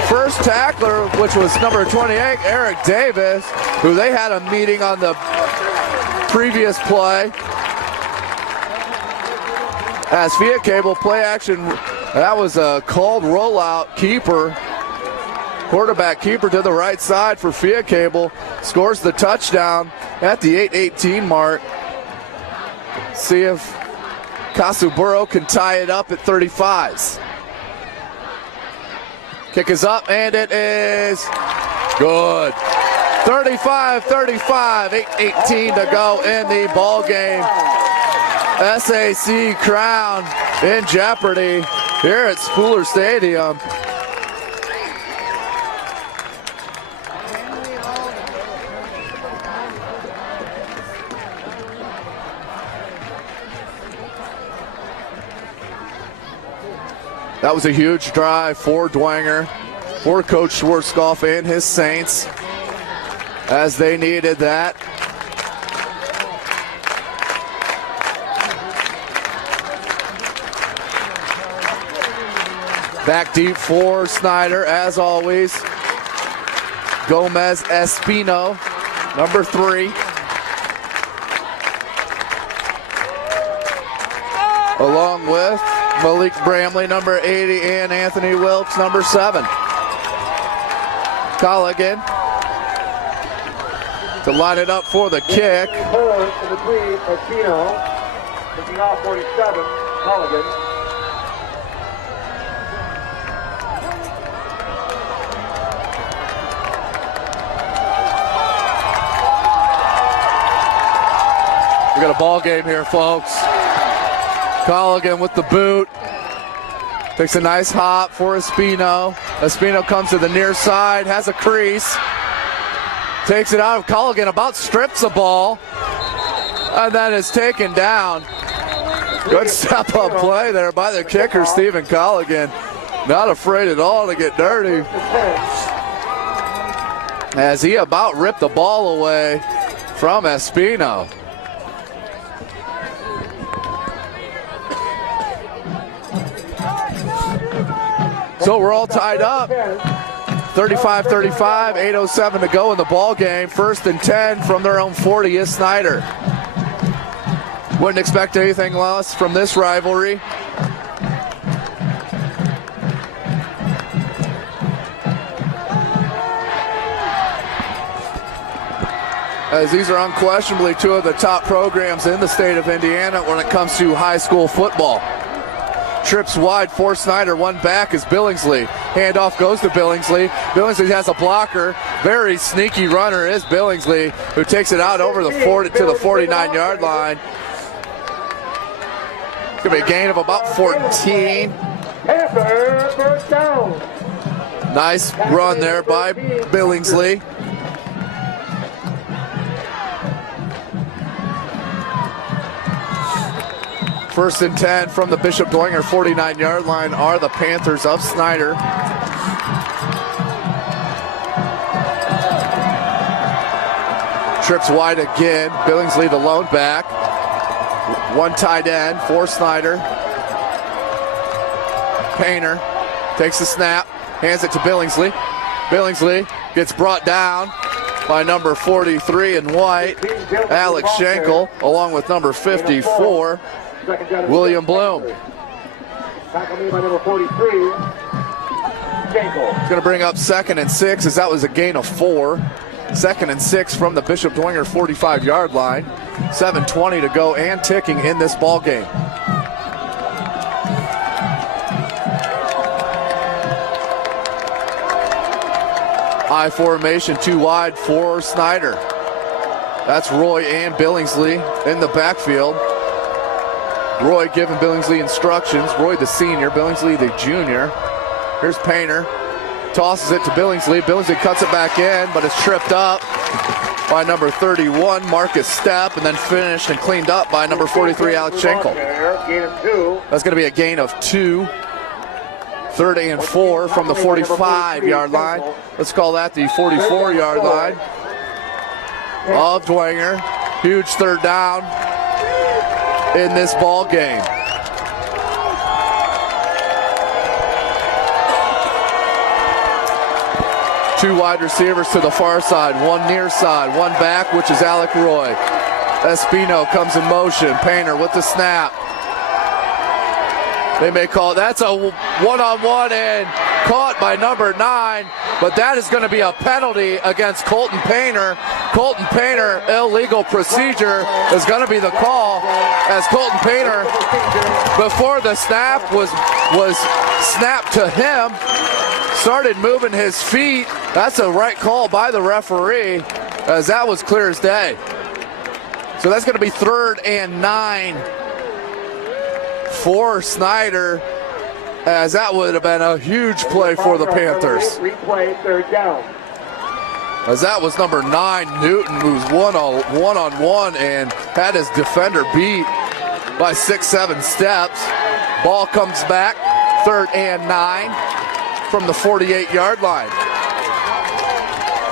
first tackler, which was number 28, Eric Davis, who they had a meeting on the previous play. As Cable play action, that was a called rollout keeper. Quarterback keeper to the right side for Cable, scores the touchdown at the 8:18 mark. See if Casuburo can tie it up at 35s. Kick is up, and it is good. 35-35, 8:18 to go in the ball game. SAC crown in jeopardy here at Spooler Stadium. That was a huge drive for Dwenger, for Coach Schwarzkopf and his Saints, as they needed that. Back deep for Snider, as always. Gomez Espino, number 3. Along with Malik Bramley, number 80, and Anthony Wilkes, number 7. Colligan to line it up for the kick. In between Espino, picking off 47, Colligan. We got a ball game here, folks. Colligan with the boot. Takes a nice hop for Espino. Espino comes to the near side, has a crease. Takes it out of Colligan, about strips the ball. And then is taken down. Good step-up play there by the kicker, Stephen Colligan. Not afraid at all to get dirty. As he about ripped the ball away from Espino. So we're all tied up. 35-35, 8:07 to go in the ball game. 1st and 10 from their own 40 is Snider. Wouldn't expect anything less from this rivalry. As these are unquestionably two of the top programs in the state of Indiana when it comes to high school football. Trips wide for Snider, one back is Billingsley. Handoff goes to Billingsley. Billingsley has a blocker. Very sneaky runner is Billingsley, who takes it out over the 40 to the 49-yard line. It's going to be a gain of about 14. Nice run there by Billingsley. First and 10 from the Bishop Dwenger 49-yard line are the Panthers of Snider. Trips wide again. Billingsley the lone back. One tight end for Snider. Painter takes the snap, hands it to Billingsley. Billingsley gets brought down by number 43 in white, Alex Schenkel, along with number 54, William Bloom. Tackle made by number 43, Schenkel. Going to bring up 2nd and 6, as that was a gain of 4. 2nd and 6 from the Bishop Dwenger 45-yard line. 7:20 to go and ticking in this ball game. I formation, 2 wide for Snider. That's Roy and Billingsley in the backfield. Roy giving Billingsley instructions. Roy the senior, Billingsley the junior. Here's Painter. Tosses it to Billingsley. Billingsley cuts it back in, but it's tripped up by number 31, Marcus Stepp, and then finished and cleaned up by number 43, Alex Schenkel. That's going to be a gain of 2. 3rd and 4 from the 45-yard line. Let's call that the 44-yard line. of Dwenger. Huge third down in this ball game. Two wide receivers to the far side, one near side, one back, which is Alec Roy. Espino comes in motion. Painter with the snap. They may call it. That's a one-on-one and caught by number 9, but that is going to be a penalty against Colton Painter. Colton Painter, illegal procedure is going to be the call, as Colton Painter, before the snap was snapped to him, started moving his feet. That's a right call by the referee, as that was clear as day. So that's going to be 3rd and 9 for Snider, as that would have been a huge play for the Panthers. Replay, 3rd down. As that was number 9, Newton, who's one-on-one and had his defender beat by 6-7 steps. Ball comes back, 3rd and 9 from the 48-yard line.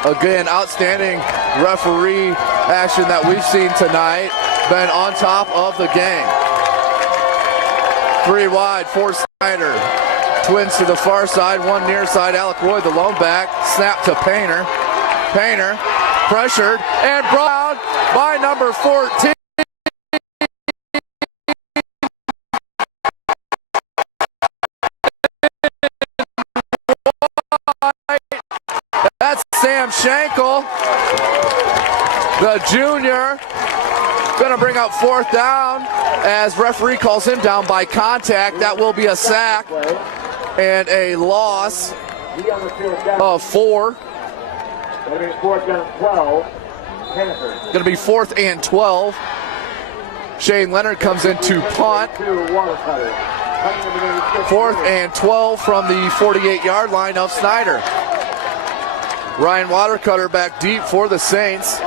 Again, outstanding referee action that we've seen tonight. Been on top of the game. 3 wide for Snider. Twins to the far side, one near side. Alec Roy, the lone back. Snap to Painter. Painter pressured and brought out by number 14. That's Sam Schenkel, the junior. Going to bring up 4th down as referee calls him down by contact. That will be a sack and a loss of 4. Going to be 4th down 12. Going to be 4th and 12. Shane Leonard comes in to punt. 4th and 12 from the 48-yard line of Snider. Ryan Watercutter back deep for the Saints,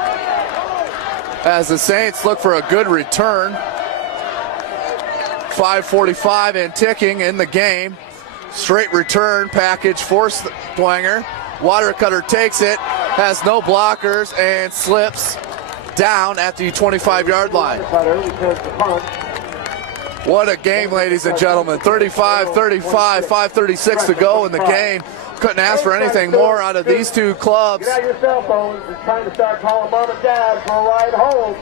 as the Saints look for a good return. 5:45 and ticking in the game. Straight return package for Dwenger. Watercutter takes it, has no blockers, and slips down at the 25-yard line. What a game, ladies and gentlemen. 35-35, 5:36 to go in the game. Couldn't ask for anything more out of these two clubs. Get out your cell phones. It's time to start calling mom and dad for a ride home.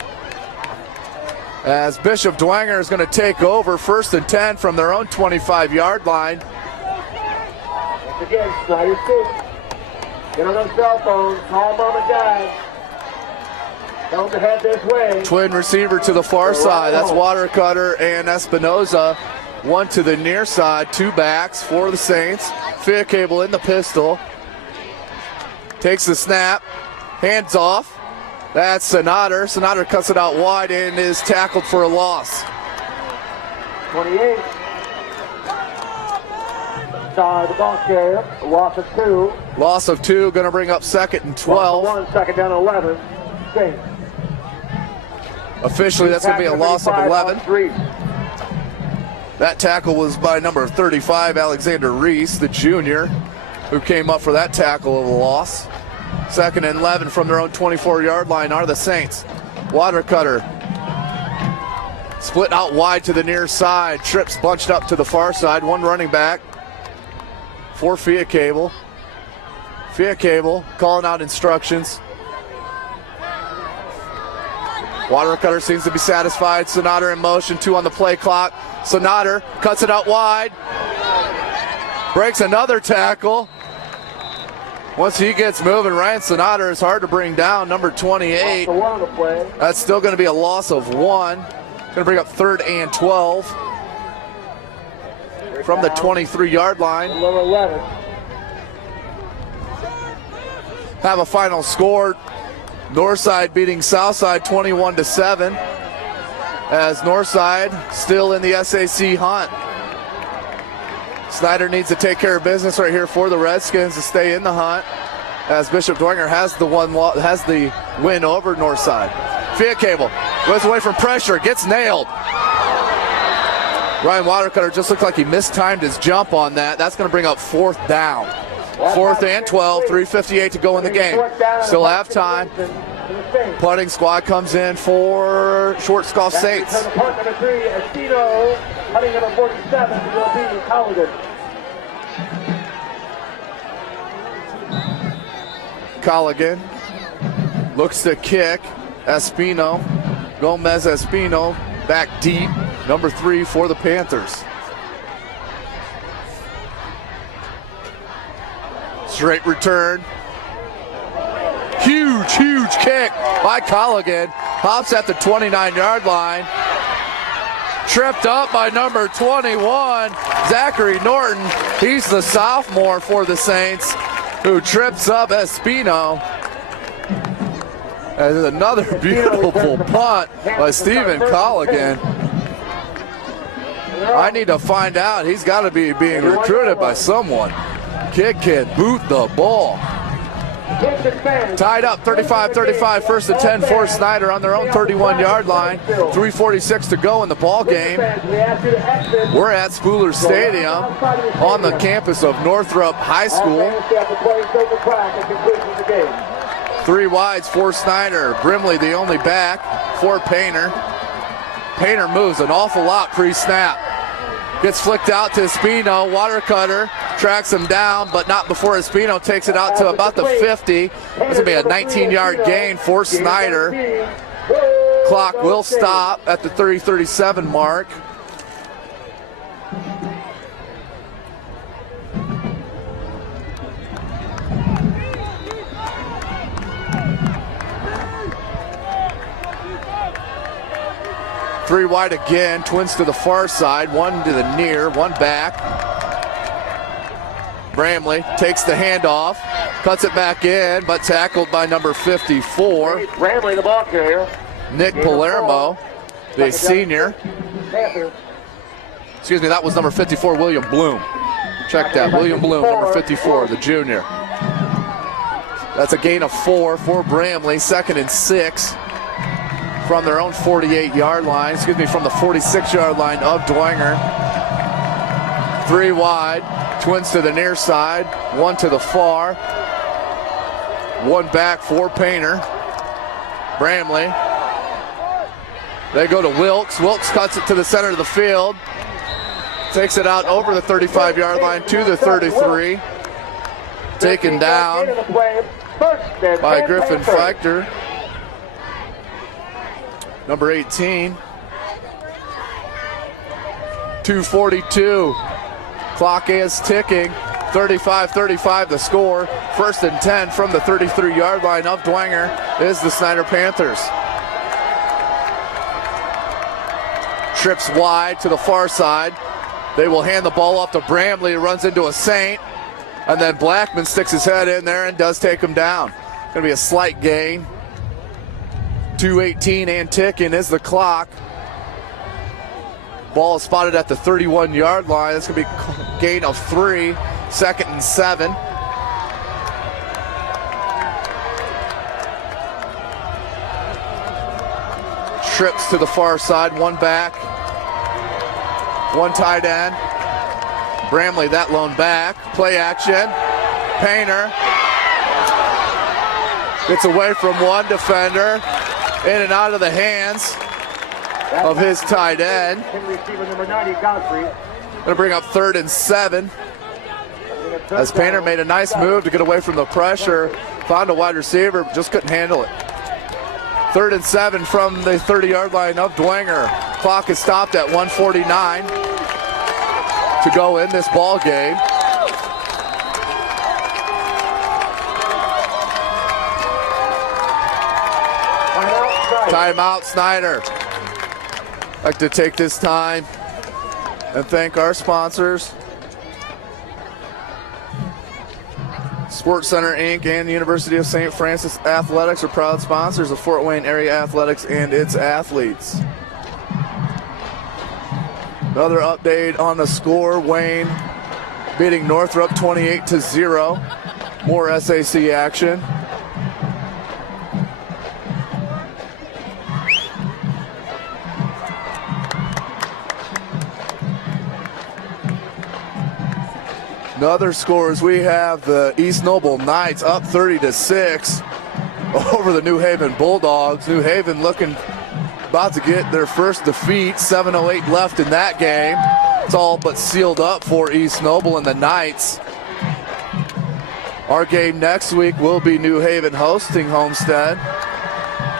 As Bishop Dwenger is going to take over, 1st and 10 from their own 25-yard line. Once again, Snider State. Get on those cell phones. Call mom and dad. Tell them to head this way. Twin receiver to the far side. That's Watercutter and Espinoza. One to the near side. 2 backs for the Saints. Cable in the pistol. Takes the snap. Hands off. That's Snider. Snider cuts it out wide and is tackled for a loss. 28. The ball carrier. A loss of 2. Loss of 2. Going to bring up 2nd and 12. 1, 2nd down 11. Saints. Officially, that's going to be a loss of 11. 3. That tackle was by number 35, Alexander Reese, the junior, who came up for that tackle of a loss. 2nd and 11 from their own 24-yard line are the Saints. Watercutter split out wide to the near side. Trips bunched up to the far side. One running back for Cable. Cable calling out instructions. Watercutter seems to be satisfied. Snider in motion, 2 on the play clock. Snider cuts it out wide. Breaks another tackle. Once he gets moving, Ryan Snider is hard to bring down, number 28. That's still going to be a loss of 1. Going to bring up 3rd and 12 from the 23-yard line. Have a final score. Northside beating Southside 21-7, as Northside still in the SAC hunt. Snider needs to take care of business right here for the Redskins to stay in the hunt, as Bishop Dwenger has the win over Northside. Cable goes away from pressure, gets nailed. Ryan Watercutter just looked like he mistimed his jump on that. That's going to bring up 4th down. 4th and 12, 3:58 to go in the game. Still have time. for the Saints. Punting squad comes in for Short Golf Saints. Return to punt number 3, Espino. Punting number 47 will be Colligan. Colligan looks to kick. Espino. Gomez Espino back deep. Number 3 for the Panthers. Straight return. Huge, huge kick by Colligan. Hops at the 29-yard line. Tripped up by number 21, Zachary Norton. He's the sophomore for the Saints who trips up Espino. And another beautiful punt by Stephen Colligan. I need to find out. He's got to be being recruited by someone. Kid can boot the ball. Tied up 35-35, first and 10 for Snider on their own 31-yard line. 3:46 to go in the ball game. We're at Spooler Stadium on the campus of Northrop High School. 3 wides for Snider. Brimley the only back for Painter. Painter moves an awful lot pre-snap. Gets flicked out to Espino. Water cutter tracks him down, but not before Espino takes it out to about the 50. This will be a 19-yard gain for Snider. Clock will stop at the 30-37 mark. Three wide again, twins to the far side, one to the near, one back. Bramley takes the handoff, cuts it back in, but tackled by number 54. Bramley, the ball carrier. Nick Palermo, the senior. Excuse me, that was number 54, William Bloom. Check that, William Bloom, number 54, the junior. That's a gain of 4 for Bramley, 2nd and 6. From their own 48-yard line, from the 46-yard line of Dwenger. 3 wide, twins to the near side, one to the far. One back for Painter. Bramley. They go to Wilkes. Wilkes cuts it to the center of the field. Takes it out over the 35-yard line to the 33. Taken down by Griffin Flechter. Number 18. 2:42. Clock is ticking. 35-35 the score. 1st and 10 from the 33-yard line of Dwenger is the Snider Panthers. Trips wide to the far side. They will hand the ball off to Bramley, who runs into a Saint. And then Blackman sticks his head in there and does take him down. Going to be a slight gain. 2:18 and ticking is the clock. Ball is spotted at the 31-yard line. It's going to be a gain of 3, 2nd and 7. Trips to the far side, one back, one tight end. Bramley, that lone back. Play action. Painter gets away from one defender. In and out of the hands of his tight end. Going to bring up 3rd and 7. As Painter made a nice move to get away from the pressure. Found a wide receiver, just couldn't handle it. 3rd and 7 from the 30-yard line of Dwenger. Clock is stopped at 1:49 to go in this ball game. Timeout, Snider. I'd like to take this time and thank our sponsors. Sports Center, Inc. and the University of St. Francis Athletics are proud sponsors of Fort Wayne Area Athletics and its athletes. Another update on the score. Wayne beating Northrop 28-0. More SAC action. Another scores, we have the East Noble Knights up 30-6 over the New Haven Bulldogs. New Haven looking about to get their first defeat. 7:08 left in that game. It's all but sealed up for East Noble and the Knights. Our game next week will be New Haven hosting Homestead.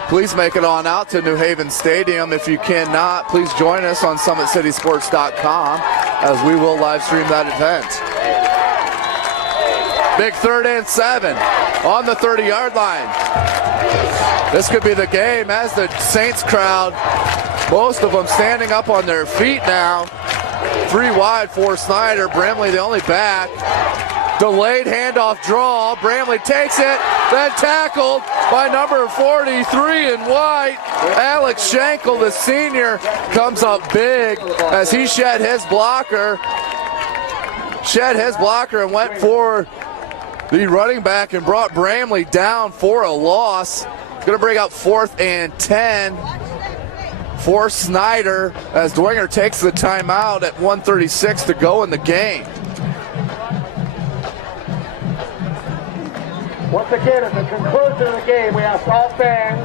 Please make it on out to New Haven Stadium. If you cannot, please join us on SummitCitySports.com as we will live stream that event. Big 3rd and 7 on the 30-yard line. This could be the game as the Saints crowd, most of them standing up on their feet now. 3 wide for Snider. Bramley the only back. Delayed handoff draw. Bramley takes it, then tackled by number 43 in white. Alex Schenkel, the senior, comes up big as he shed his blocker and went for the running back and brought Bramley down for a loss. Going to bring up 4th and 10 for Snider as Dwenger takes the timeout at 1:36 to go in the game. Once again, at the conclusion of the game, we ask all fans,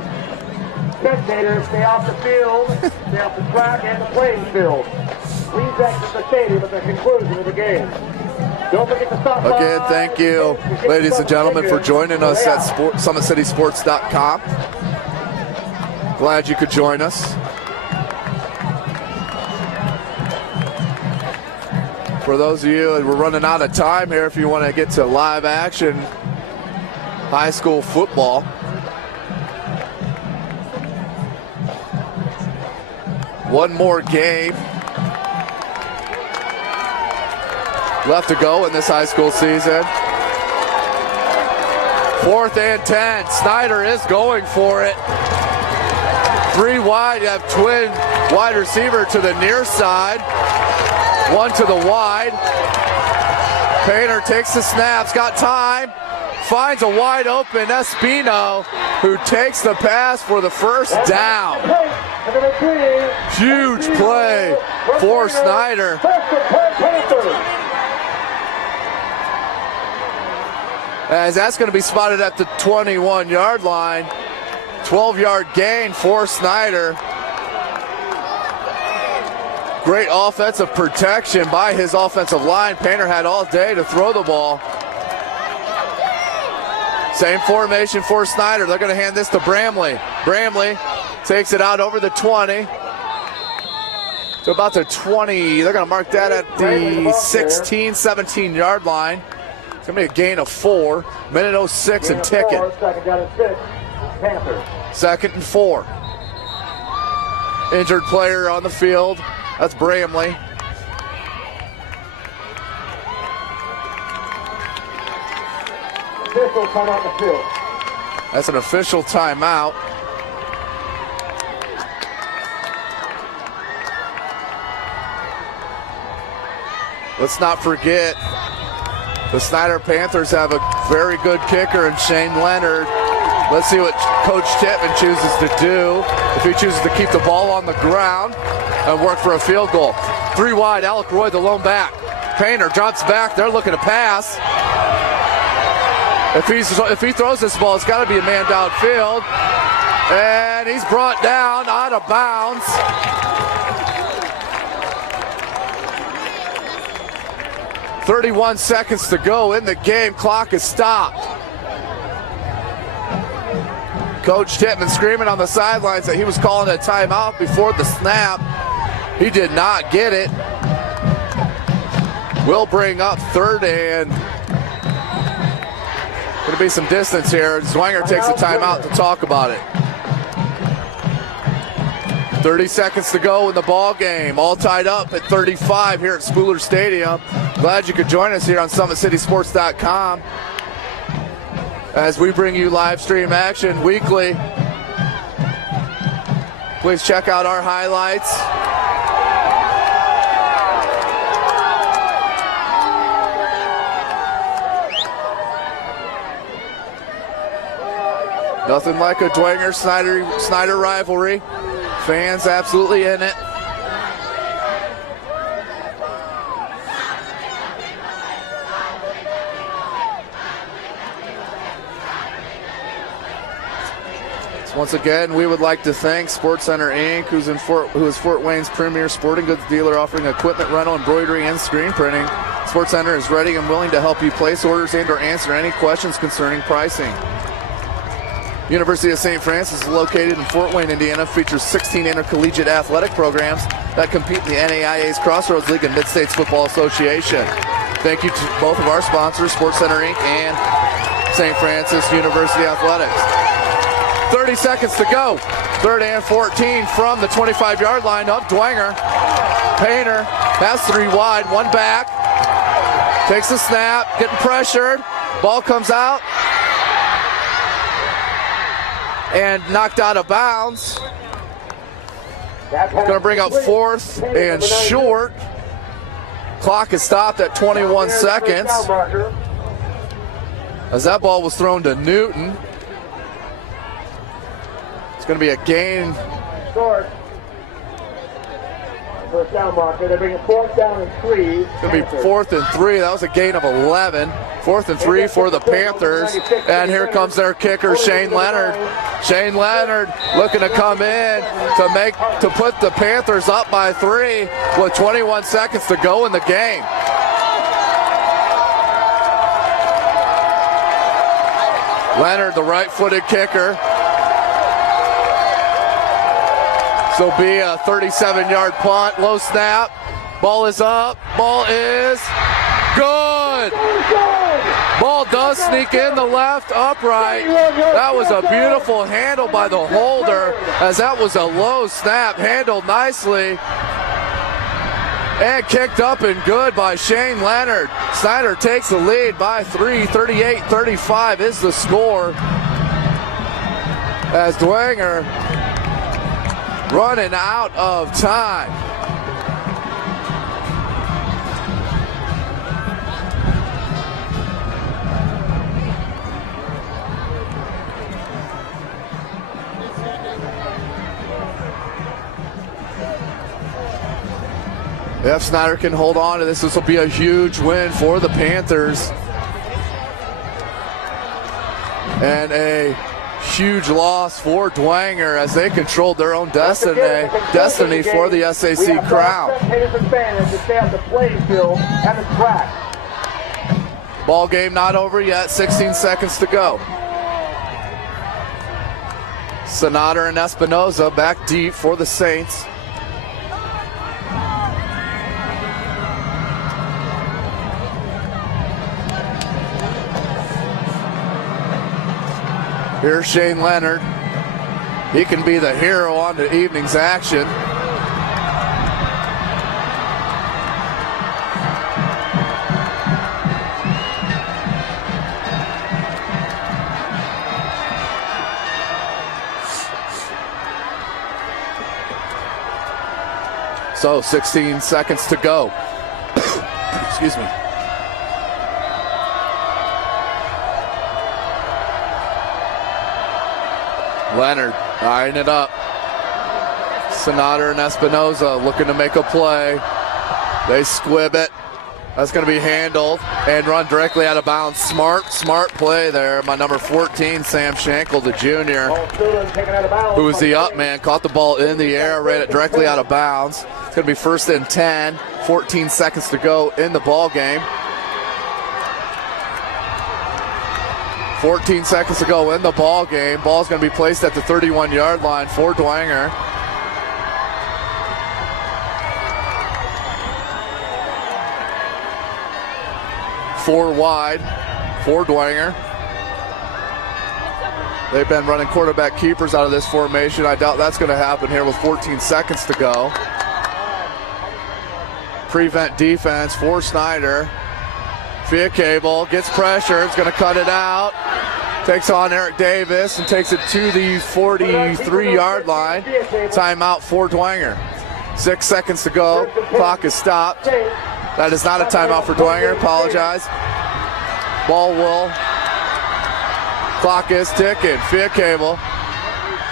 spectators, stay off the field, stay off the track and the playing field. Please exit the stadium at the conclusion of the game. Don't forget to stop by. Again, thank you, ladies and gentlemen, for joining us at SummitCitySports.com. Glad you could join us. For those of you, we're running out of time here if you want to get to live action high school football. One more game left to go in this high school season. 4th and 10. Snider is going for it. 3 wide. You have twin wide receiver to the near side. 1 to the wide. Painter takes the snaps. Got time. Finds a wide open Espino, who takes the pass for the first down. Huge play for Snider. As that's going to be spotted at the 21-yard line. 12-yard gain for Snider. Great offensive protection by his offensive line. Painter had all day to throw the ball. Same formation for Snider. They're going to hand this to Bramley. Bramley takes it out over the 20. To about the 20. They're going to mark that at the 16, 17-yard line. It's going to be a gain of 4. Minute 06 and ticking. 2nd and 4. Injured player on the field. That's Bramley. Official timeout on the field. That's an official timeout. Let's not forget, the Snider Panthers have a very good kicker in Shane Leonard. Let's see what Coach Tittman chooses to do. If he chooses to keep the ball on the ground and work for a field goal. 3 wide, Alec Roy, the lone back. Painter drops back. They're looking to pass. If he throws this ball, it's got to be a man downfield. And he's brought down out of bounds. .31 seconds to go in the game. Clock is stopped. Coach Tittman screaming on the sidelines that he was calling a timeout before the snap. He did not get it. Will bring up 3rd and going to be some distance here. Dwenger takes a timeout to talk about it. 30 seconds to go in the ball game. All tied up at 35 here at Spooler Stadium. Glad you could join us here on SummitCitySports.com as we bring you live stream action weekly. Please check out our highlights. Nothing like a Dwenger-Snider rivalry. Fans absolutely in it. Once again, we would like to thank SportsCenter Inc., who is Fort Wayne's premier sporting goods dealer offering equipment rental, embroidery, and screen printing. SportsCenter is ready and willing to help you place orders and or answer any questions concerning pricing. University of St. Francis is located in Fort Wayne, Indiana, features 16 intercollegiate athletic programs that compete in the NAIA's Crossroads League and Mid-States Football Association. Thank you to both of our sponsors, SportsCenter Inc. and St. Francis University Athletics. 30 seconds to go. 3rd and 14 from the 25-yard line of Dwenger. Painter has 3 wide, 1 back. Takes a snap, getting pressured. Ball comes out and knocked out of bounds. Going to bring up 4th and short. Clock is stopped at 21 seconds. As that ball was thrown to Newton. It's going to be a gain. Short. First down marker. They bring it 4th down and 3. It's going to be 4th and 3. That was a gain of 11. 4th and 3 for the Panthers. And here comes their kicker, Shane Leonard. Shane Leonard looking to come in to put the Panthers up by 3 with 21 seconds to go in the game. Leonard, the right-footed kicker. So be a 37-yard punt, low snap. Ball is up, ball is good. Ball does sneak in the left upright. That was a beautiful handle by the holder, as that was a low snap, handled nicely. And kicked up and good by Shane Leonard. Snider takes the lead by 3, 38-35 is the score. As Dwenger running out of time. If Snider can hold on to this, this will be a huge win for the Panthers. And a huge loss for Dwenger as they controlled their own destiny for the SAC crown. Ball game not over yet, 16 seconds to go. Snider and Espinoza back deep for the Saints. Here's Shane Leonard. He can be the hero on the evening's action. So 16 seconds to go. Excuse me. Leonard eyeing it up. Snider and Espinoza looking to make a play. They squib it. That's going to be handled and run directly out of bounds. Smart play there by number 14, Sam Schenkel, the junior, who was the up man, caught the ball in the air, ran it directly out of bounds. It's going to be 1st and 10, 14 seconds to go in the ball game. 14 seconds to go in the ball game. Ball's going to be placed at the 31-yard line for Dwenger. Four wide for Dwenger. They've been running quarterback keepers out of this formation. I doubt that's going to happen here with 14 seconds to go. Prevent defense for Snider. Via Cable gets pressure, it's going to cut it out. Takes on Eric Davis and takes it to the 43-yard line. Timeout for Dwenger. 6 seconds to go. Clock is stopped. That is not a timeout for Dwenger. Apologize. Ball will. Clock is ticking. Via Cable.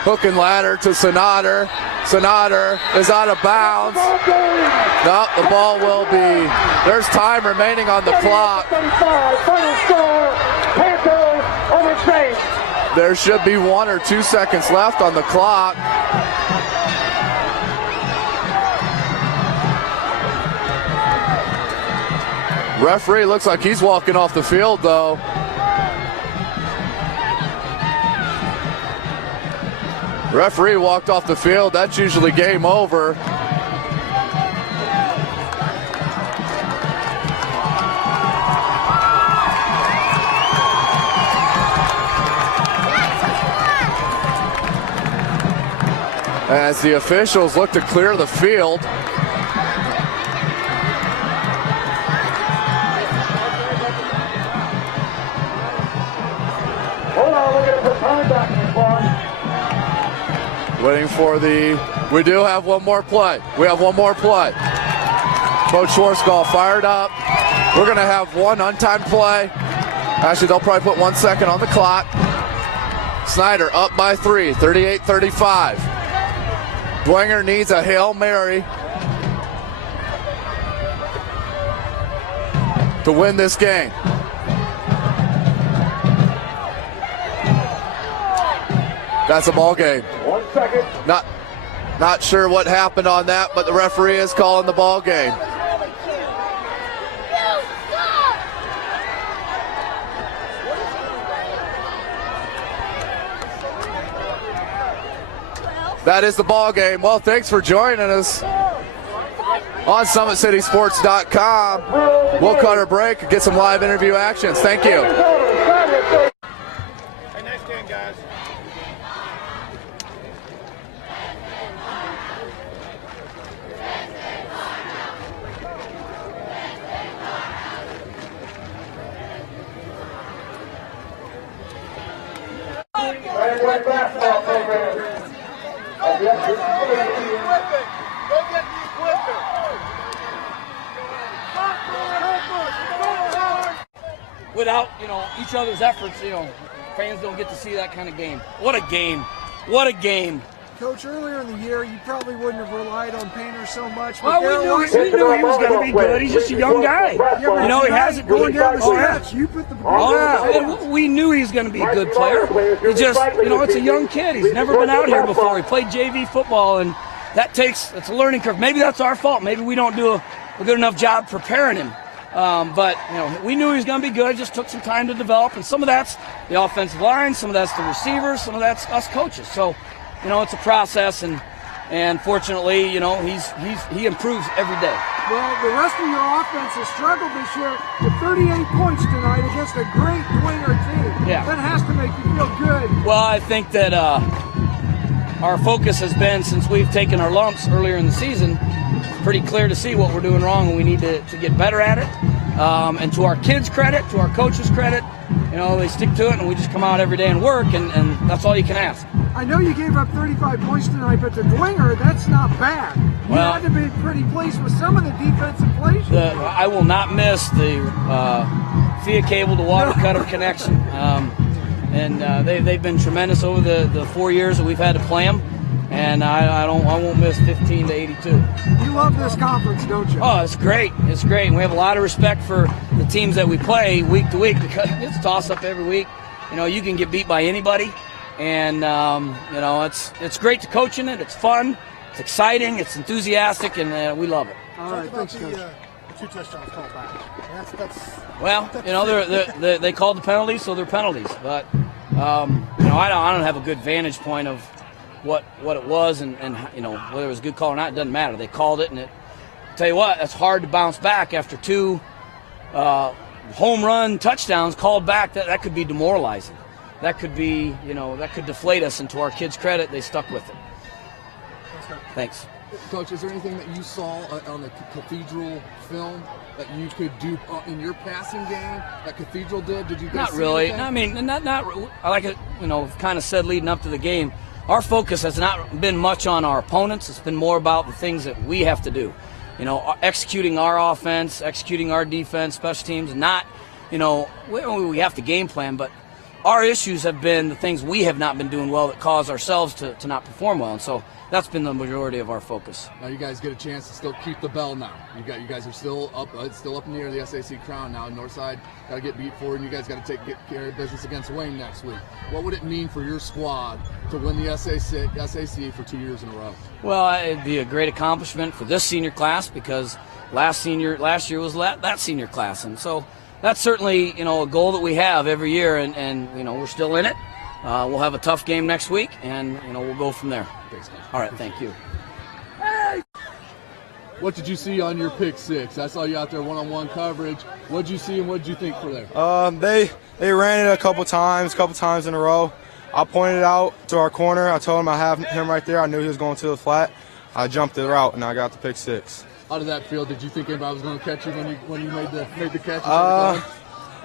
Hook and ladder to Snider. Snider is out of bounds. No, the ball will be. There's time remaining on the clock. 35, final score, Panthers over Saints. There should be 1 or 2 seconds left on the clock. Referee looks like he's walking off the field, though. Referee walked off the field. That's usually game over. As the officials look to clear the field. Hold on, we're going to put time back in the clock. Waiting for we do have one more play. We have one more play. Coach Schwarzkopf fired up. We're going to have one untimed play. Actually, they'll probably put 1 second on the clock. Snider up by 3, 38-35. Dwenger needs a Hail Mary to win this game. That's a ball game. 1 second. Not sure what happened on that, but the referee is calling the ball game. That is the ball game. Well, thanks for joining us on SummitCitySports.com. We'll cut our break and get some live interview actions. Thank you. Hey, nice game, guys. Right basketball program. Go get the equipment. Without, each other's efforts, fans don't get to see that kind of game. What a game. What a game. Coach, earlier in the year, you probably wouldn't have relied on Painter so much. Well, we knew he was going to be good. He's just a young guy. He hasn't going down the yeah. stretch. You put the We knew he was going to be a good player. He just, it's a young kid. He's never been out here before. He played JV football, and it's a learning curve. Maybe that's our fault. Maybe we don't do a good enough job preparing him. But we knew he was going to be good. It just took some time to develop, and some of that's the offensive line, some of that's the receivers, some of that's us coaches. So, it's a process, and fortunately, he improves every day. Well, the rest of your offense has struggled this year with 38 points tonight against a great Dwenger team. Yeah. That has to make you feel good. Well, I think that our focus has been, since we've taken our lumps earlier in the season, pretty clear to see what we're doing wrong, and we need to get better at it. And to our kids' credit, to our coaches' credit, they stick to it, and we just come out every day and work, and that's all you can ask. I know you gave up 35 points tonight, but to Dwenger, that's not bad. You had to be pretty pleased with some of the defensive plays. I will not miss the via cable to water cutter connection. They've been tremendous over the 4 years that we've had to play them. And I won't miss 15 to 82. You love this conference, don't you? Oh, it's great. It's great. And we have a lot of respect for the teams that we play week to week, because it's toss-up every week. You can get beat by anybody. And, it's great to coach in it. It's fun. It's exciting. It's enthusiastic. And we love it. All right, thanks, Coach. The 2 touchdowns called back. Well, they called the penalties, so they're penalties. But, I don't have a good vantage point of what it was, and whether it was a good call or not, it doesn't matter. They called it, and I'll tell you what, it's hard to bounce back after 2 home run touchdowns called back. That could be demoralizing. That could be, that could deflate us. And to our kids' credit, they stuck with it. Thanks. Coach, is there anything that you saw on the Cathedral film that you could do in your passing game that Cathedral did? Did you guys Not really. anything? I mean, not. I like it. Kind of said leading up to the game, our focus has not been much on our opponents. It's been more about the things that we have to do. Executing our offense, executing our defense, special teams. Not, we have to game plan, but our issues have been the things we have not been doing well that cause ourselves to not perform well. And so that's been the majority of our focus. Now you guys get a chance to still keep the bell now. You guys are still up in the air of the SAC crown now. Northside got to get beat forward, and you guys got to get care of business against Wayne next week. What would it mean for your squad to win the SAC for 2 years in a row? Well, it'd be a great accomplishment for this senior class because last year was that senior class, and so that's certainly a goal that we have every year, and we're still in it. We'll have a tough game next week, and we'll go from there. Thanks, guys. All right, thank you. What did you see on your pick six? I saw you out there one-on-one coverage. What did you see and what did you think for there? They ran it a couple times in a row. I pointed out to our corner. I told him I have him right there. I knew he was going to the flat. I jumped the route and I got the pick six. How did that feel? Did you think anybody was going to catch you when you made the catch?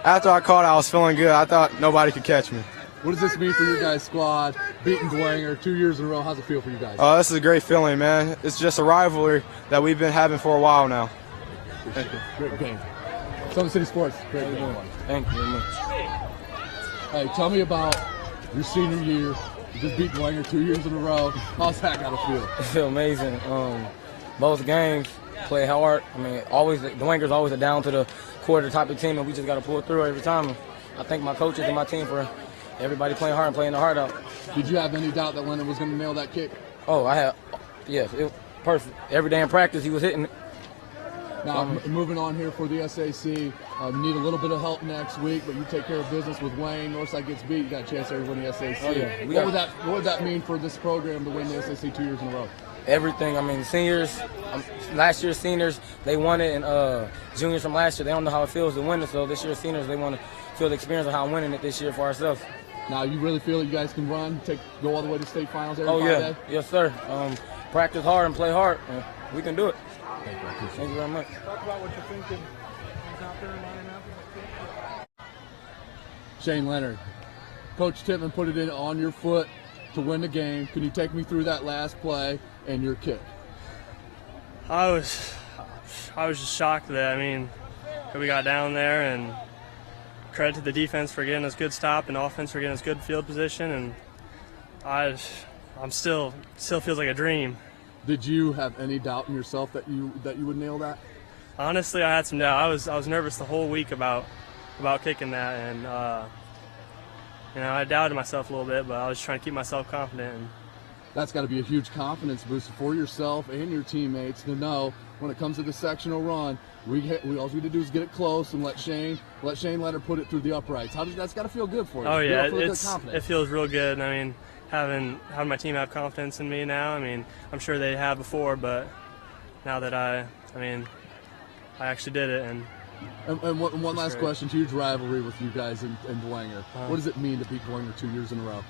After I caught it, I was feeling good. I thought nobody could catch me. What does this mean for your guys' squad? Beating Dwenger 2 years in a row. How's it feel for you guys? This is a great feeling, man. It's just a rivalry that we've been having for a while now. Great game. Summit City Sports. Great game. Thank you very much. Hey, tell me about your senior year. You just beat Dwenger 2 years in a row. How's that got to feel? It feels amazing. Both games, play hard. I mean, Dwenger's always a down to the quarter type of team, and we just got to pull through every time. I thank my coaches and my team for everybody playing hard and playing their heart out. Did you have any doubt that Leonard was going to nail that kick? Oh, I had. Yes, it was perfect. Every day in practice, he was hitting it. Now, moving on here for the SAC, you need a little bit of help next week, but you take care of business with Wayne. Northside gets beat, you got a chance to win the SAC. Oh, yeah. What would that mean for this program to win the SAC 2 years in a row? Everything. I mean, seniors, last year's seniors, they won it, and juniors from last year, they don't know how it feels to win it, so this year's seniors, they want to feel the experience of how winning it this year for ourselves. Now, you really feel that you guys can go all the way to state finals every Friday? Yeah. Yes, sir. Practice hard and play hard. We can do it. Thank you very much. Talk about what you're thinking. He's out there lining up. Shane Leonard, Coach Tippmann put it in on your foot to win the game. Can you take me through that last play and your kick? I was just shocked that, we got down there, and credit to the defense for getting us good stop and offense for getting us good field position, and I'm still feels like a dream. Did you have any doubt in yourself that you would nail that? Honestly, I had some doubt. I was nervous the whole week about kicking that, and I doubted myself a little bit, but I was trying to keep myself confident. And that's got to be a huge confidence boost for yourself and your teammates to know when it comes to the sectional run, all we need to do is get it close and let Shane let her put it through the uprights. That's got to feel good for you. Oh yeah, it feels real good. Having my team have confidence in me now. I'm sure they have before, but now that I actually did it. And one last question: huge rivalry with you guys and Dwenger. What does it mean to beat Dwenger 2 years in a row?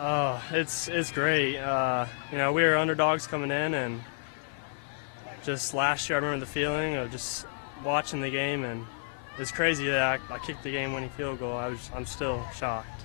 Oh, it's great. We were underdogs coming in, and just last year I remember the feeling of just watching the game, and it's crazy that I kicked the game-winning field goal. I'm still shocked.